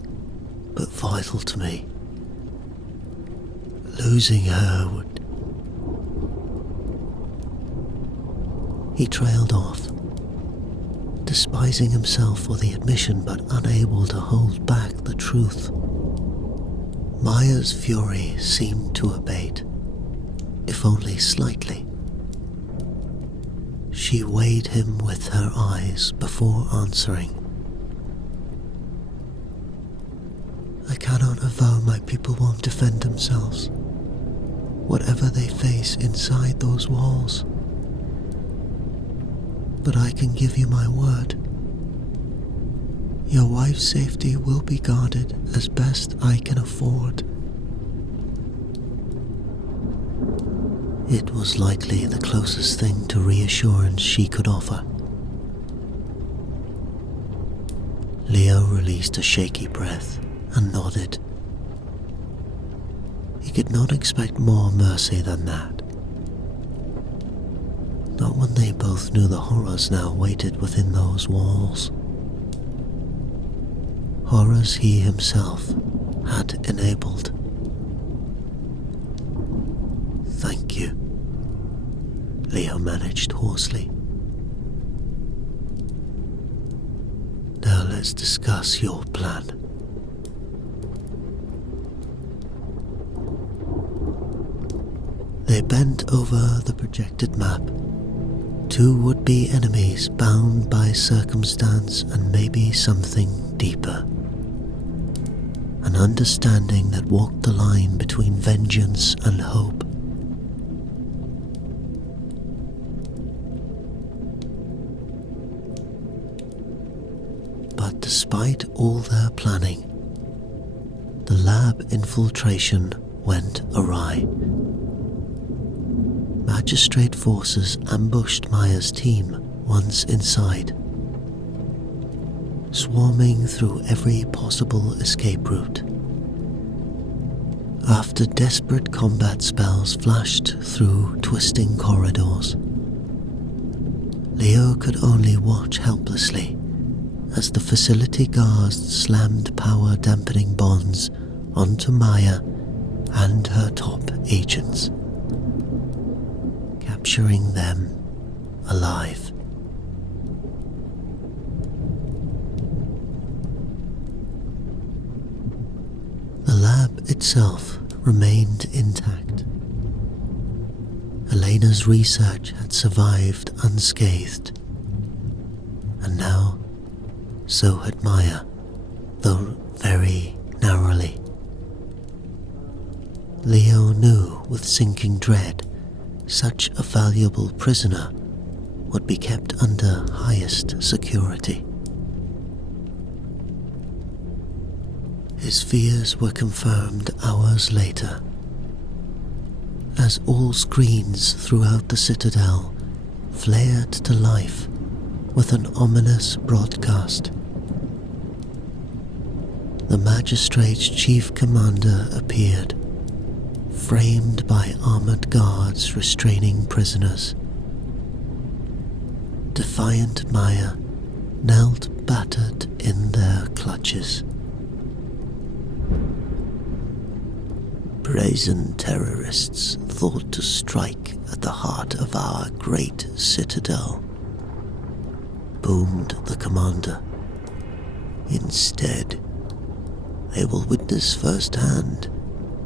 but vital to me. Losing her would... He trailed off, despising himself for the admission but unable to hold back the truth. Maya's fury seemed to abate, if only slightly. She weighed him with her eyes before answering. I cannot avow my people won't defend themselves, whatever they face inside those walls. But I can give you my word. Your wife's safety will be guarded as best I can afford. It was likely the closest thing to reassurance she could offer. Leo released a shaky breath and nodded. He could not expect more mercy than that. Not when they both knew the horrors now waited within those walls. Horrors he himself had enabled. Thank you, Leo managed hoarsely. Now let's discuss your plan. They bent over the projected map. Two would-be enemies bound by circumstance and maybe something deeper. An understanding that walked the line between vengeance and hope. But despite all their planning, the lab infiltration went awry. Magistrate forces ambushed Maya's team once inside, swarming through every possible escape route. After desperate combat spells flashed through twisting corridors, Leo could only watch helplessly as the facility guards slammed power-dampening bonds onto Maya and her top agents, capturing them alive. The lab itself remained intact. Elena's research had survived unscathed, and now so had Maya, though very narrowly. Leo knew with sinking dread such a valuable prisoner would be kept under highest security. His fears were confirmed hours later, as all screens throughout the citadel flared to life with an ominous broadcast. The magistrate's chief commander appeared, framed by armored guards restraining prisoners. Defiant Maya knelt battered in their clutches. Brazen terrorists thought to strike at the heart of our great citadel, boomed the commander. Instead, they will witness firsthand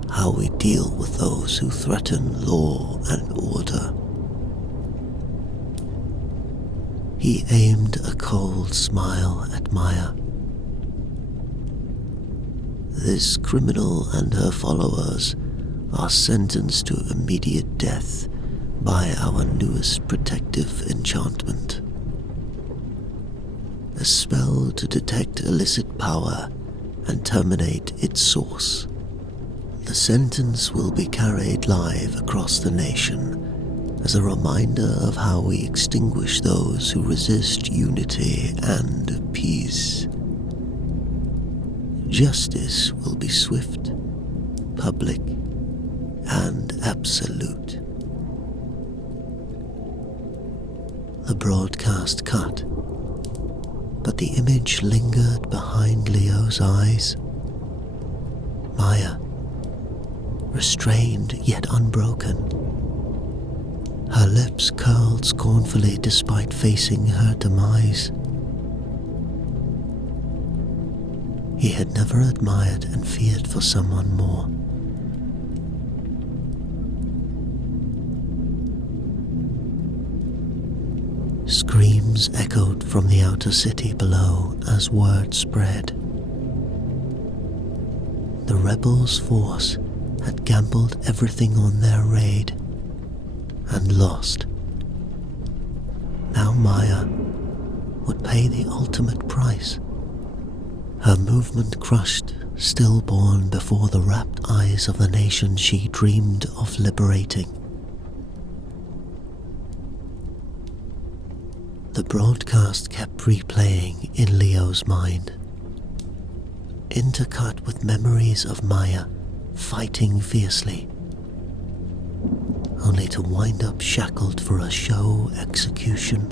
how we deal with those who threaten law and order. He aimed a cold smile at Maya. This criminal and her followers are sentenced to immediate death by our newest protective enchantment. A spell to detect illicit power and terminate its source. The sentence will be carried live across the nation as a reminder of how we extinguish those who resist unity and peace. Justice will be swift, public, and absolute. The broadcast cut, but the image lingered behind Leo's eyes. Maya, restrained yet unbroken, her lips curled scornfully despite facing her demise. He had never admired and feared for someone more. Screams echoed from the outer city below as word spread. The rebels' force had gambled everything on their raid and lost. Now Maya would pay the ultimate price. Her movement crushed, stillborn before the rapt eyes of the nation she dreamed of liberating. The broadcast kept replaying in Leo's mind, intercut with memories of Maya fighting fiercely, only to wind up shackled for a show execution.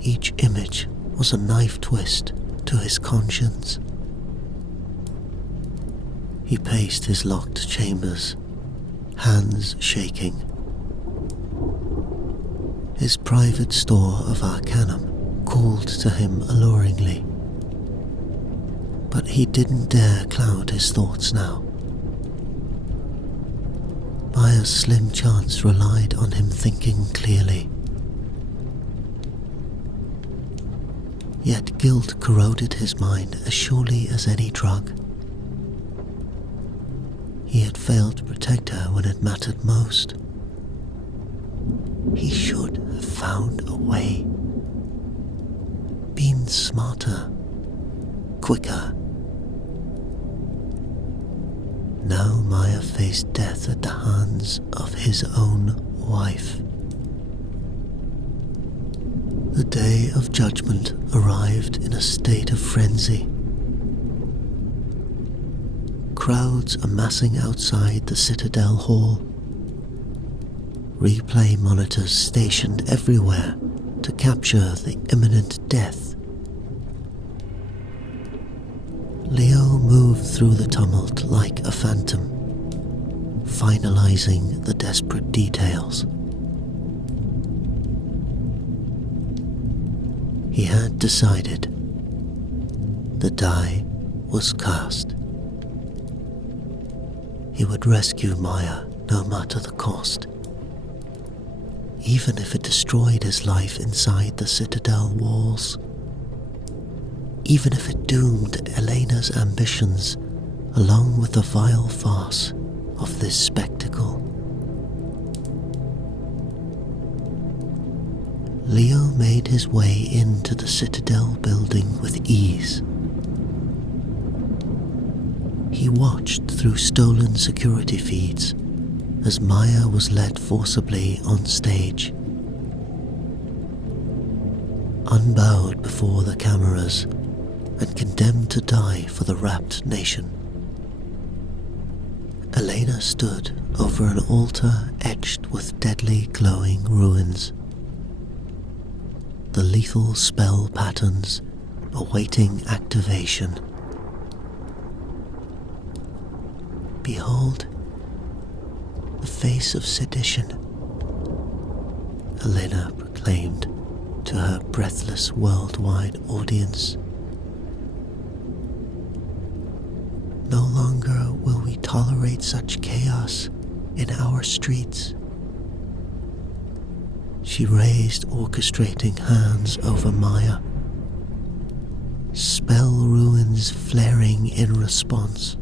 Each image was a knife twist to his conscience. He paced his locked chambers, hands shaking. His private store of arcanum called to him alluringly, but he didn't dare cloud his thoughts now. Maya's slim chance relied on him thinking clearly. Yet guilt corroded his mind as surely as any drug. He had failed to protect her when it mattered most. He should have found a way. Been smarter, quicker. Now Maya faced death at the hands of his own wife. The day of judgment arrived in a state of frenzy. Crowds amassing outside the Citadel Hall. Replay monitors stationed everywhere to capture the imminent death. Leo moved through the tumult like a phantom, finalizing the desperate details. He had decided. The die was cast. He would rescue Maya no matter the cost, even if it destroyed his life inside the Citadel walls. Even if it doomed Elena's ambitions along with the vile farce of this spectacle. Leo made his way into the Citadel building with ease. He watched through stolen security feeds as Maya was led forcibly on stage. Unbowed before the cameras and condemned to die for the rapt nation, Elena stood over an altar etched with deadly glowing ruins, the lethal spell patterns awaiting activation. Behold, the face of sedition, Elena proclaimed to her breathless worldwide audience. No longer will we tolerate such chaos in our streets. She raised orchestrating hands over Maya, spell ruins flaring in response.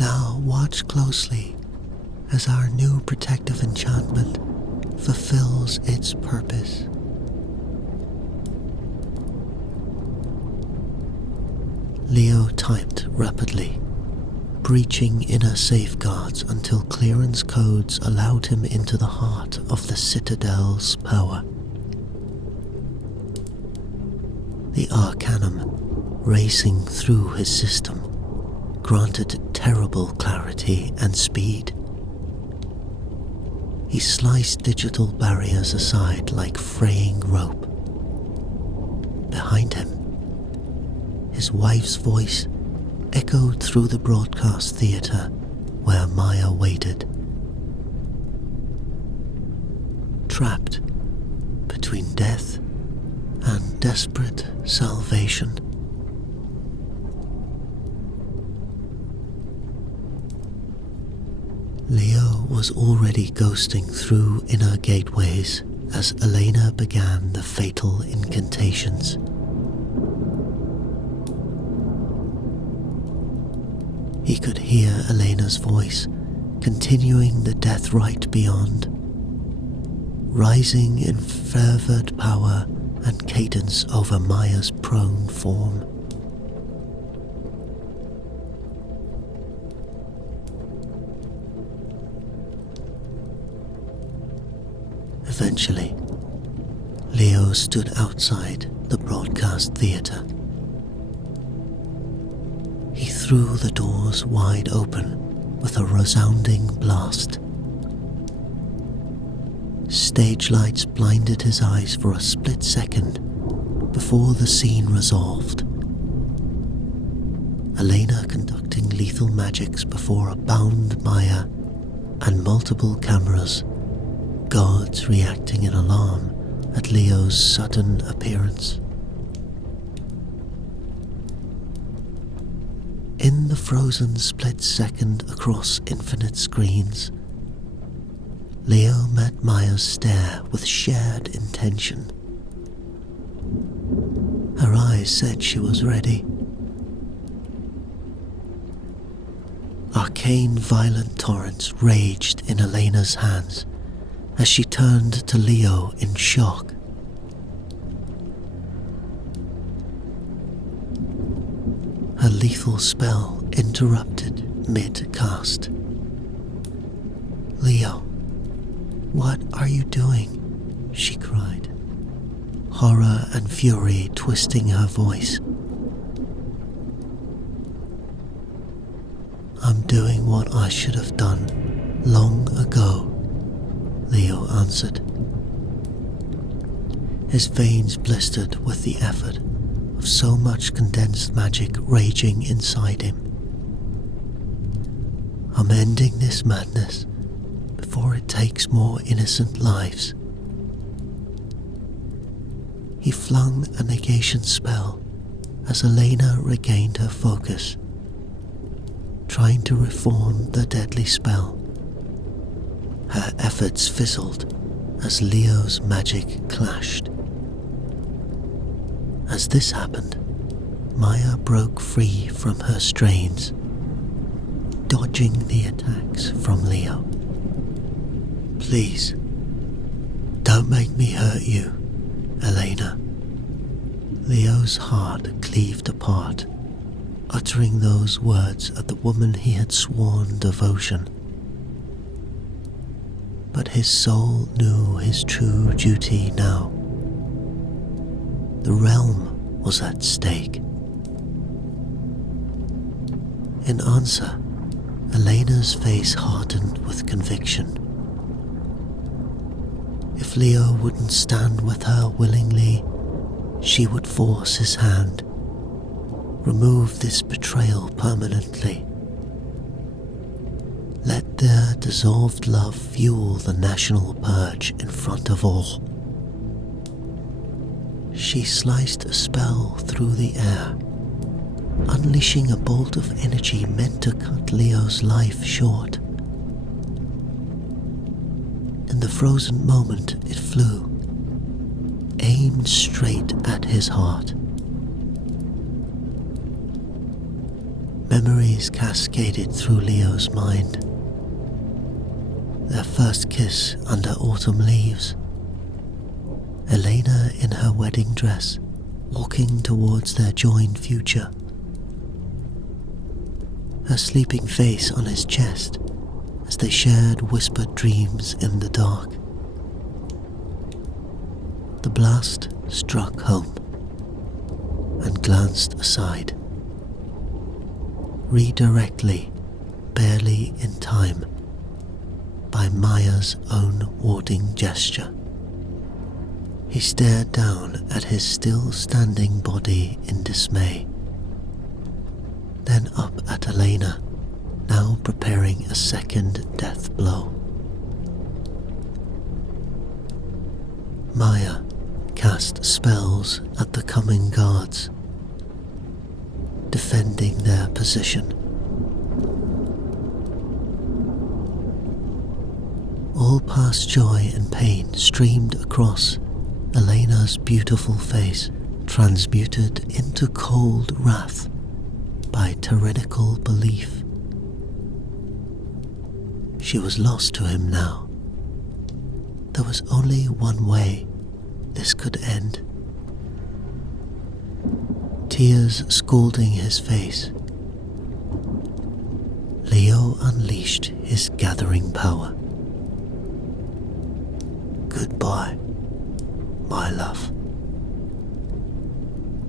Now watch closely as our new protective enchantment fulfills its purpose. Leo typed rapidly, breaching inner safeguards until clearance codes allowed him into the heart of the Citadel's power. The arcanum racing through his system granted terrible clarity and speed. He sliced digital barriers aside like fraying rope. Behind him, his wife's voice echoed through the broadcast theater where Maya waited. Trapped between death and desperate salvation. Leo was already ghosting through inner gateways as Elena began the fatal incantations. He could hear Elena's voice continuing the death rite beyond, rising in fervent power and cadence over Maya's prone form. Eventually, Leo stood outside the broadcast theater. He threw the doors wide open with a resounding blast. Stage lights blinded his eyes for a split second before the scene resolved. Elena conducting lethal magics before a bound Maya and multiple cameras, guards reacting in alarm at Leo's sudden appearance. In the frozen split second across infinite screens, Leo met Maya's stare with shared intention. Her eyes said she was ready. Arcane violent torrents raged in Elena's hands as she turned to Leo in shock. Her lethal spell interrupted mid-cast. "Leo, what are you doing?" she cried, horror and fury twisting her voice. "I'm doing what I should have done long ago," Leo answered. His veins blistered with the effort of so much condensed magic raging inside him. "I'm ending this madness before it takes more innocent lives." He flung a negation spell as Elena regained her focus, trying to reform the deadly spell. Her efforts fizzled as Leo's magic clashed. As this happened, Maya broke free from her strains, dodging the attacks from Leo. "Please, don't Don't make me hurt you, Elena. Leo's heart cleaved apart, uttering those words at the woman he had sworn devotion. But his soul knew his true duty now. The realm was at stake. In answer, Elena's face hardened with conviction. If Leo wouldn't stand with her willingly, she would force his hand, remove this betrayal permanently. Let their dissolved love fuel the national purge in front of all. She sliced a spell through the air, unleashing a bolt of energy meant to cut Leo's life short. In the frozen moment, it flew, aimed straight at his heart. Memories cascaded through Leo's mind. Their first kiss under autumn leaves. Elena in her wedding dress, walking towards their joined future. Her sleeping face on his chest as they shared whispered dreams in the dark. The blast struck home and glanced aside, redirectly, barely in time, by Maya's own warding gesture. He stared down at his still standing body in dismay, then up at Elena, now preparing a second death blow. Maya cast spells at the coming guards, defending their position. All past joy and pain streamed across Elena's beautiful face, transmuted into cold wrath by tyrannical belief. She was lost to him now. There was only one way this could end. Tears scalding his face, Leo unleashed his gathering power. Goodbye, my love,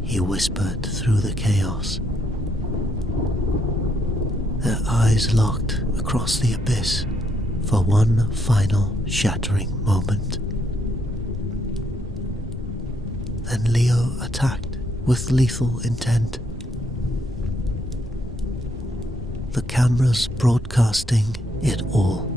he whispered through the chaos. Their eyes locked across the abyss for one final shattering moment. Then Leo attacked with lethal intent. The cameras broadcasting it all.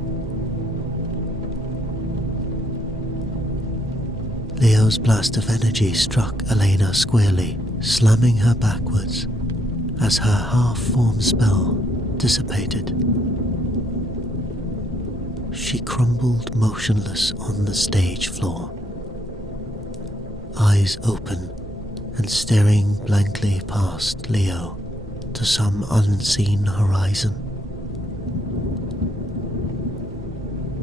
Leo's blast of energy struck Elena squarely, slamming her backwards as her half-formed spell dissipated. She crumbled motionless on the stage floor, eyes open and staring blankly past Leo to some unseen horizon.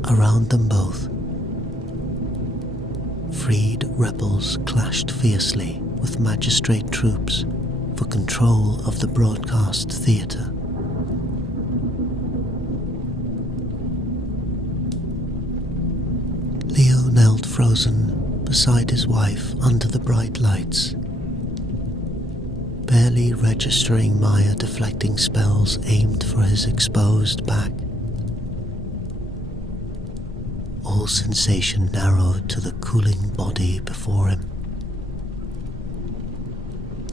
Around them both, freed rebels clashed fiercely with magistrate troops for control of the broadcast theatre. Leo knelt frozen beside his wife under the bright lights, barely registering Maya deflecting spells aimed for his exposed back. All sensation narrowed to the cooling body before him.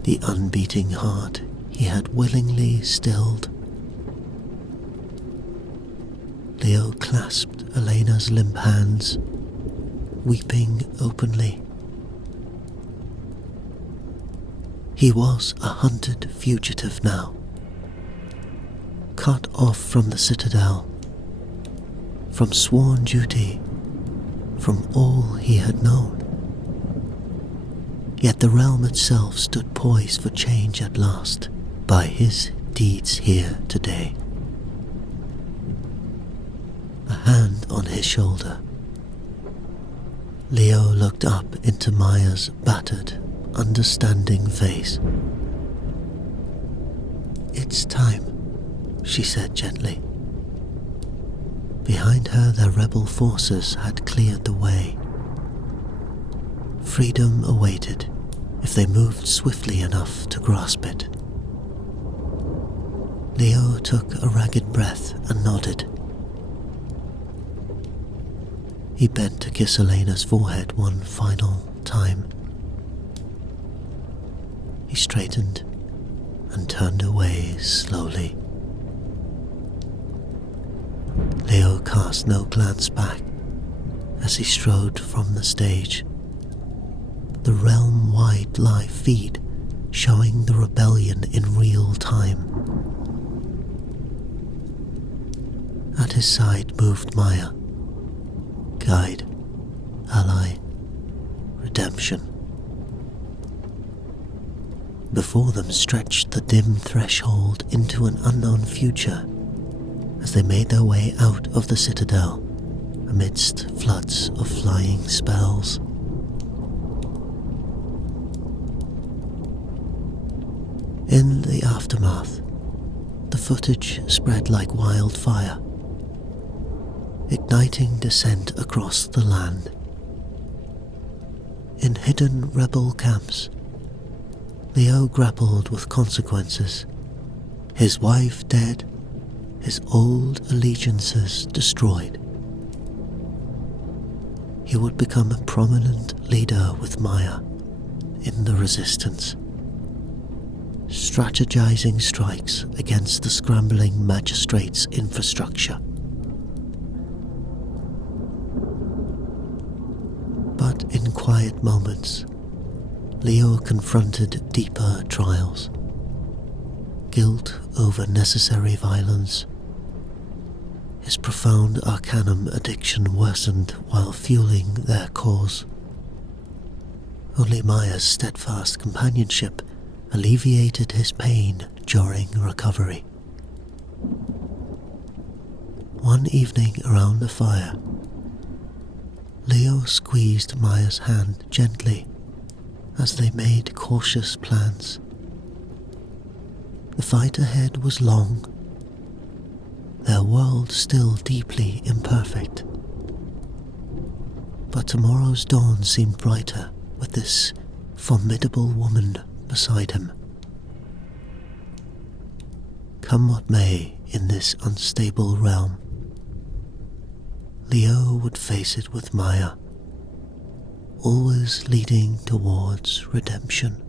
The unbeating heart he had willingly stilled. Leo clasped Elena's limp hands, weeping openly. He was a hunted fugitive now, cut off from the citadel, from sworn duty, from all he had known. Yet the realm itself stood poised for change at last by his deeds here today. A hand on his shoulder, Leo looked up into Maya's battered, understanding face. "It's time," she said gently. Behind her, their rebel forces had cleared the way. Freedom awaited if they moved swiftly enough to grasp it. Leo took a ragged breath and nodded. He bent to kiss Elena's forehead one final time. He straightened and turned away slowly. Leo cast no glance back as he strode from the stage, the realm-wide live feed showing the rebellion in real time. At his side moved Maya, guide, ally, redemption. Before them stretched the dim threshold into an unknown future as they made their way out of the citadel amidst floods of flying spells. In the aftermath, the footage spread like wildfire, igniting dissent across the land. In hidden rebel camps, Leo grappled with consequences, his wife dead, his old allegiances destroyed. He would become a prominent leader with Maya in the resistance, strategizing strikes against the scrambling magistrate's infrastructure. But in quiet moments, Leo confronted deeper trials. Guilt over necessary violence. His profound arcanum addiction worsened while fueling their cause. Only Maya's steadfast companionship alleviated his pain during recovery. One evening around the fire, Leo squeezed Maya's hand gently as they made cautious plans. The fight ahead was long, their world still deeply imperfect. But tomorrow's dawn seemed brighter with this formidable woman beside him. Come what may in this unstable realm, Leo would face it with Maya, always leading towards redemption.